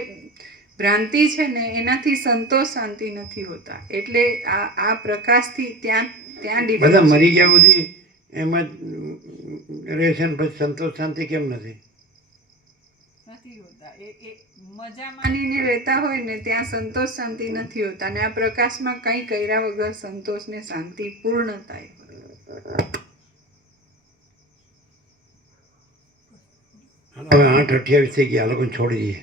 ભ્રાંતિ છે ને એનાથી સંતોષ શાંતિ નથી હોતા. એટલે આ પ્રકાશથી ત્યાં ત્યાં બધા difference છે. મરી ગયા બધી એમાં જ રહે છે ને, પછી સંતોષ શાંતિ કેમ નથી? નથી હોતા. એ મજા માનીને રહેતા હોય ને ત્યાં સંતોષ શાંતિ નથી હોતા. અને આ પ્રકાશમાં કંઈ કર્યા વગર સંતોષ ને શાંતિ પૂર્ણ થાય. હાલો હવે 8:28 થઈ ગયા, આ લોકોને છોડી દઈએ.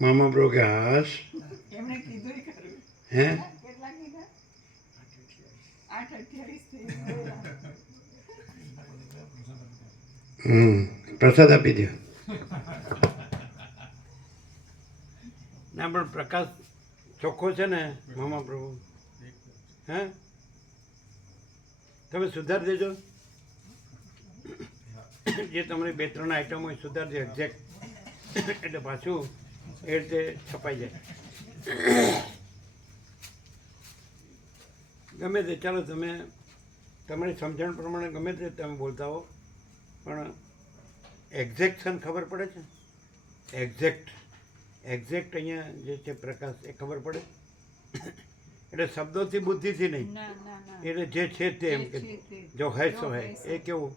મામા બ્રો કે હાશ એમણે કીધું ખરું. હે કેટલા કીધા? 8:28 પ્રસાદ આપી દો. ના પણ પ્રકાશ ચોખ્ખો છે ને મામા પ્રભુ. હે તમે સુધાર દેજો, જે તમારી 2-3 આઈટમ હોય સુધાર દે એક્ઝેક્ટ, એટલે પાછું એ રીતે છપાઈ જાય. ગમે તે ચાલો, તમે તમારી સમજણ પ્રમાણે ગમે તે તમે બોલતા હો, પણ એક્ઝેક્શન ખબર પડે છે. એક્ઝેક્ટ અહીંયા જે છે પ્રકાશ એ ખબર પડે. એટલે શબ્દોથી બુદ્ધિથી નહીં, એટલે જે છે તે એમ કે જો હૈ સો હૈ. એ કેવું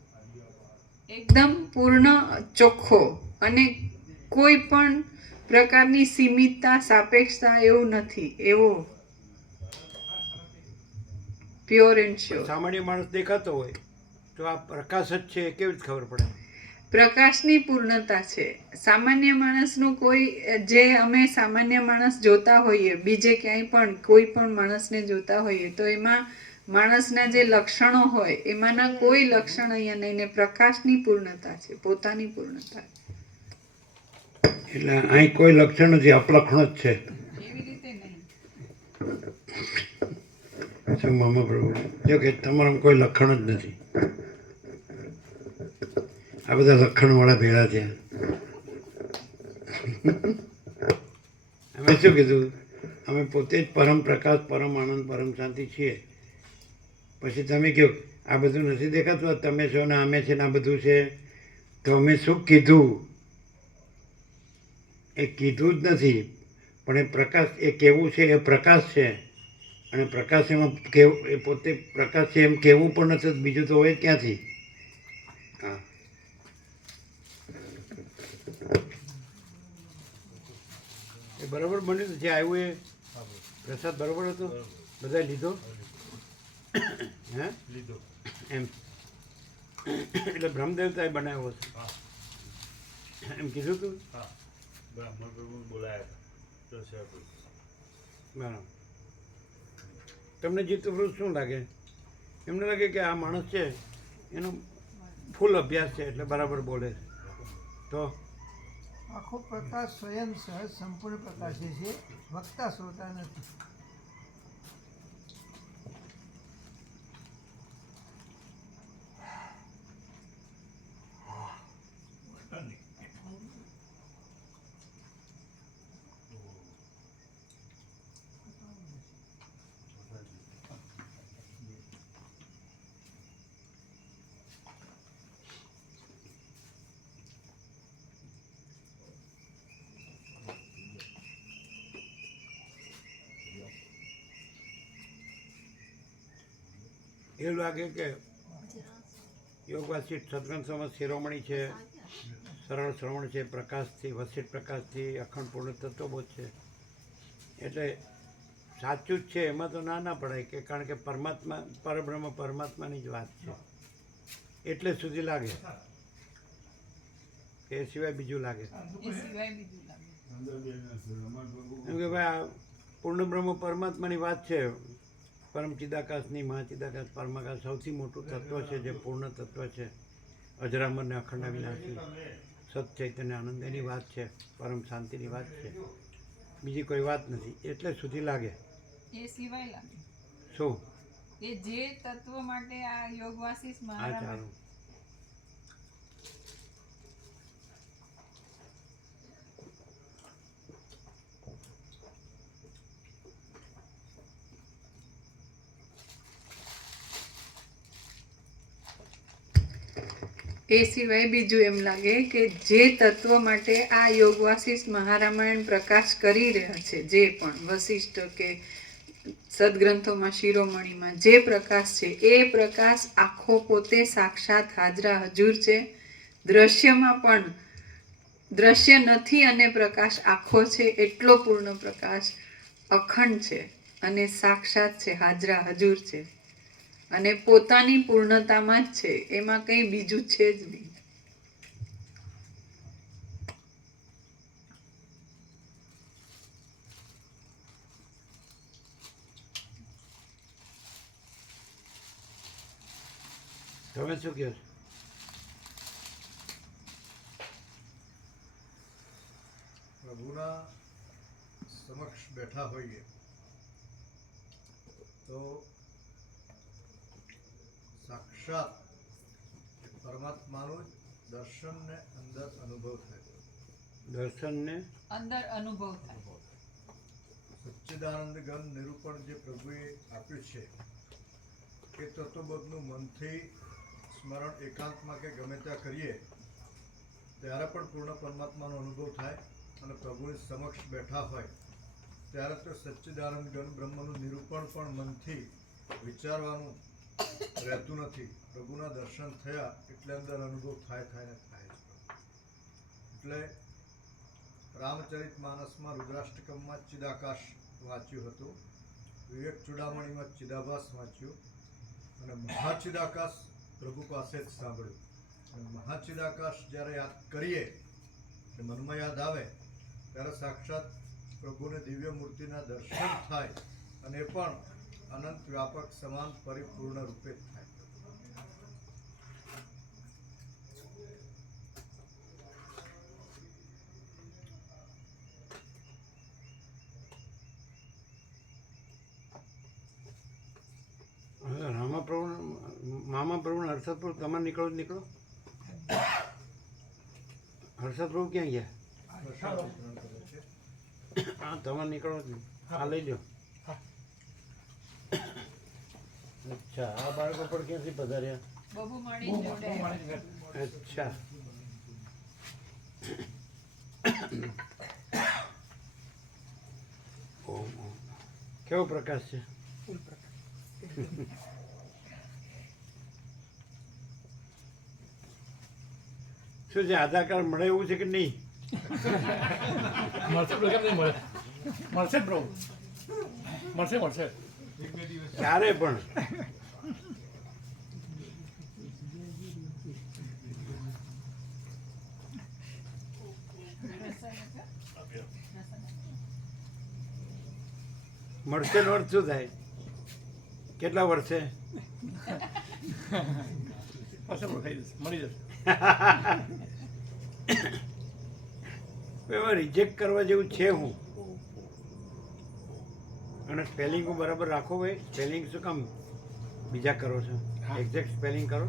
એકદમ પૂર્ણ ચોખ્ખો, અને કોઈ પણ પ્રકારની સીમિતતા સાપેક્ષતા એવું નથી. એવો પ્યોર એન્ડ શ્યોર. સામાન્ય માણસ દેખાતો હોય તો આ પ્રકાશ જ છે એ કેવી રીતે ખબર પડે? પ્રકાશની પૂર્ણતા છે. સામાન્ય માણસનું કોઈ, જે અમે સામાન્ય માણસ જોતા હોઈએ, બીજે ક્યાંય પણ કોઈ પણ માણસને જોતા હોઈએ તો એમાં માણસના જે લક્ષણો હોય એમાંના કોઈ લક્ષણ અહીંયા નહીં. ને પ્રકાશની પૂર્ણતા છે, પોતાની પૂર્ણતા. એટલે અહીં કોઈ લક્ષણ નથી, અપલક્ષણ જ છે. એવી રીતે નહીં. શું મામા પ્રભુ, જો કે તમારામાં કોઈ લક્ષણ જ નથી. આ બધા લક્ષણવાળા ભેળા થયા. અમે શું કીધું? અમે પોતે જ પરમ પ્રકાશ, પરમ આનંદ, પરમ શાંતિ છીએ. પછી તમે કહો આ બધું નથી દેખાતું, આ તમે છો ને અમે છે ને આ બધું છે, તો અમે શું કીધું? એ કીધું જ નથી, પણ એ પ્રકાશ એ કેવું છે એ પ્રકાશ છે. અને પ્રકાશ એમાં કેવું, એ પોતે પ્રકાશ છે એમ કેવું પણ નથી, બીજું તો હોય ક્યાંથી? હા, એ બરાબર બન્યું જે આવ્યું એ પ્રસાદ બરાબર હતો? બધા લીધો? હે લીધો. એમ એટલે બ્રહ્મદેવતાએ બનાવ્યો છે એમ કીધું તું? હા, બ્રાહ્મણ પ્રભુ બોલાયા હતા. બરાબર. તમને જીતુવૃત શું લાગે? એમને લાગે કે આ માણસ છે એનો ફૂલ અભ્યાસ છે એટલે બરાબર બોલે છે. તો આખો પ્રકાશ સ્વયં સહજ સંપૂર્ણ પ્રકાશે છે, વક્તા શ્રોતા નથી. એવું લાગે કે યોગવાસિત સદગ્રંથોમાં શિરોમણી છે, સરળ શ્રવણ છે, પ્રકાશથી, વસિત પ્રકાશથી, અખંડ પૂર્ણ તત્વબોધ છે. એટલે સાચું જ છે, એમાં તો ના પડાય કે, કારણ કે પરમાત્મા, પરબ્રહ્મ પરમાત્માની જ વાત છે એટલે સુધી લાગે. કે એ સિવાય બીજું લાગે? એ સિવાય બીજું લાગે. એમ કે ભાઈ આ પૂર્ણ બ્રહ્મ પરમાત્માની વાત છે. પરમ ચિદાકાશની મહાચિદાકાશ પરમાકાશ સૌથી મોટું તત્વ છે, જે પૂર્ણ તત્વ છે, અજરામર ને અખંડ અવિનાશી સત ચૈતન્ય આનંદ, એની વાત છે, પરમ શાંતિની વાત છે, બીજી કોઈ વાત નથી. એટલે સુધી લાગે. એ સિવાય લાગે. શું? એ જે તત્વ માટે આ યોગવાસીસ આ મહારાજ ચાલું એ સિવાય બીજું એમ લાગે કે જે તત્વ માટે આ યોગવાસીસ મહારામાયણ પ્રકાશ કરી રહ્યા છે, જે પણ વશિષ્ઠ કે સદગ્રંથોમાં શિરોમણીમાં જે પ્રકાશ છે, એ પ્રકાશ આખો પોતે સાક્ષાત હાજરા હજુર છે. દ્રશ્યમાં પણ દ્રશ્ય નથી અને પ્રકાશ આખો છે, એટલો પૂર્ણ પ્રકાશ અખંડ છે અને સાક્ષાત છે, હાજરા હજુર છે અને પોતાની પૂર્ણતામાં જ છે, એમાં કંઈ બીજું છે જ નહીં. તમે શું કહો છો? પ્રભુના સમક્ષ બેઠા હોઈએ તો સાક્ષાત પરમાત્માનું જ દર્શનને અંદર અનુભવ થાય. દર્શનને અંદર અનુભવ થાય. સચ્ચિદાનંદ ઘન નિરૂપણ જે પ્રભુએ આપ્યું છે, એ તત્વબોધનું મનથી સ્મરણ એકાંતમાં કે ગમે ત્યાં કરીએ ત્યારે પણ પૂર્ણ પરમાત્માનો અનુભવ થાય. અને પ્રભુની સમક્ષ બેઠા હોય ત્યારે તો સચ્ચિદાનંદ ઘન બ્રહ્મનું નિરૂપણ પણ મનથી વિચારવાનું રહેતું નથી. પ્રભુના દર્શન થયા એટલે અંદર અનુભવ થાય ને થાય જ. એટલે રામચરિત માનસમાં રુદ્રાષ્ટકમમાં ચિદાકાશ વાંચ્યું હતું, વિવેક ચૂડામણીમાં ચિદાભાસ વાંચ્યું અને મહાચિદાકાશ પ્રભુ પાસે જ સાંભળ્યું. અને મહાચિદાકાશ જ્યારે યાદ કરીએ કે મનમાં યાદ આવે ત્યારે સાક્ષાત પ્રભુને દિવ્ય મૂર્તિના દર્શન થાય અને એ પણ અનંત વ્યાપક સમાન પરિપૂર્ણ રૂપે જ થાય. મામા પ્રભુ હર્ષદ પ્રભુ તમારે નીકળો. હર્ષદ પ્રભુ ક્યાં ગયા? હા, તમારે નીકળો જ. હા, લઈ લો. અચ્છા, આ બાળકો પણ ક્યાંથી પધાર્યા? બહુ મળી જોડે. અચ્છા. કેવો પ્રકાશ છે? શું છે, આધાર કાર્ડ મળે એવું છે કે નહીં? મળશે બ્રો, મળશે. ક્યારે પણ? મળશે નો અર્થ શું થાય? કેટલા વર્ષે? મળી જશે. એમાં રિજેક્ટ કરવા જેવું છે હું? અને સ્પેલિંગ બરાબર રાખો ભાઈ. સ્પેલિંગ શું કામ બીજા કરો છો? એક્ઝેક્ટ સ્પેલિંગ કરો.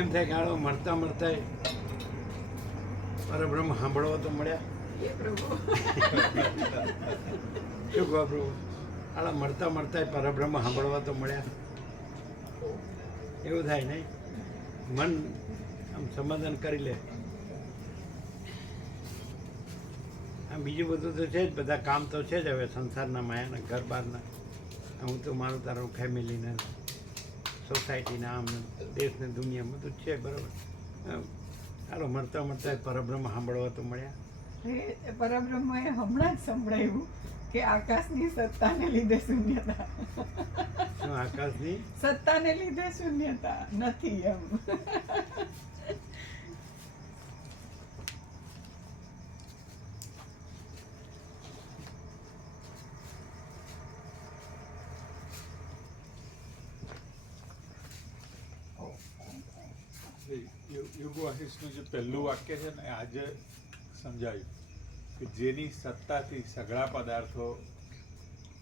એમ થાય કે આળો મળતા પરબ્રહ્મ સાંભળવા તો મળ્યા. શું કહો પ્રભુ? આળા મળતા પરબ્રહ્મ સાંભળવા તો મળ્યા. એવું થાય નહીં? મન આમ સમાધાન કરી લે. આ બીજું બધું તો છે જ, બધા કામ તો છે જ હવે સંસારના માયાના ઘર બહારના. હું તો મારું તારું ફેમિલીને સોસાયટીના આમ દેશને દુનિયા બધું જ છે બરાબર. ચાલો મળતા મળતા પરબ્રહ્મ સાંભળવા તો મળ્યા. એ પરબ્રહ્મએ હમણાં જ સંભળાવ્યું કે આકાશની સત્તાને લીધે શૂન્યતા. શું આકાશની સત્તાને લીધે શૂન્યતા નથી એમ. યોગો આશીષનું જે પહેલું વાક્ય છે ને એ આજે સમજાયું કે જેની સત્તાથી સઘળા પદાર્થો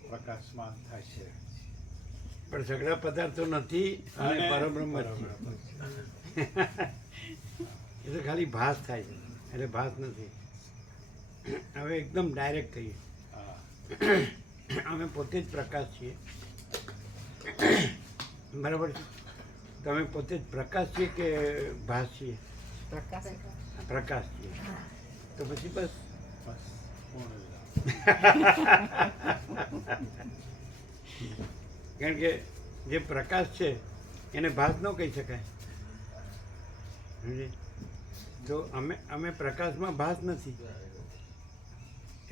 પ્રકાશમાન થાય છે. પણ સગળા પદાર્થો નથી અને પરબ્રહ્મ જ છે. એ તો ખાલી ભાસ થાય છે એટલે ભાસ નથી. હવે એકદમ ડાયરેક્ટ કહીએ, હા. અમે પોતે જ પ્રકાશ છીએ બરાબર છે. તમે પોતે જ પ્રકાશ છીએ કે ભાસ છીએ? પ્રકાશ છીએ. તો પછી બસ બસ પૂર્ણ વિરામ. કારણ કે જે પ્રકાશ છે એને ભાસ ન કહી શકાય. સમજે? તો અમે પ્રકાશમાં ભાસ નથી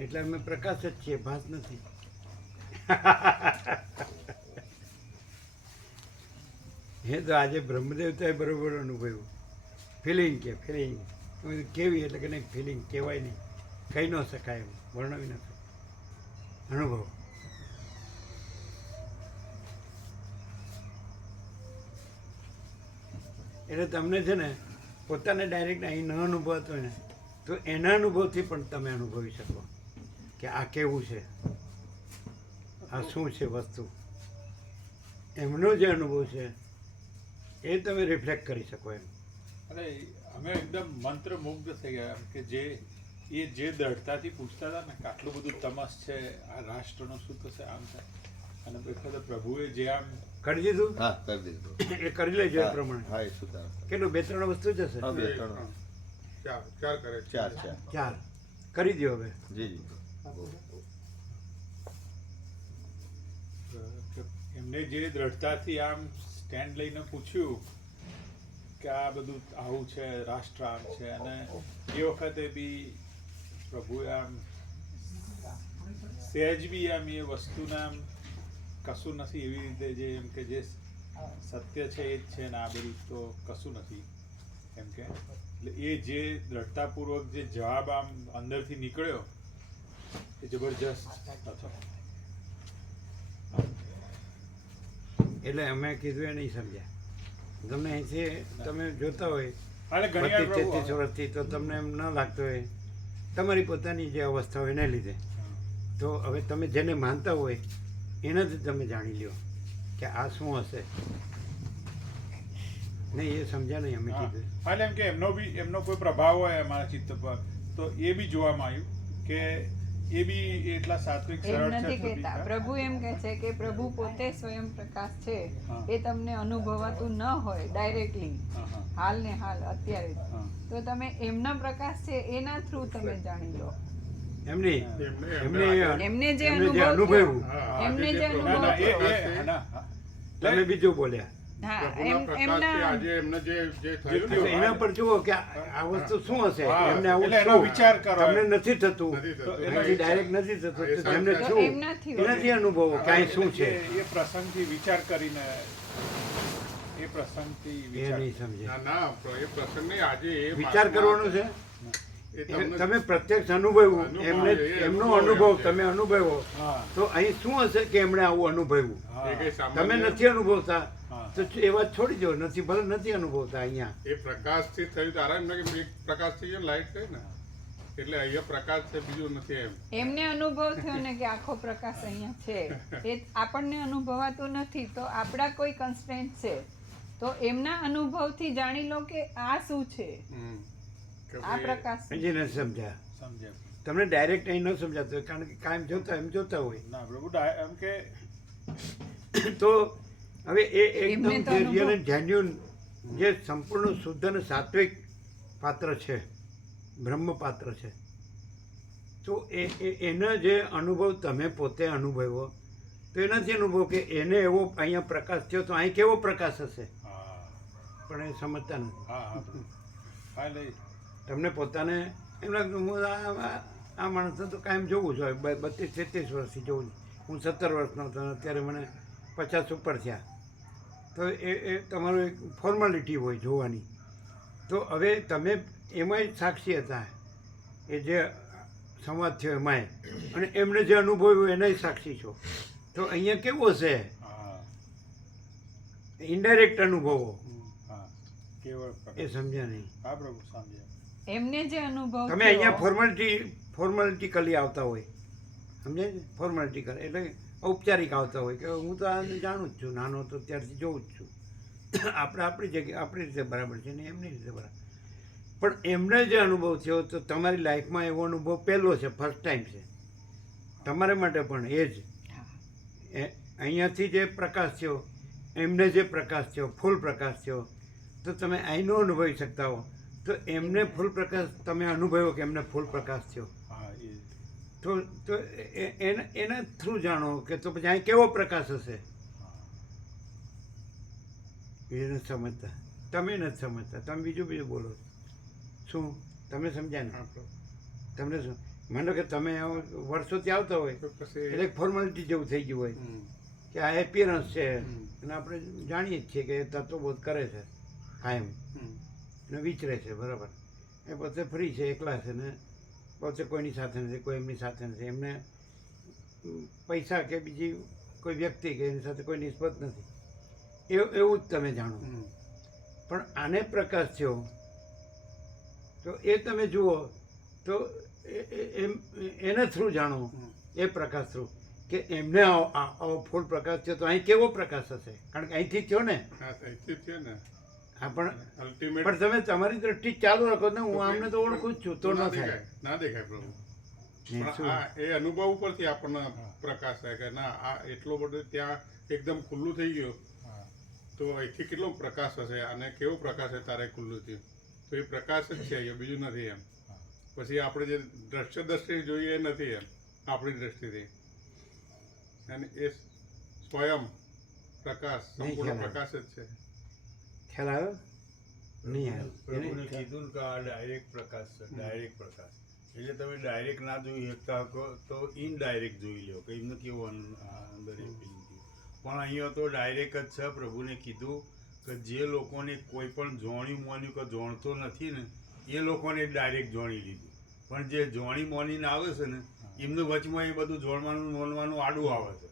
એટલે અમે પ્રકાશ જ છીએ, ભાસ નથી. એ તો આજે બ્રહ્મદેવતાએ બરોબર અનુભવ્યું. ફિલિંગ કે ફિલિંગ કેવી એટલે કે નહીં, ફિલિંગ કહેવાય નહીં, કહી ન શકાય એમ, વર્ણવી ન શકાય. અનુભવ. એટલે તમને છે ને પોતાને ડાયરેક્ટ અહીં ન અનુભવતો હોય ને તો એના અનુભવથી પણ તમે અનુભવી શકો કે આ કેવું છે, આ શું છે વસ્તુ. એમનો જે અનુભવ છે એ તમે રિફ્લેક્ટ કરી શકો એમ. અને અમે એકદમ મંત્રમુગ્ધ થઈ ગયા એમ કે જે દ્રઢતાથી પૂછતા હતા ને કે આટલું બધું તમસ છે, આ રાષ્ટ્રનું શું થશે, આમ છે. અને વખતે પ્રભુએ જે આમ કરી દીધું હા કરી દીધું. એ કરી લેજો એ પ્રમાણે. હા એ સુધાર. કેટલું 2-3 વસ્તુ જ હશે? હા 2-3 4 ચાર કરી દો હવે. જી જી. એમને જે દ્રઢતાથી આમ સ્ટેન્ડ લઈને પૂછ્યું કે આ બધું આવું છે, રાષ્ટ્ર આમ છે, અને એ વખતે બી પ્રભુએ આમ સહેજ બી આમ એ વસ્તુને આમ કશું નથી એવી રીતે જે એમ કે જે સત્ય છે એ જ છે ને આ બધું તો કશું નથી એમ કે. એટલે એ જે દ્રઢતાપૂર્વક જે જવાબ આમ અંદરથી નીકળ્યો એ જબરજસ્ત હતો. એટલે અમે કીધું એ નહીં સમજ્યા. તમને અહીંથી તમે જોતા હોય અને ઘણી વાર 32-33 પ્રભુ વર્ષથી તો તમને એમ ન લાગતું હોય તમારી પોતાની જે અવસ્થા હોય એને લીધે. તો હવે તમે જેને માનતા હોય એનાથી તમે જાણી લ્યો કે આ શું હશે. નહીં એ સમજ્યા નહીં અમે હા. કીધું. એટલે એમ કે એમનો કોઈ પ્રભાવ હોય અમારા ચિત્ત પર તો એ બી જોવામાં આવ્યું કે એ બી એટલા સાત્વિક એમ સરળ નથી છે. કહેતા. પ્રભુ એમ કહે છે કે પ્રભુ પોતે સ્વયં પ્રકાશ છે. હા. એ તમને અનુભવાતું ન હોય ડાયરેક્ટલી, હા, હા, હાલ ને હાલ અત્યારે જ. હા. તો તમે એમનો પ્રકાશ છે એના થ્રુ તમે જાણી લો. એમ નહીં, એમને એમને જે અનુભવ્યું એમને જે ના, ના, અનુભવ એ ના, હા. તમે બીજું બોલ્યા. હા એમના તો એના પર જુઓ કે આ વસ્તુ શું હશે. હા, એમને આવું એટલે એનો શું? વિચાર કરો. તમને નથી થતું, તો એનો અહીંથી ડાયરેક્ટ નથી થતું, તો એમને તો શું એમનાથી હોય. એનાથી અનુભવો કે અહીં શું છે. એ પ્રસંગથી વિચાર કરીને એ પ્રસંગથી એ વિચાર નહીં સમજે. એ પ્રસંગ નહીં, આજે એ વિચાર કરવાનો છે. એ એટલે તમને તમે પ્રત્યક્ષ અનુભવ્યું, એમને એમનો અનુભવ તમે અનુભવ્યો હા, તો અહીં શું હશે કે એમણે આવું અનુભવ્યું. હા, એ કઈ તમે સામાન્ય નથી અનુભવતા હા. તો એ વાત છોડી દો. નથી ભલે નથી અનુભવતા અહીંયા. એ પ્રકાશથી થયું તારા એમને કે એક પ્રકાશથી એ લાઈટ થઈ ને એટલે અહીંયા પ્રકાશ છે, બીજું નથી એમ. એમને અનુભવ થયો ને કે આખો પ્રકાશ અહીંયા છે. એ આપણને અનુભવાતું નથી તો આપણા કોઈ કન્સ્ટ્રેન્ટ છે તો એમના અનુભવથી જાણી લો કે આ શું છે, હમ. કે આ ભાઈ પ્રકાશ શું હજી નથી સમજ્યા. સમજે. તમને ડાયરેક્ટ અહીં ન સમજાતું હોય કારણ કે કાયમ જોતા એમ જોતા હોય. ના પ્રભુ એમ કે તો હવે એ એમને એકદમ તો જે અનુભવ- રિયલ એન્ડ જેન્યુન જે સંપૂર્ણ શુદ્ધ અને સાત્વિક પાત્ર છે, બ્રહ્મ પાત્ર છે, તો એનો જે અનુભવ તમે પોતે અનુભવ્યો તો એનાથી અનુભવ કે એને એવો અહીંયા પ્રકાશ થયો તો અહીં કેવો પ્રકાશ હશે, હા પણ એ સમજતા નથી. હા હા લઈ તમને પોતાને એમ લાગે હું આ માણસને તો કાયમ જોઉં છું, 32-33 વર્ષથી જોઉં છું. હું 17 વર્ષનો હતો અત્યારે મને 50 ઉપર થયા. તો એ તમારું એક ફોર્માલિટી હોય જોવાની. તો હવે તમે એમાંય સાક્ષી હતા, એ જે સંવાદ થયો એમાંય, અને એમને જે અનુભવ્યું એનાય સાક્ષી છો. તો અહીંયા કેવું હશે, હા ઇનડાયરેક્ટ અનુભવો હા કેવળ એ સમજ્યા નહીં. હા પ્રભુ સમજ્યા. એમને જે અનુભવ તમે અહીંયા ફોર્માલિટીકલી આવતા હોય, સમજાય છે? ફોર્માલિટીકલ એટલે ઔપચારિક આવતા હોય કે હું તો આને જાણું જ છું, નાનો તો ત્યારથી જોઉં જ છું, આપણે આપણી જગ્યાએ આપણી રીતે બરાબર છે ને એમની રીતે બરાબર. પણ એમને જે અનુભવ થયો તો તમારી લાઈફમાં એવો અનુભવ પહેલો છે, ફર્સ્ટ ટાઈમ છે તમારા માટે. પણ એ જ અહીંયાથી જે પ્રકાશ થયો, એમને જે પ્રકાશ થયો, ફૂલ પ્રકાશ થયો, તો તમે અહીંનો અનુભવી શકતા હો. તો એમને ફૂલ પ્રકાશ તમે અનુભવ્યો કે એમને ફૂલ પ્રકાશ થયો, હા એ તો એના થ્રુ જાણો કે તો પછી અહીં કેવો પ્રકાશ હશે. એ નથી સમજતા, તમે નથી સમજતા, તમે બીજું બોલો છો. શું તમે સમજ્યા ને? તમને શું માનો કે તમે વર્ષોથી આવતા હોય તો પછી એટલે એક ફોર્માલિટી જેવું થઈ ગયું હોય કે આ એપિયરન્સ છે, અને આપણે જાણીએ જ છીએ કે એ તત્વબોધ કરે છે કાયમ ને વિચરે છે, બરાબર. એ પોતે ફ્રી છે, એકલા છે ને પોતે કોઈની સાથે નથી, કોઈ એમની સાથે નથી, એમને પૈસા કે બીજી કોઈ વ્યક્તિ કે એની સાથે કોઈ નિસ્બત નથી, એવું જ તમે જાણો. પણ આને પ્રકાશ થયો તો એ તમે જુઓ તો એને થ્રુ જાણો, એ પ્રકાશ થ્રુ કે એમને આવો ફૂલ પ્રકાશ થયો તો અહીં કેવો પ્રકાશ હશે, કારણ કે અહીંથી થયો ને. હા અહીંથી છે ને હા પણ અલ્ટિમેટ તમે તમારી દ્રષ્ટિ ચાલુ રાખો ને, હું આમને તો ઓળખું જ છું, તો ન થાય. ના દેખાય પ્રભુ. ને પણ શું? આ એ અનુભવ ઉપરથી આપણને પ્રકાશ થાય કે ના આ એટલો બધો ત્યાં એકદમ ખુલ્લું થઈ ગયું, તો અહીંથી કેટલો પ્રકાશ હશે અને કેવો પ્રકાશ છે તારે ખુલ્લું થયું. તો એ પ્રકાશ જ છે, એ બીજું નથી એમ. પછી આપણે જે દ્રષ્ટિ જોઈએ એ નથી એમ આપણી દ્રષ્ટિથી. અને એ સ્વયં પ્રકાશ સંપૂર્ણ પ્રકાશ જ છે. ખ્યાલ આવ્યો નહીં આવ્યો? પ્રભુને કીધું ને કે આ ડાયરેક્ટ પ્રકાશ છે, ડાયરેક્ટ પ્રકાશ. એટલે તમે ડાયરેક્ટ ના જોઈ શકતા હકો તો ઇનડાયરેક્ટ જોઈ લો કે એમને કેવું અંદર એ ફીલિંગ થયું. પણ અહીંયા તો ડાયરેક્ટ જ છે. પ્રભુને કીધું કે જે લોકોને કોઈ પણ જોણી મોન્યું કે જોણતો નથી ને એ લોકોને ડાયરેક્ટ જોણી લીધું. પણ જે જોણી મોનીને આવે છે ને એમનું વચમાં એ બધું જોડવાનું મોનવાનું આડું આવે છે.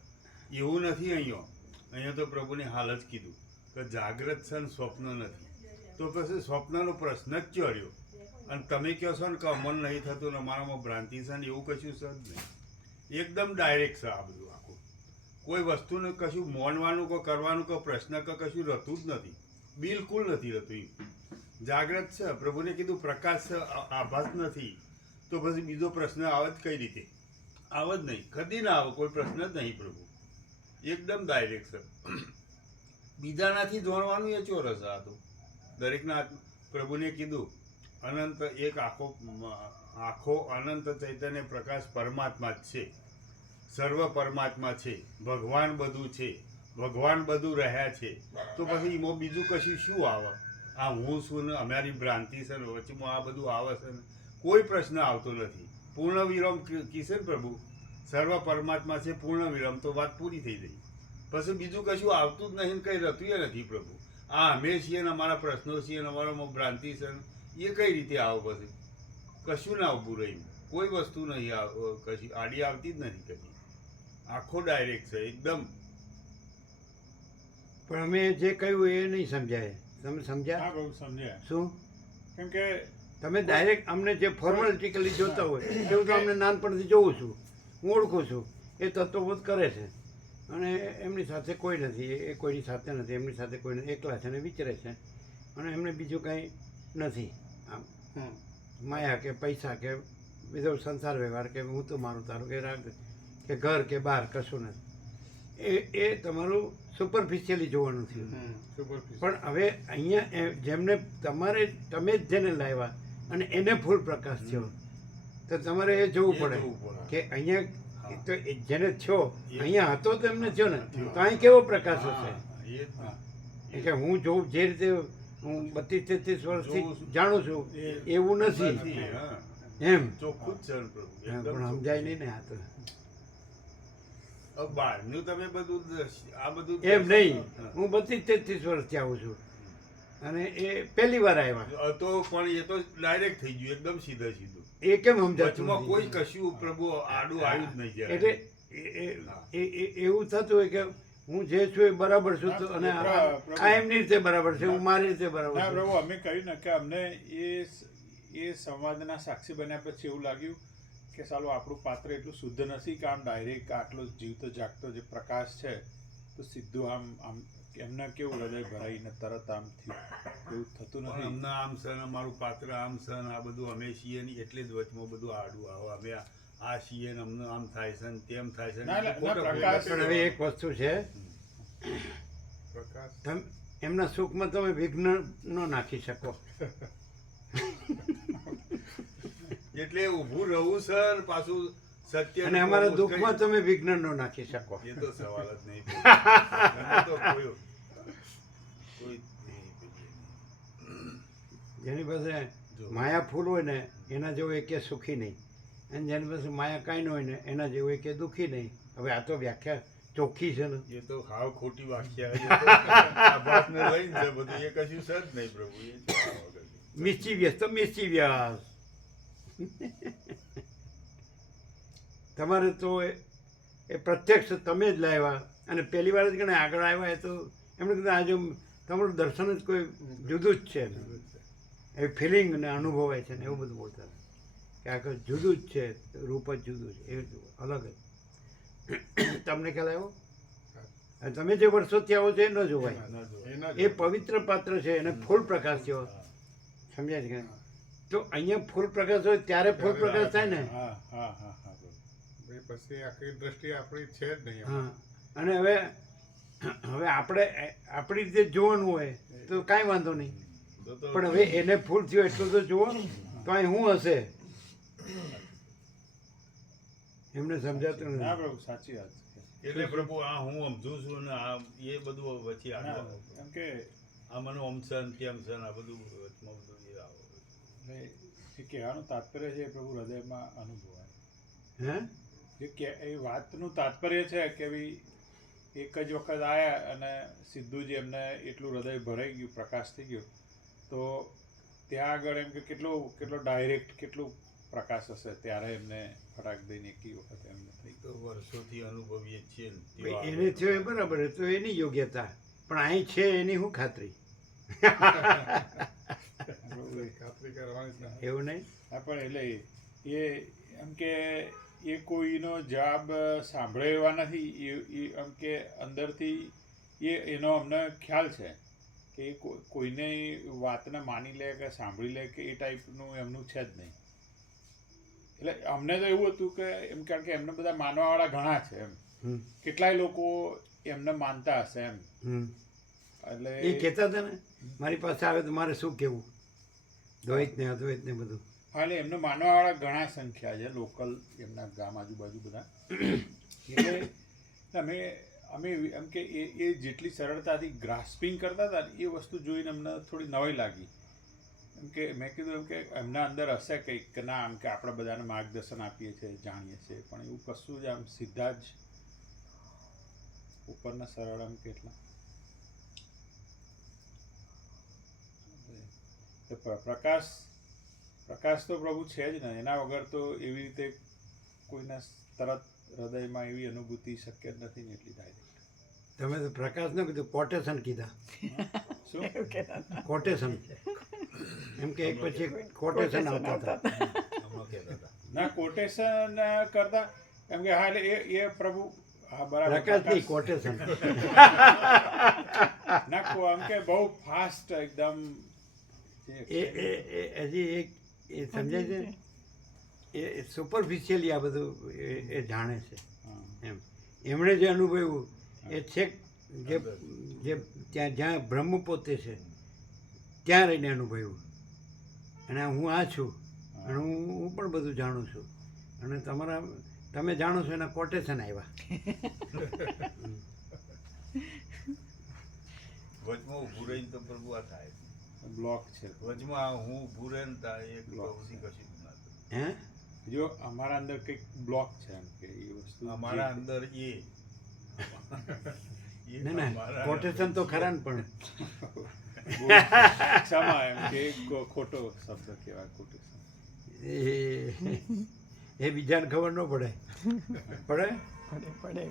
એવું નથી અહીંયા. અહીંયા તો પ્રભુને હાલ જ કીધું કે જાગ્રત છે ને સ્વપ્ન નથી. તો પછી સ્વપ્નનો પ્રશ્ન જ ક્યાં રહ્યો? અને તમે કહો છો ને કે અમન નહીં થતું ને અમારામાં ભ્રાંતિ છે ને એવું કશું છે જ નહીં. એકદમ ડાયરેક્ટ છે આ બધું આખું. કોઈ વસ્તુને કશું મોનવાનું કે કરવાનું કે પ્રશ્ન કે કશું રહેતું જ નથી, બિલકુલ નથી રહેતું. એમ જાગ્રત છે. પ્રભુને કીધું પ્રકાશ છે, આભાસ નથી. તો પછી બીજો પ્રશ્ન આવે જ કઈ રીતે? આવે જ નહીં, કદી ના આવે, કોઈ પ્રશ્ન જ નહીં. પ્રભુ એકદમ ડાયરેક્ટ છે. બીજાનાથી જોડવાનું એ ચોરસ આ તો દરેકના. પ્રભુને કીધું અનંત એક આખો અનંત ચૈતન્ય પ્રકાશ પરમાત્મા જ છે, સર્વ પરમાત્મા છે, ભગવાન બધું છે, ભગવાન બધું રહ્યા છે. તો પછી એમાં બીજું કશું શું આવે? આ હું શું ને અમારી ભ્રાંતિ છે ને વચમાં આ બધું આવે છે ને કોઈ પ્રશ્ન આવતો નથી. પૂર્ણ વિરામ કીશે ને પ્રભુ, સર્વ પરમાત્મા છે, પૂર્ણ વિરામ, તો વાત પૂરી થઈ ગઈ. પછી બીજું કશું આવતું જ નહીં, કંઈ રહેતું એ નથી. પ્રભુ આ અમે છીએ ને અમારા પ્રશ્નો છીએ ને અમારામાં ભ્રાંતિ છે ને એ કઈ રીતે આવો? પછી કશું ના ઊભું રહ્યું, કોઈ વસ્તુ નહીં કશી આડી આવતી જ નથી કદી. આખો ડાયરેક્ટ છે એકદમ. પણ અમે જે કહ્યું એ નહીં સમજાય. તમે સમજ્યા? હા બહુ સમજ્યા. શું? કેમ કે તમે ડાયરેક્ટ અમને જે ફોર્માલિટીકલી જોતા હોય એવું તો અમને નાનપણથી જોઉં છું, હું ઓળખું છું. એ તત્વબોધ કરે છે અને એમની સાથે કોઈ નથી, એ કોઈની સાથે નથી, એમની સાથે કોઈ નથી, એકલા છે ને વિચરે છે. અને એમને બીજું કાંઈ નથી, આમ માયા કે પૈસા કે બીજો સંસાર વ્યવહાર કે હું તો મારું તારું કે રાગ કે ઘર કે બહાર કશું નથી. એ તમારું સુપરફિશિયલી જોવાનું થયું. પણ હવે અહીંયા જેમને તમે જ જેને લાવ્યા અને એને ફૂલ પ્રકાશ થયો, તો તમારે એ જોવું એ પડે જોવું પડે. કે અહીંયા તો જેને છો અહીંયા હતો તો એમને થયો ને તો અહીં કેવો પ્રકાશ હશે હા, એ જ ને. એટલે હું જોઉં જે રીતે હું 32-33 વર્ષથી જોઉં છું. જાણું છું એવું નથી નથી, હા. એમ ચોખ્ખું જ છે ને પ્રભુ હા, એકદમ પણ સમજાય નહીં ને આ તો હવે બહારનું તમે બધું આ બધું એમ નહીં હા. હું 32-33 વર્ષથી આવું છું અને એ પહેલી વાર આવ્યા તો પણ એ તો ડાયરેક્ટ થઈ ગયું એકદમ સીધે સીધું એ કેમ સમજાતું વચમાં કોઈ નથી? કશું પ્રભુ આડું આવ્યું જ નહીં એટલે જ્યારે એવું થતું હોય કે હું જે છું એ બરાબર છું તો અને આ એમની રીતે બરાબર છે હું મારી રીતે બરાબર ના છું પ્રભુ અમે કહ્યું ને કે અમને એ સંવાદના સાક્ષી બન્યા પછી એવું લાગ્યું કે સાલું આપણું પાત્ર એટલું શુદ્ધ નથી કે આમ ડાયરેક્ટ આટલો જીવતો જાગતો જે પ્રકાશ છે તો સીધું આમ એમને કેવું હૃદય ભરાઈને તરત આમ થયું એવું થતું પણ નથી. અમને આમ છે ને અમારું પાત્ર આમ છે ને આ બધું અમે છીએ ને એટલે જ વચમાં બધું આડું આવે અમે આ છીએ ને અમને આમ થાય છે ને તેમ થાય છે ને ના, ના, ખોટું પ્રકાશ પણ હવે એક વસ્તુ છે પ્રકાશ એમના સુખમાં તમે વિઘ્ન ન નાખી શકો એટલે ઊભું રહું છે ને પાછું સત્ય અને અમારા દુઃખમાં તમે વિઘ્ન ન નાખી શકો એ તો સવાલ જ નહીં એમાં તો કોઈ જેની પાસે જો. માયા ફૂલ હોય ને એના જેવો એકે સુખી નહીં અને જેની પાસે માયા કાંઈ ન હોય ને એના જેવો એકે દુઃખી નહીં. હવે આ તો વ્યાખ્યા ચોખ્ખી છે ને એ તો હાવ ખોટી વાક્યા છે. એ તો આ વાતને લઈને છે બધું એ કશું છે જ નહીં પ્રભુ એ જ આ વગર. મિસ્ચીવિયસ તો મિસ્ચીવિયસ તમારે તો એ પ્રત્યક્ષ તમે જ લાવ્યા અને પહેલી વાર જ ગણે આગળ આવ્યા એ તો એમણે કીધું આજે તમારું દર્શન જ કોઈ જુદું જ છે એવી ફિલિંગ ને અનુભવાય છે ને એવું બધું બોલતા કે આ જુદું જ છે રૂપ જ જુદું છે એ અલગ જ તમને ખ્યાલ આવ્યો અને તમે જે વર્ષોથી આવો છો એ ન જોવાય એના એ પવિત્ર પાત્ર છે એને ફૂલ પ્રકાશ થયો સમજાય છે કે તો અહીંયા ફૂલ પ્રકાશ હોય ત્યારે ફૂલ પ્રકાશ થાય ને હા હા હા હા પ્રભુ. પછી આખી દ્રષ્ટિ આપણી છે જ નહીં હા અને હવે આપણે આપણી રીતે જોવાનું હોય તો કાંઈ વાંધો નહીં તો પણ હવે એને ફૂલ થયો એટલું તો જુઓ તો અહીં શું હશે એમને સમજાતું ના નથી પ્રભુ સાચી વાત છે. એટલે પ્રભુ આ હું સમજુ છું ને આ એ બધું વચ્ચે ના, આડું આવે. એમ કે આ મને ઓમ છે ને તેમ છે ને આ બધું વચમાં બધું એ આવે. એટલે એ કહેવાનું તાત્પર્ય છે એ પ્રભુ હૃદયમાં અનુભવાય. હે જે કે એ વાતનું તાત્પર્ય છે કે ભાઈ એક જ વખત આવ્યા અને સીધું જ એમને એટલું હૃદય ભરાઈ ગયું પ્રકાશ થઈ ગયો તો ત્યાં આગળ એમ કે કેટલો ડાયરેક્ટ કેટલું પ્રકાશ હશે ત્યારે એમને ફટાક દઈને એકી વખત એમને થઈ તો વર્ષોથી અનુભવીએ જ છીએ ને ભાઈ તેવા એને થયો એ બરાબર છે, તો એની યોગ્યતા પણ અહીં છે એની શું ખાતરી ખાતરી કરવાની જ નથી. એવું નહીં હા પણ એટલે એ એમ કે એ કોઈનો જવાબ સાંભળે એવા નથી એ એમ કે અંદરથી એનો અમને ખ્યાલ છે કે એ કોઈને વાતને માની લે કે સાંભળી લે કે એ ટાઈપનું એમનું છે જ નહીં. એટલે અમને તો એવું હતું કે એમ કારણ કે એમને બધા માનવાવાળા ઘણા છે એમ હમ કેટલાય લોકો એમને માનતા હશે એમ હમ એટલે એ કહેતા હતા ને મારી પાસે આવે તો મારે શું કહેવું દ્વૈત ને અદ્વૈત ને બધું હા એટલે એમને માનવાવાળા ઘણા સંખ્યા છે લોકલ એમના ગામ આજુબાજુ બધા એટલે અમે એમ કે એ જેટલી સરળતાથી ગ્રાસ્પિંગ કરતા હતા ને એ વસ્તુ જોઈને અમને થોડી નવાઈ લાગી. એમ કે મેં કીધું એમ કે એમના અંદર હશે કંઈક કે ના આમ કે આપણે બધાને માર્ગદર્શન આપીએ છીએ જાણીએ છીએ પણ એવું કશું જ આમ સીધા જ ઉપરના સરળ એમ કેટલા પ્રકાશ તો પ્રભુ છે જ ને એના વગર તો એવી રીતે કોઈના તરત હૃદયમાં એવી અનુભૂતિ શક્ય જ નથી ને એટલી ડાયરેક્ટ. તમે તો પ્રકાશ ન કીધું કોટેશન કીધા શું કોટેશન એમ કે એક પછી એક કોટેશન આવતા હતા આમાં કહેતા હતા. ના કોટેશન કરતા એમ કે હા એટલે એ પ્રભુ હા બરાબર પ્રકાશ નહીં કોટેશન ના એમ કે બહુ ફાસ્ટ એકદમ એ હજી એક એ સમજાય છે એ સુપરફિશિયલી આ બધું એ જાણે છે એમ એમણે જે અનુભવ્યું એ છેક જે જ્યાં બ્રહ્મ પોતે છે ત્યાં રહીને અનુભવ્યું અને હું આ છું અને હું પણ બધું જાણું છું અને તમે જાણો છો એના કોટેશન આવ્યા. વચમાં ઊભું રહીને તો પ્રભુ આ થાય. બ્લોક છે. વચમાં હું ઊભું રહે ને ત્યાં એક કશું ના થાય. હે જો અમારા અંદર કંઈક બ્લોક છે એમ કે એ વસ્તુ અમારા અંદર એ ના કોટેશન તો ખરા ને પણ ક્ષમા એમ કે ખોટો શબ્દ કહેવાય કોટેશન. એ બીજાને ખબર ન પડે પડે પડે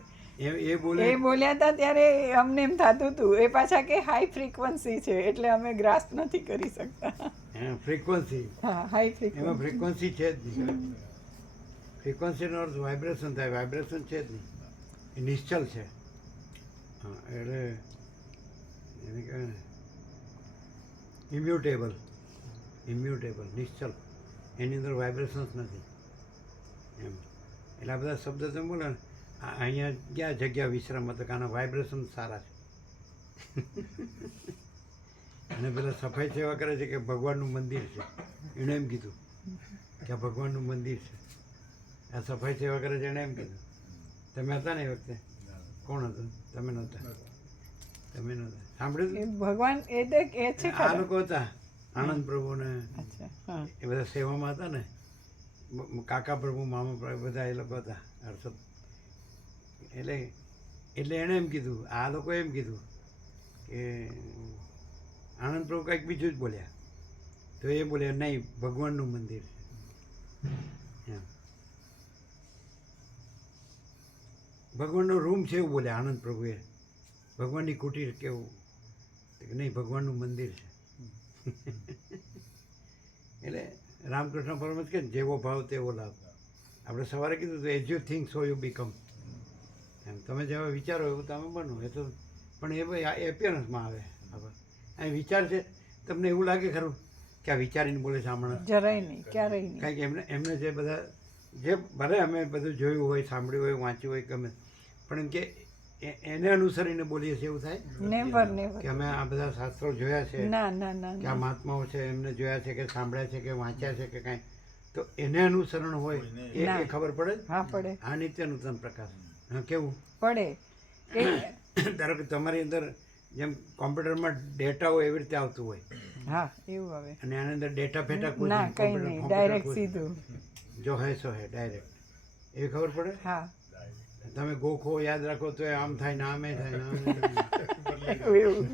એ બોલે એ બોલ્યા હતા ત્યારે અમને એમ થતું હતું એ પાછા કે હાઈ ફ્રીક્વન્સી છે એટલે અમે ગ્રાસ્પ નથી કરી શકતા. ફ્રીક્વન્સી હા હાઈ એમાં ફ્રીક્વન્સી ફ્રીક્વન્સી છે જ નહીં. ફ્રીક્વન્સીનો અર્થ વાઇબ્રેશન થાય. વાઇબ્રેશન છે જ નહીં, એ નિશ્ચલ છે. હા એટલે એને કહેવાય ને ઇમ્યુટેબલ નિશ્ચલ, એની અંદર વાઇબ્રેશન્સ નથી એમ. એટલે આ બધા શબ્દ તમે બોલો ને અહીંયા ક્યાં જગ્યા વિશ્રામ હતો કે આના વાઇબ્રેશન સારા છે. અને પેલા સફાઈ સેવા કરે છે કે ભગવાનનું મંદિર છે, એણે એમ કીધું કે આ ભગવાનનું મંદિર છે. આ સફાઈ સેવા કરે છે એણે એમ કીધું. તમે હતા ને એ વખતે? કોણ હતું? તમે નહોતા સાંભળ્યું? એ ભગવાન એ તો એ છે આ ખરા. લોકો હતા આનંદ પ્રભુ ને અચ્છા હા એ બધા સેવામાં હતા ને, કાકા પ્રભુ મામા પ્રભુ બધા એ લોકો હતા હર્ષદ. એટલે એણે એમ કીધું, આ લોકોએ એમ કીધું કે આનંદ પ્રભુ કંઈક બીજું જ બોલ્યા, તો એ બોલ્યા નહીં ભગવાનનું મંદિર છે એમ. ભગવાનનો રૂમ છે એવું બોલ્યા આનંદ પ્રભુએ. ભગવાનની કુટીર કેવું કે નહીં ભગવાનનું મંદિર છે. એટલે રામકૃષ્ણ પરમહંસ કે જેવો ભાવ તેવો લાભ. આપણે સવારે કીધું તો as you think so you become એમ. તમે જેવા વિચારો એવું તમે બનો. એ તો પણ એ ભાઈ એપિયરન્સમાં આવે. અહીં વિચાર છે તમને એવું લાગે ખરું કે આ વિચારીને બોલે છે આ માણસ? જરાય નહીં, ક્યારેય નહીં. કારણ કે એમને જે બધા જે ભલે અમે બધું જોયું હોય, સાંભળ્યું હોય, વાંચ્યું હોય, ગમે, પણ એમ કે એને અનુસરીને બોલીએ છીએ એવું થાય નેવર નેવર. કે અમે આ બધા શાસ્ત્રો જોયા છે ના ના ના કે આ મહાત્માઓ છે એમને જોયા છે કે સાંભળ્યા છે કે વાંચ્યા છે કે કાંઈ, તો એને અનુસરણ હોય એ ખબર પડે. હા પડે આ નિત્ય નૂતન પ્રકાશ. હા કેવું પડે એ ધારો કે તમારી અંદર જેમ કોમ્પ્યુટરમાં ડેટા હોય એવી રીતે આવતું હોય હા એવું હવે અને આની અંદર ડેટા ફેટા કોઈ ના નહીં, કઈ computer- નહીં, computer ડાયરેક્ટ કોઈ સીધું. જો હે સો હે ડાયરેક્ટ એવી ખબર પડે. હા તમે ગોખો યાદ રાખો તો આમ થાય ને આમે થાય ને આમ થાય. એવું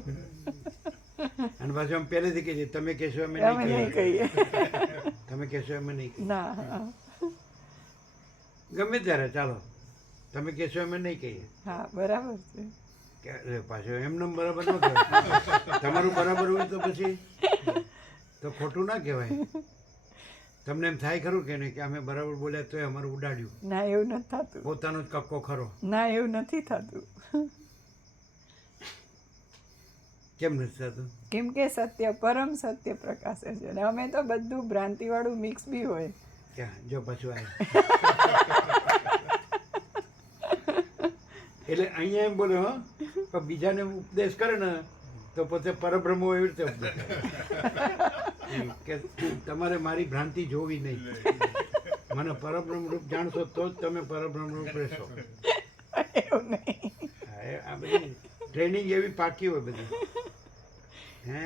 અને પાછું આમ પહેલેથી કહીએ તમે કહેશો અમે અમે નહીં નહીં કહીએ, કહીએ તમે કહેશો અમે નહીં કહીએ. ના હા. ગમે ત્યારે ચાલો તમે કહેશો અમે નહીં કહીએ હા બરાબર છે. કે પાછું એમને બરાબર ન કહેવાય. તમારું બરાબર હોય તો પછી તો ખોટું ના કહેવાય. તમને એમ થાય ખરું કે નહીં કે અમે બરાબર બોલ્યા તોય અમારું ઉડાડ્યું, ના એવું નથી થતું. પોતાનો જ કક્કો ખરો? ના એવું નથી થતું. કેમ નથી થતું? કેમ કે સત્ય પરમ સત્ય પ્રકાશે છે અને અમે તો બધું ભ્રાંતિવાળું મિક્સ બી હોય. ક્યાં જો પાછું આવે. એટલે અહીંયા એમ બોલે હો, પણ બીજાને ઉપદેશ કરે ને તો પોતે પરબ્રહ્મ એવી રીતે ઉપદેશ કરે. એમ કે તમારે મારી ભ્રાંતિ જોવી નહીં, મને પરબ્રહ્મ રૂપ જાણશો તો જ તમે પરબ્રહ્મ રૂપ રહેશો. એવું નહીં. હા, આ બધી ટ્રેનિંગ એવી પાકી હોય બધી. હે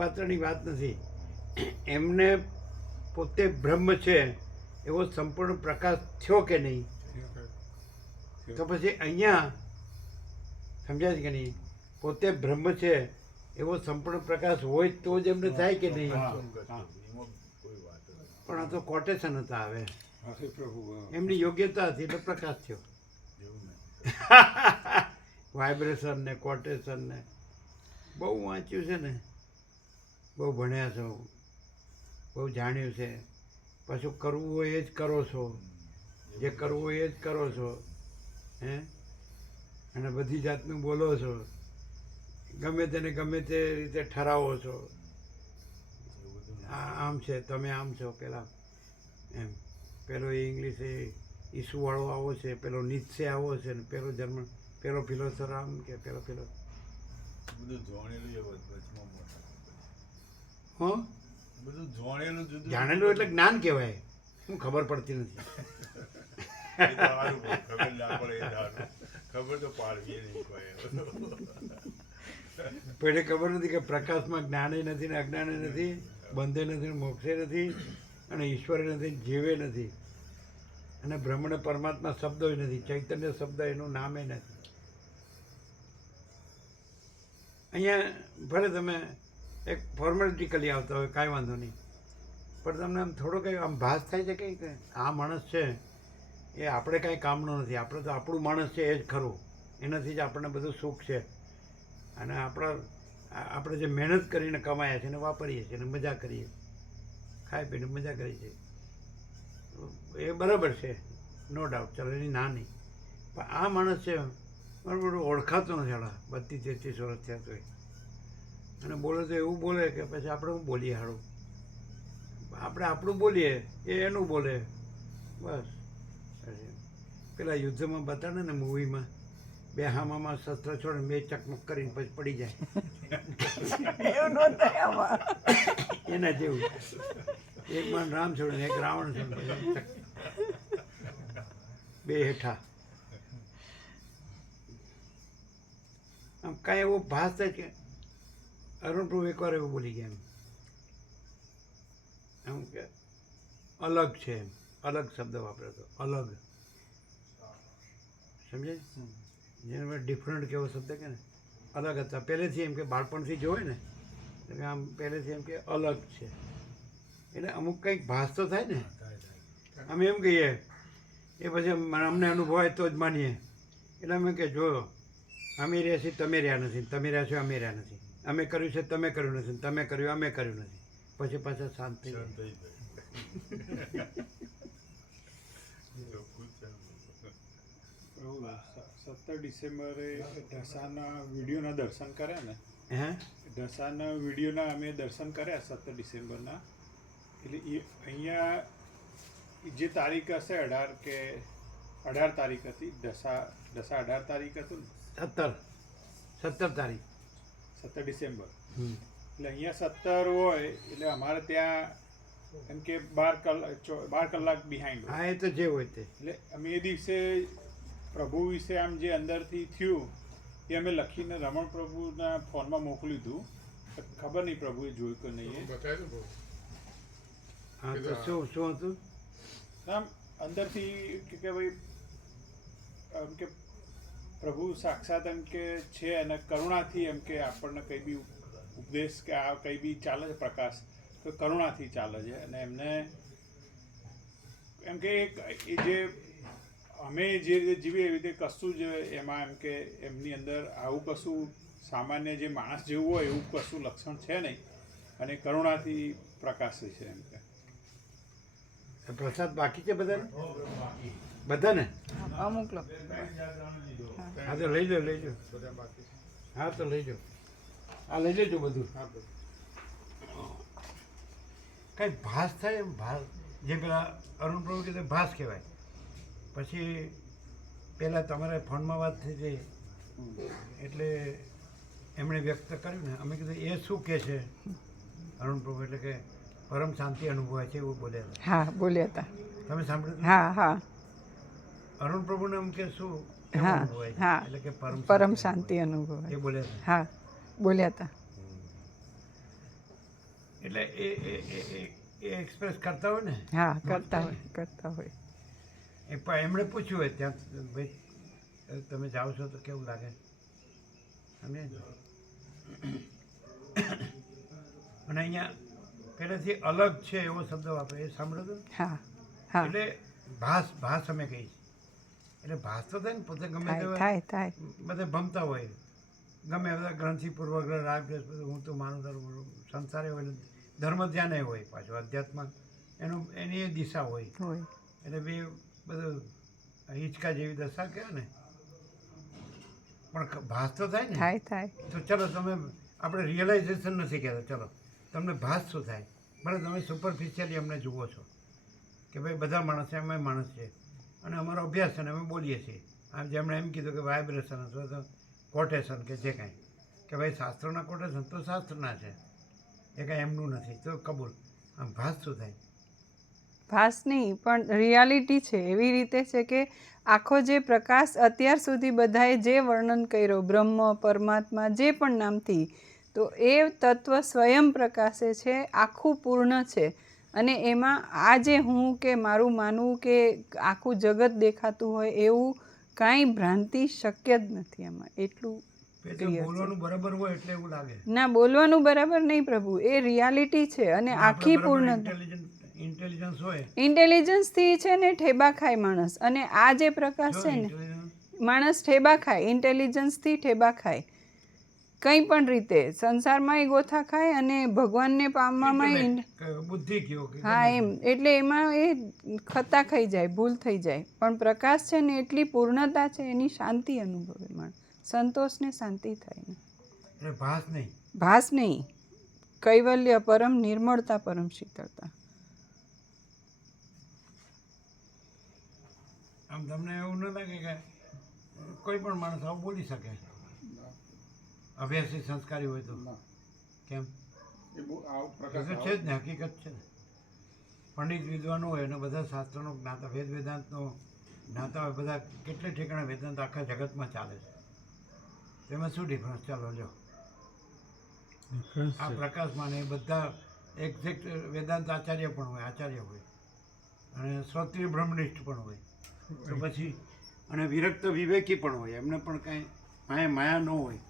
પાત્રની વાત નથી. એમને પોતે બ્રહ્મ છે એવો સંપૂર્ણ પ્રકાશ થયો કે નહીં, તો પછી અહીંયા સમજાય છે કે નહીં? પોતે બ્રહ્મ છે એવો સંપૂર્ણ પ્રકાશ હોય તો જ એમને થાય કે નહીં? પણ આ તો કોટેશન હતા. હવે એમની યોગ્યતા હતી એટલે પ્રકાશ થયો. વાઇબ્રેશન ને કોટેશન ને બહુ વાંચ્યું છે ને, બહુ ભણ્યા છો, બહુ જાણ્યું છે. પાછું કરવું હોય એ જ કરો છો, જે કરવું હોય એ જ કરો છો. હે અને બધી જાતનું બોલો છો, ગમે તેને ગમે તે રીતે ઠરાવો છો. આમ છે તમે આમ છો. પેલા એમ પેલો એ ઇંગ્લિશ એ ઈસુવાળો આવો છે, પેલો નીત્સે આવો છે ને પેલો જર્મન પેલો ફિલોસોફર આમ કે પેલો બધું જોણેલું એ વચમાં મોટા. હં બધું જોણેલું જુદું જાણેલું એટલે જ્ઞાન કહેવાય. શું ખબર પડતી નથી. એ તો સારું પણ ખબર ના પડે એ સારું. ખબર તો પાડવી નહીં કોઈ. પેલે ખબર નથી કે પ્રકાશમાં જ્ઞાને નથી ને અજ્ઞાને નથી, બંધે નથી ને મોક્ષે નથી, અને ઈશ્વરે નથી ને જીવે નથી, અને બ્રહ્મણ પરમાત્મા શબ્દો નથી, ચૈતન્ય શબ્દ એનું નામે નથી. અહીંયા ભલે તમે એક ફોર્મેલિટિકલી આવતા હોય કાંઈ વાંધો નહીં, પણ તમને આમ થોડો કંઈ આમ ભાસ થાય છે કે આ માણસ છે એ આપણે કાંઈ કામનો નથી, આપણે તો આપણું માણસ છે એ જ ખરું, એનાથી જ આપણને બધું સુખ છે, અને આપણે જે મહેનત કરીને કમાયા છે એને વાપરીએ છીએ અને મજા કરીએ, ખાઈ પીને મજા કરીએ છીએ, એ બરાબર છે, નો ડાઉટ, ચાલો એની ના નહીં. પણ આ માણસ છે બરાબર ઓળખાતો નથી, હાડા 32-33 વર્ષ થયા તો, અને બોલે તો એવું બોલે કે પછી આપણે શું બોલીએ હાડું, આપણે આપણું બોલીએ એ એનું બોલે, બસ. પેલા યુદ્ધમાં બતાડે ને મૂવીમાં, બે હામામાં શસ્ત્ર છોડે, બે ચકમક કરીને પછી પડી જાય, એના જેવું. એક માં રામ છોડે ને એક રાવણ છોડે, બે હેઠા. આમ કાંઈ એવો ભાસ થાય કે અરુણ પ્રભુ એકવાર એવું બોલી ગયા એમ કે અલગ છે, એમ અલગ શબ્દ વાપર્યો હતો, અલગ, સમજાય? જેને ડિફરન્ટ કેવો શબ્દ કે ને, અલગ હતા પહેલેથી, એમ કે બાળપણથી જોવે ને એટલે આમ પહેલેથી એમ કે અલગ છે, એટલે અમુક કંઈક ભાસ તો થાય ને. અમે એમ કહીએ એ પછી અમને અનુભવાય તો જ માનીએ, એટલે અમે કે જો અમે રહ્યા છીએ તમે રહ્યા નથી, તમે રહ્યા છો અમે રહ્યા નથી, અમે કર્યું છે તમે કર્યું નથી, તમે કર્યું અમે કર્યું નથી, પછી પાછા શાંત થઈ જાય. 17 ડિસેમ્બરે ઢસાના વિડીયોના દર્શન કર્યા ને, હે ઢસાના વિડીયોના અમે દર્શન કર્યા 17 ડિસેમ્બરના. એટલે એ અહીંયા જે તારીખ હશે 18 કે 18 તારીખ હતી, ઢસા 18 તારીખ હતું ને, 17 તારીખ 17 ડિસેમ્બર. એટલે અહીંયા 17 હોય એટલે અમારે ત્યાં એમ કે 12 કલાક બિહાઇન્ડ હોય. હા, એ તો જે હોય તે. એટલે અમે એ દિવસે પ્રભુ વિશે આમ જે અંદરથી થયું એ અમે લખીને રમણ પ્રભુના ફોનમાં મોકલ્યું હતું. ખબર નહીં પ્રભુએ જોયું કે નહીં એ. બતાવી દો બહુ. હા, તો શું હતું આમ અંદરથી કે ભાઈ એમ કે પ્રભુ સાક્ષાત એમ કે છે, અને કરુણાથી એમ કે આપણને કંઈ બી ઉપદેશ કે આ કંઈ બી ચાલે છે પ્રકાશ તો કરુણાથી ચાલે છે. અને એમને એમ કે એ જે અમે જે રીતે જીવીએ એવી રીતે કશું જ એમાં એમ કે એમની અંદર આવું કશું સામાન્ય જે માણસ જેવું હોય એવું કશું લક્ષણ છે નહીં, અને કરુણાથી પ્રકાશે છે. એમ કે પ્રસાદ બાકી છે બધાને? બધાને? અમુક લોકો. હા, તો લઈ લો લઈ લો. બધા બાકી છે. હા, તો લઈ લો. આ લઈ લેજો બધું. હા બધું. કંઈ ભાસ થાય એમ, ભાસ જે પેલા અરુણ પ્રભુ કીધું ભાસ કહેવાય. પછી પહેલાં તમારે ફોનમાં વાત થઈ હતી એટલે એમણે વ્યક્ત કર્યું ને, અમે કીધું એ શું કહે છે અરુણ પ્રભુ, એટલે કે પરમ શાંતિ અનુભવાય છે એવું બોલ્યા હતા. હા, બોલ્યા હતા. તમે સાંભળ્યું? હા હા અરુણ પ્રભુને એમ કે શું કેવું હા અનુભવાય છે? હા, એટલે કે પરમ શાંતિ અનુભવાય. એ બોલ્યા હતા. હા, બોલ્યા હતા. એટલે એ એક્સપ્રેસ કરતા હોય ને. હા, કરતા હોય. એ પણ એમણે પૂછ્યું હોય ત્યાં, ભાઈ તમે જાઓ છો તો કેવું લાગે, અને અહીંયા પહેલેથી અલગ છે એવો શબ્દ વાપરે, એ સાંભળ્યો હતો? હા હા, એટલે ભાસ અમે કહીએ છીએ. એટલે ભાસ તો થાય ને, પોતે ગમે થાય. બધા ભમતા હોય, ગમે બધા ગ્રંથિ પૂર્વગ્રહ રાગ દ્વેષ બધું હું તો માનું તારું સંસારે હોય, ધર્મ ધ્યાને હોય, પાછું અધ્યાત્મ એની એ દિશા હોય, એટલે બે બધું હિંચકા જેવી દશા કહેવાય ને. પણ ભાસ તો થાય ને. થાય. તો ચલો તમે, આપણે રિયલાઇઝેશન નથી કહેતા, ચલો તમને ભાસ શું થાય? ભલે તમે સુપરફિશિયલી અમને જુઓ છો કે ભાઈ બધા માણસ છે, અમે માણસ છે, અને અમારો અભ્યાસ છે અને અમે બોલીએ છીએ. આમ જેમણે એમ કીધું કે વાઇબ્રેશન અથવા તો કોટેશન કે જે કાંઈ, કે ભાઈ શાસ્ત્રોના કોટે સંતો શાસ્ત્રના છે, એ કાંઈ એમનું નથી, તો કબૂલ. આમ ભાસ શું થાય? ભાસ નહીં પણ રિયાલિટી છે. એવી રીતે છે કે આખો જે પ્રકાશ અત્યાર સુધી બધાએ જે વર્ણન કર્યો બ્રહ્મ પરમાત્મા જે પણ નામથી, તો એ તત્વ સ્વયં પ્રકાશે છે, આખું પૂર્ણ છે. અને એમાં આ જે હું કે મારું માનવું કે આખું જગત દેખાતું હોય એવું કાંઈ ભ્રાંતિ શક્ય જ નથી આમાં. એટલું એ તો બોલવાનું બરાબર હોય એટલે એવું લાગે. ના, બોલવાનું બરાબર નહીં પ્રભુ, એ રિયાલિટી છે અને આખી પૂર્ણ ઇન્ટેલિજન્સ હોય, ઇન્ટેલિજન્સથી છે ને ઠેબા ખાય માણસ. અને આ જે પ્રકાશ છે ને, માણસ ઠેબા ખાય, ઇન્ટેલિજન્સથી ઠેબા ખાય કંઈ પણ રીતે, સંસારમાં ગોથા ખાય અને ભગવાનને પામવામાં બુદ્ધિ કયો કે હા એમ, એટલે એમાં એ ખતા ખાઈ જાય, ભૂલ થઈ જાય. પણ પ્રકાશ છે ને એટલી પૂર્ણતા છે, એની શાંતિ અનુભવે માણસ, સંતોષને શાંતિ થાય ને. એટલે ભાસ નહીં, ભાસ નહીં, કૈવલ્ય પરમ નિર્મળતા, પરમ શીતળતા. આમ તમને એવું ન લાગે કે કોઈ પણ માણસ આવું બોલી શકે અભ્યાસી સંસ્કારી હોય તો? કેમ? એ બહુ આવો એ પ્રકાશ તો છે જ ને, હકીકત છે ને. પંડિત વિદ્વાનો હોય અને બધા શાસ્ત્રોનો જ્ઞાતા, વેદાંતનો જ્ઞાતા હોય, બધા કેટલે ઠેકાણે વેદાંત આખા જગતમાં ચાલે છે. તેમાં શું ડિફરન્સ? ચાલો લ્યો, ડિફરન્સ આ પ્રકાશમાં ને એ બધા એક્ઝેક્ટ વેદાંત આચાર્ય પણ હોય, આચાર્ય હોય, અને શ્રોત્રિય બ્રહ્મનિષ્ઠ પણ હોય, તો પછી અને વિરક્ત વિવેકી પણ હોય, એમને પણ કાંઈ માયા ન હોય,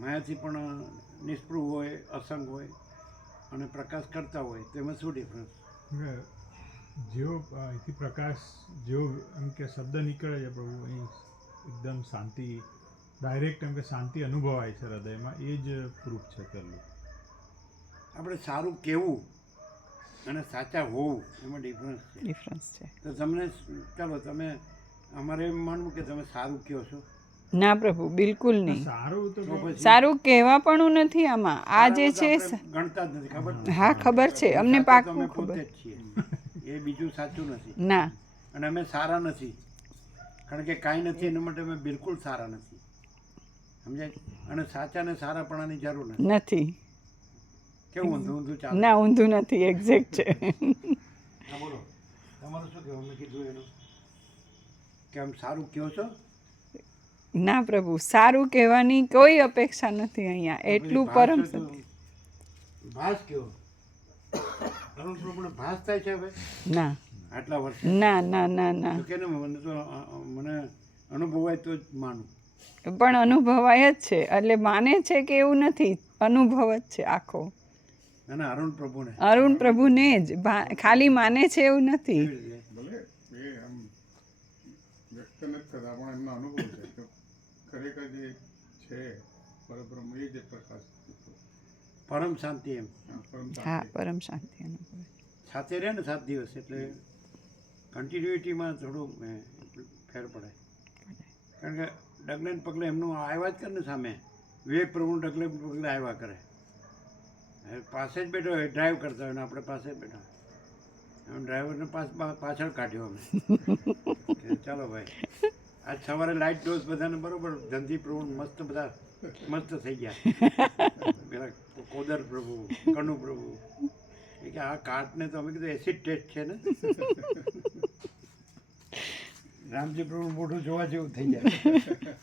માયાથી પણ નિષ્પૃહ હોય, અસંગ હોય અને પ્રકાશ કરતા હોય, તો એમાં શું ડિફરન્સ? જેવો અહીંથી પ્રકાશ જેવો એમ કે શબ્દ નીકળે છે પ્રભુ, અહીં એકદમ શાંતિ, ડાયરેક્ટ એમ કે શાંતિ અનુભવાય છે હૃદયમાં, એ જ પ્રૂફ છે પહેલું. આપણે સારું કહેવું અને સાચા હોવું એમાં ડિફરન્સ છે. તો તમને ચાલો, તમે અમારે એમ માનવું કે તમે સારું કહો છો? ના પ્રભુ, બિલકુલ નહીં. સારું તો પછી સારું કહેવા પણ નથી આમાં. આ જે છે ગણતા જ નથી, ખબર? હા ખબર છે અમને, પાક્કું અમે ખબર. પોતે જ છીએ, એ બીજું સાચું નથી. ના, અને અમે સારા નથી, કારણ કે કાંઈ નથી એના માટે અમે બિલકુલ સારા નથી, સમજાય? અને સાચા ને સારાપણાની જરૂર નથી. નથી. કેવું ઊંધું ઊંધું ચાલે? ના, ઊંધું નથી, એક્ઝેક્ટ છે. હા બોલો, તમારું શું કહેવું? મેં કીધું એનું કે આમ સારું કહો છો? ના પ્રભુ, સારું કહેવાની કોઈ અપેક્ષા નથી અહીંયા. એટલું પરમ સત્ય. ભાસ કયો? અરુણ પ્રભુને ભાસ થાય છે હવે ના, આટલા વર્ષ? ના ના ના ના, તો કે ને મને તો મને અનુભવાય તો જ માનું. પણ અનુભવાય જ છે, એટલે માને છે કે એવું નથી, અનુભવ જ છે આખો. અને અરુણ પ્રભુને, અરુણ પ્રભુને જ ખાલી માને છે એવું નથી. ભલે એ આમ વ્યક્ત નથી કરતા, પણ એમનો અનુભવ છે કે ખરેખર જે છે પરબ્રહ્મ એ જ પ્રકાશ, પરમ શાંતિ એમ. પરમ હા, શાંતિ. પરમ શાંતિ અનુભવે. સાથે રહે ને 7 દિવસ એટલે કન્ટિન્યુટીમાં થોડું ફેર પડે. કારણ કે ડગલે ને પગલે એમનું આવ્યા જ કરે ને સામે, વિવેક પ્રભુ ડગલે ને પગલે આવ્યા કરે. પાસે જ બેઠો હોય, ડ્રાઈવ કરતા હોય ને આપણે પાસે જ બેઠા હોય, ડ્રાઈવરને પાછળ કાઢ્યો અમે કે ચાલો ભાઈ, આજ સવારે લાઇટ ડોઝ બધાને બરોબર, ધંધી પ્રભુ મસ્ત બધા મસ્ત થઈ ગયા. પેલા કોદર પ્રભુ, કનુ પ્રભુ, એ કે આ કાટને તો અમે કીધું એસિડ ટેસ્ટ છે ને. રામજી પ્રભુ મોઢું જોવા જેવું થઈ જાય.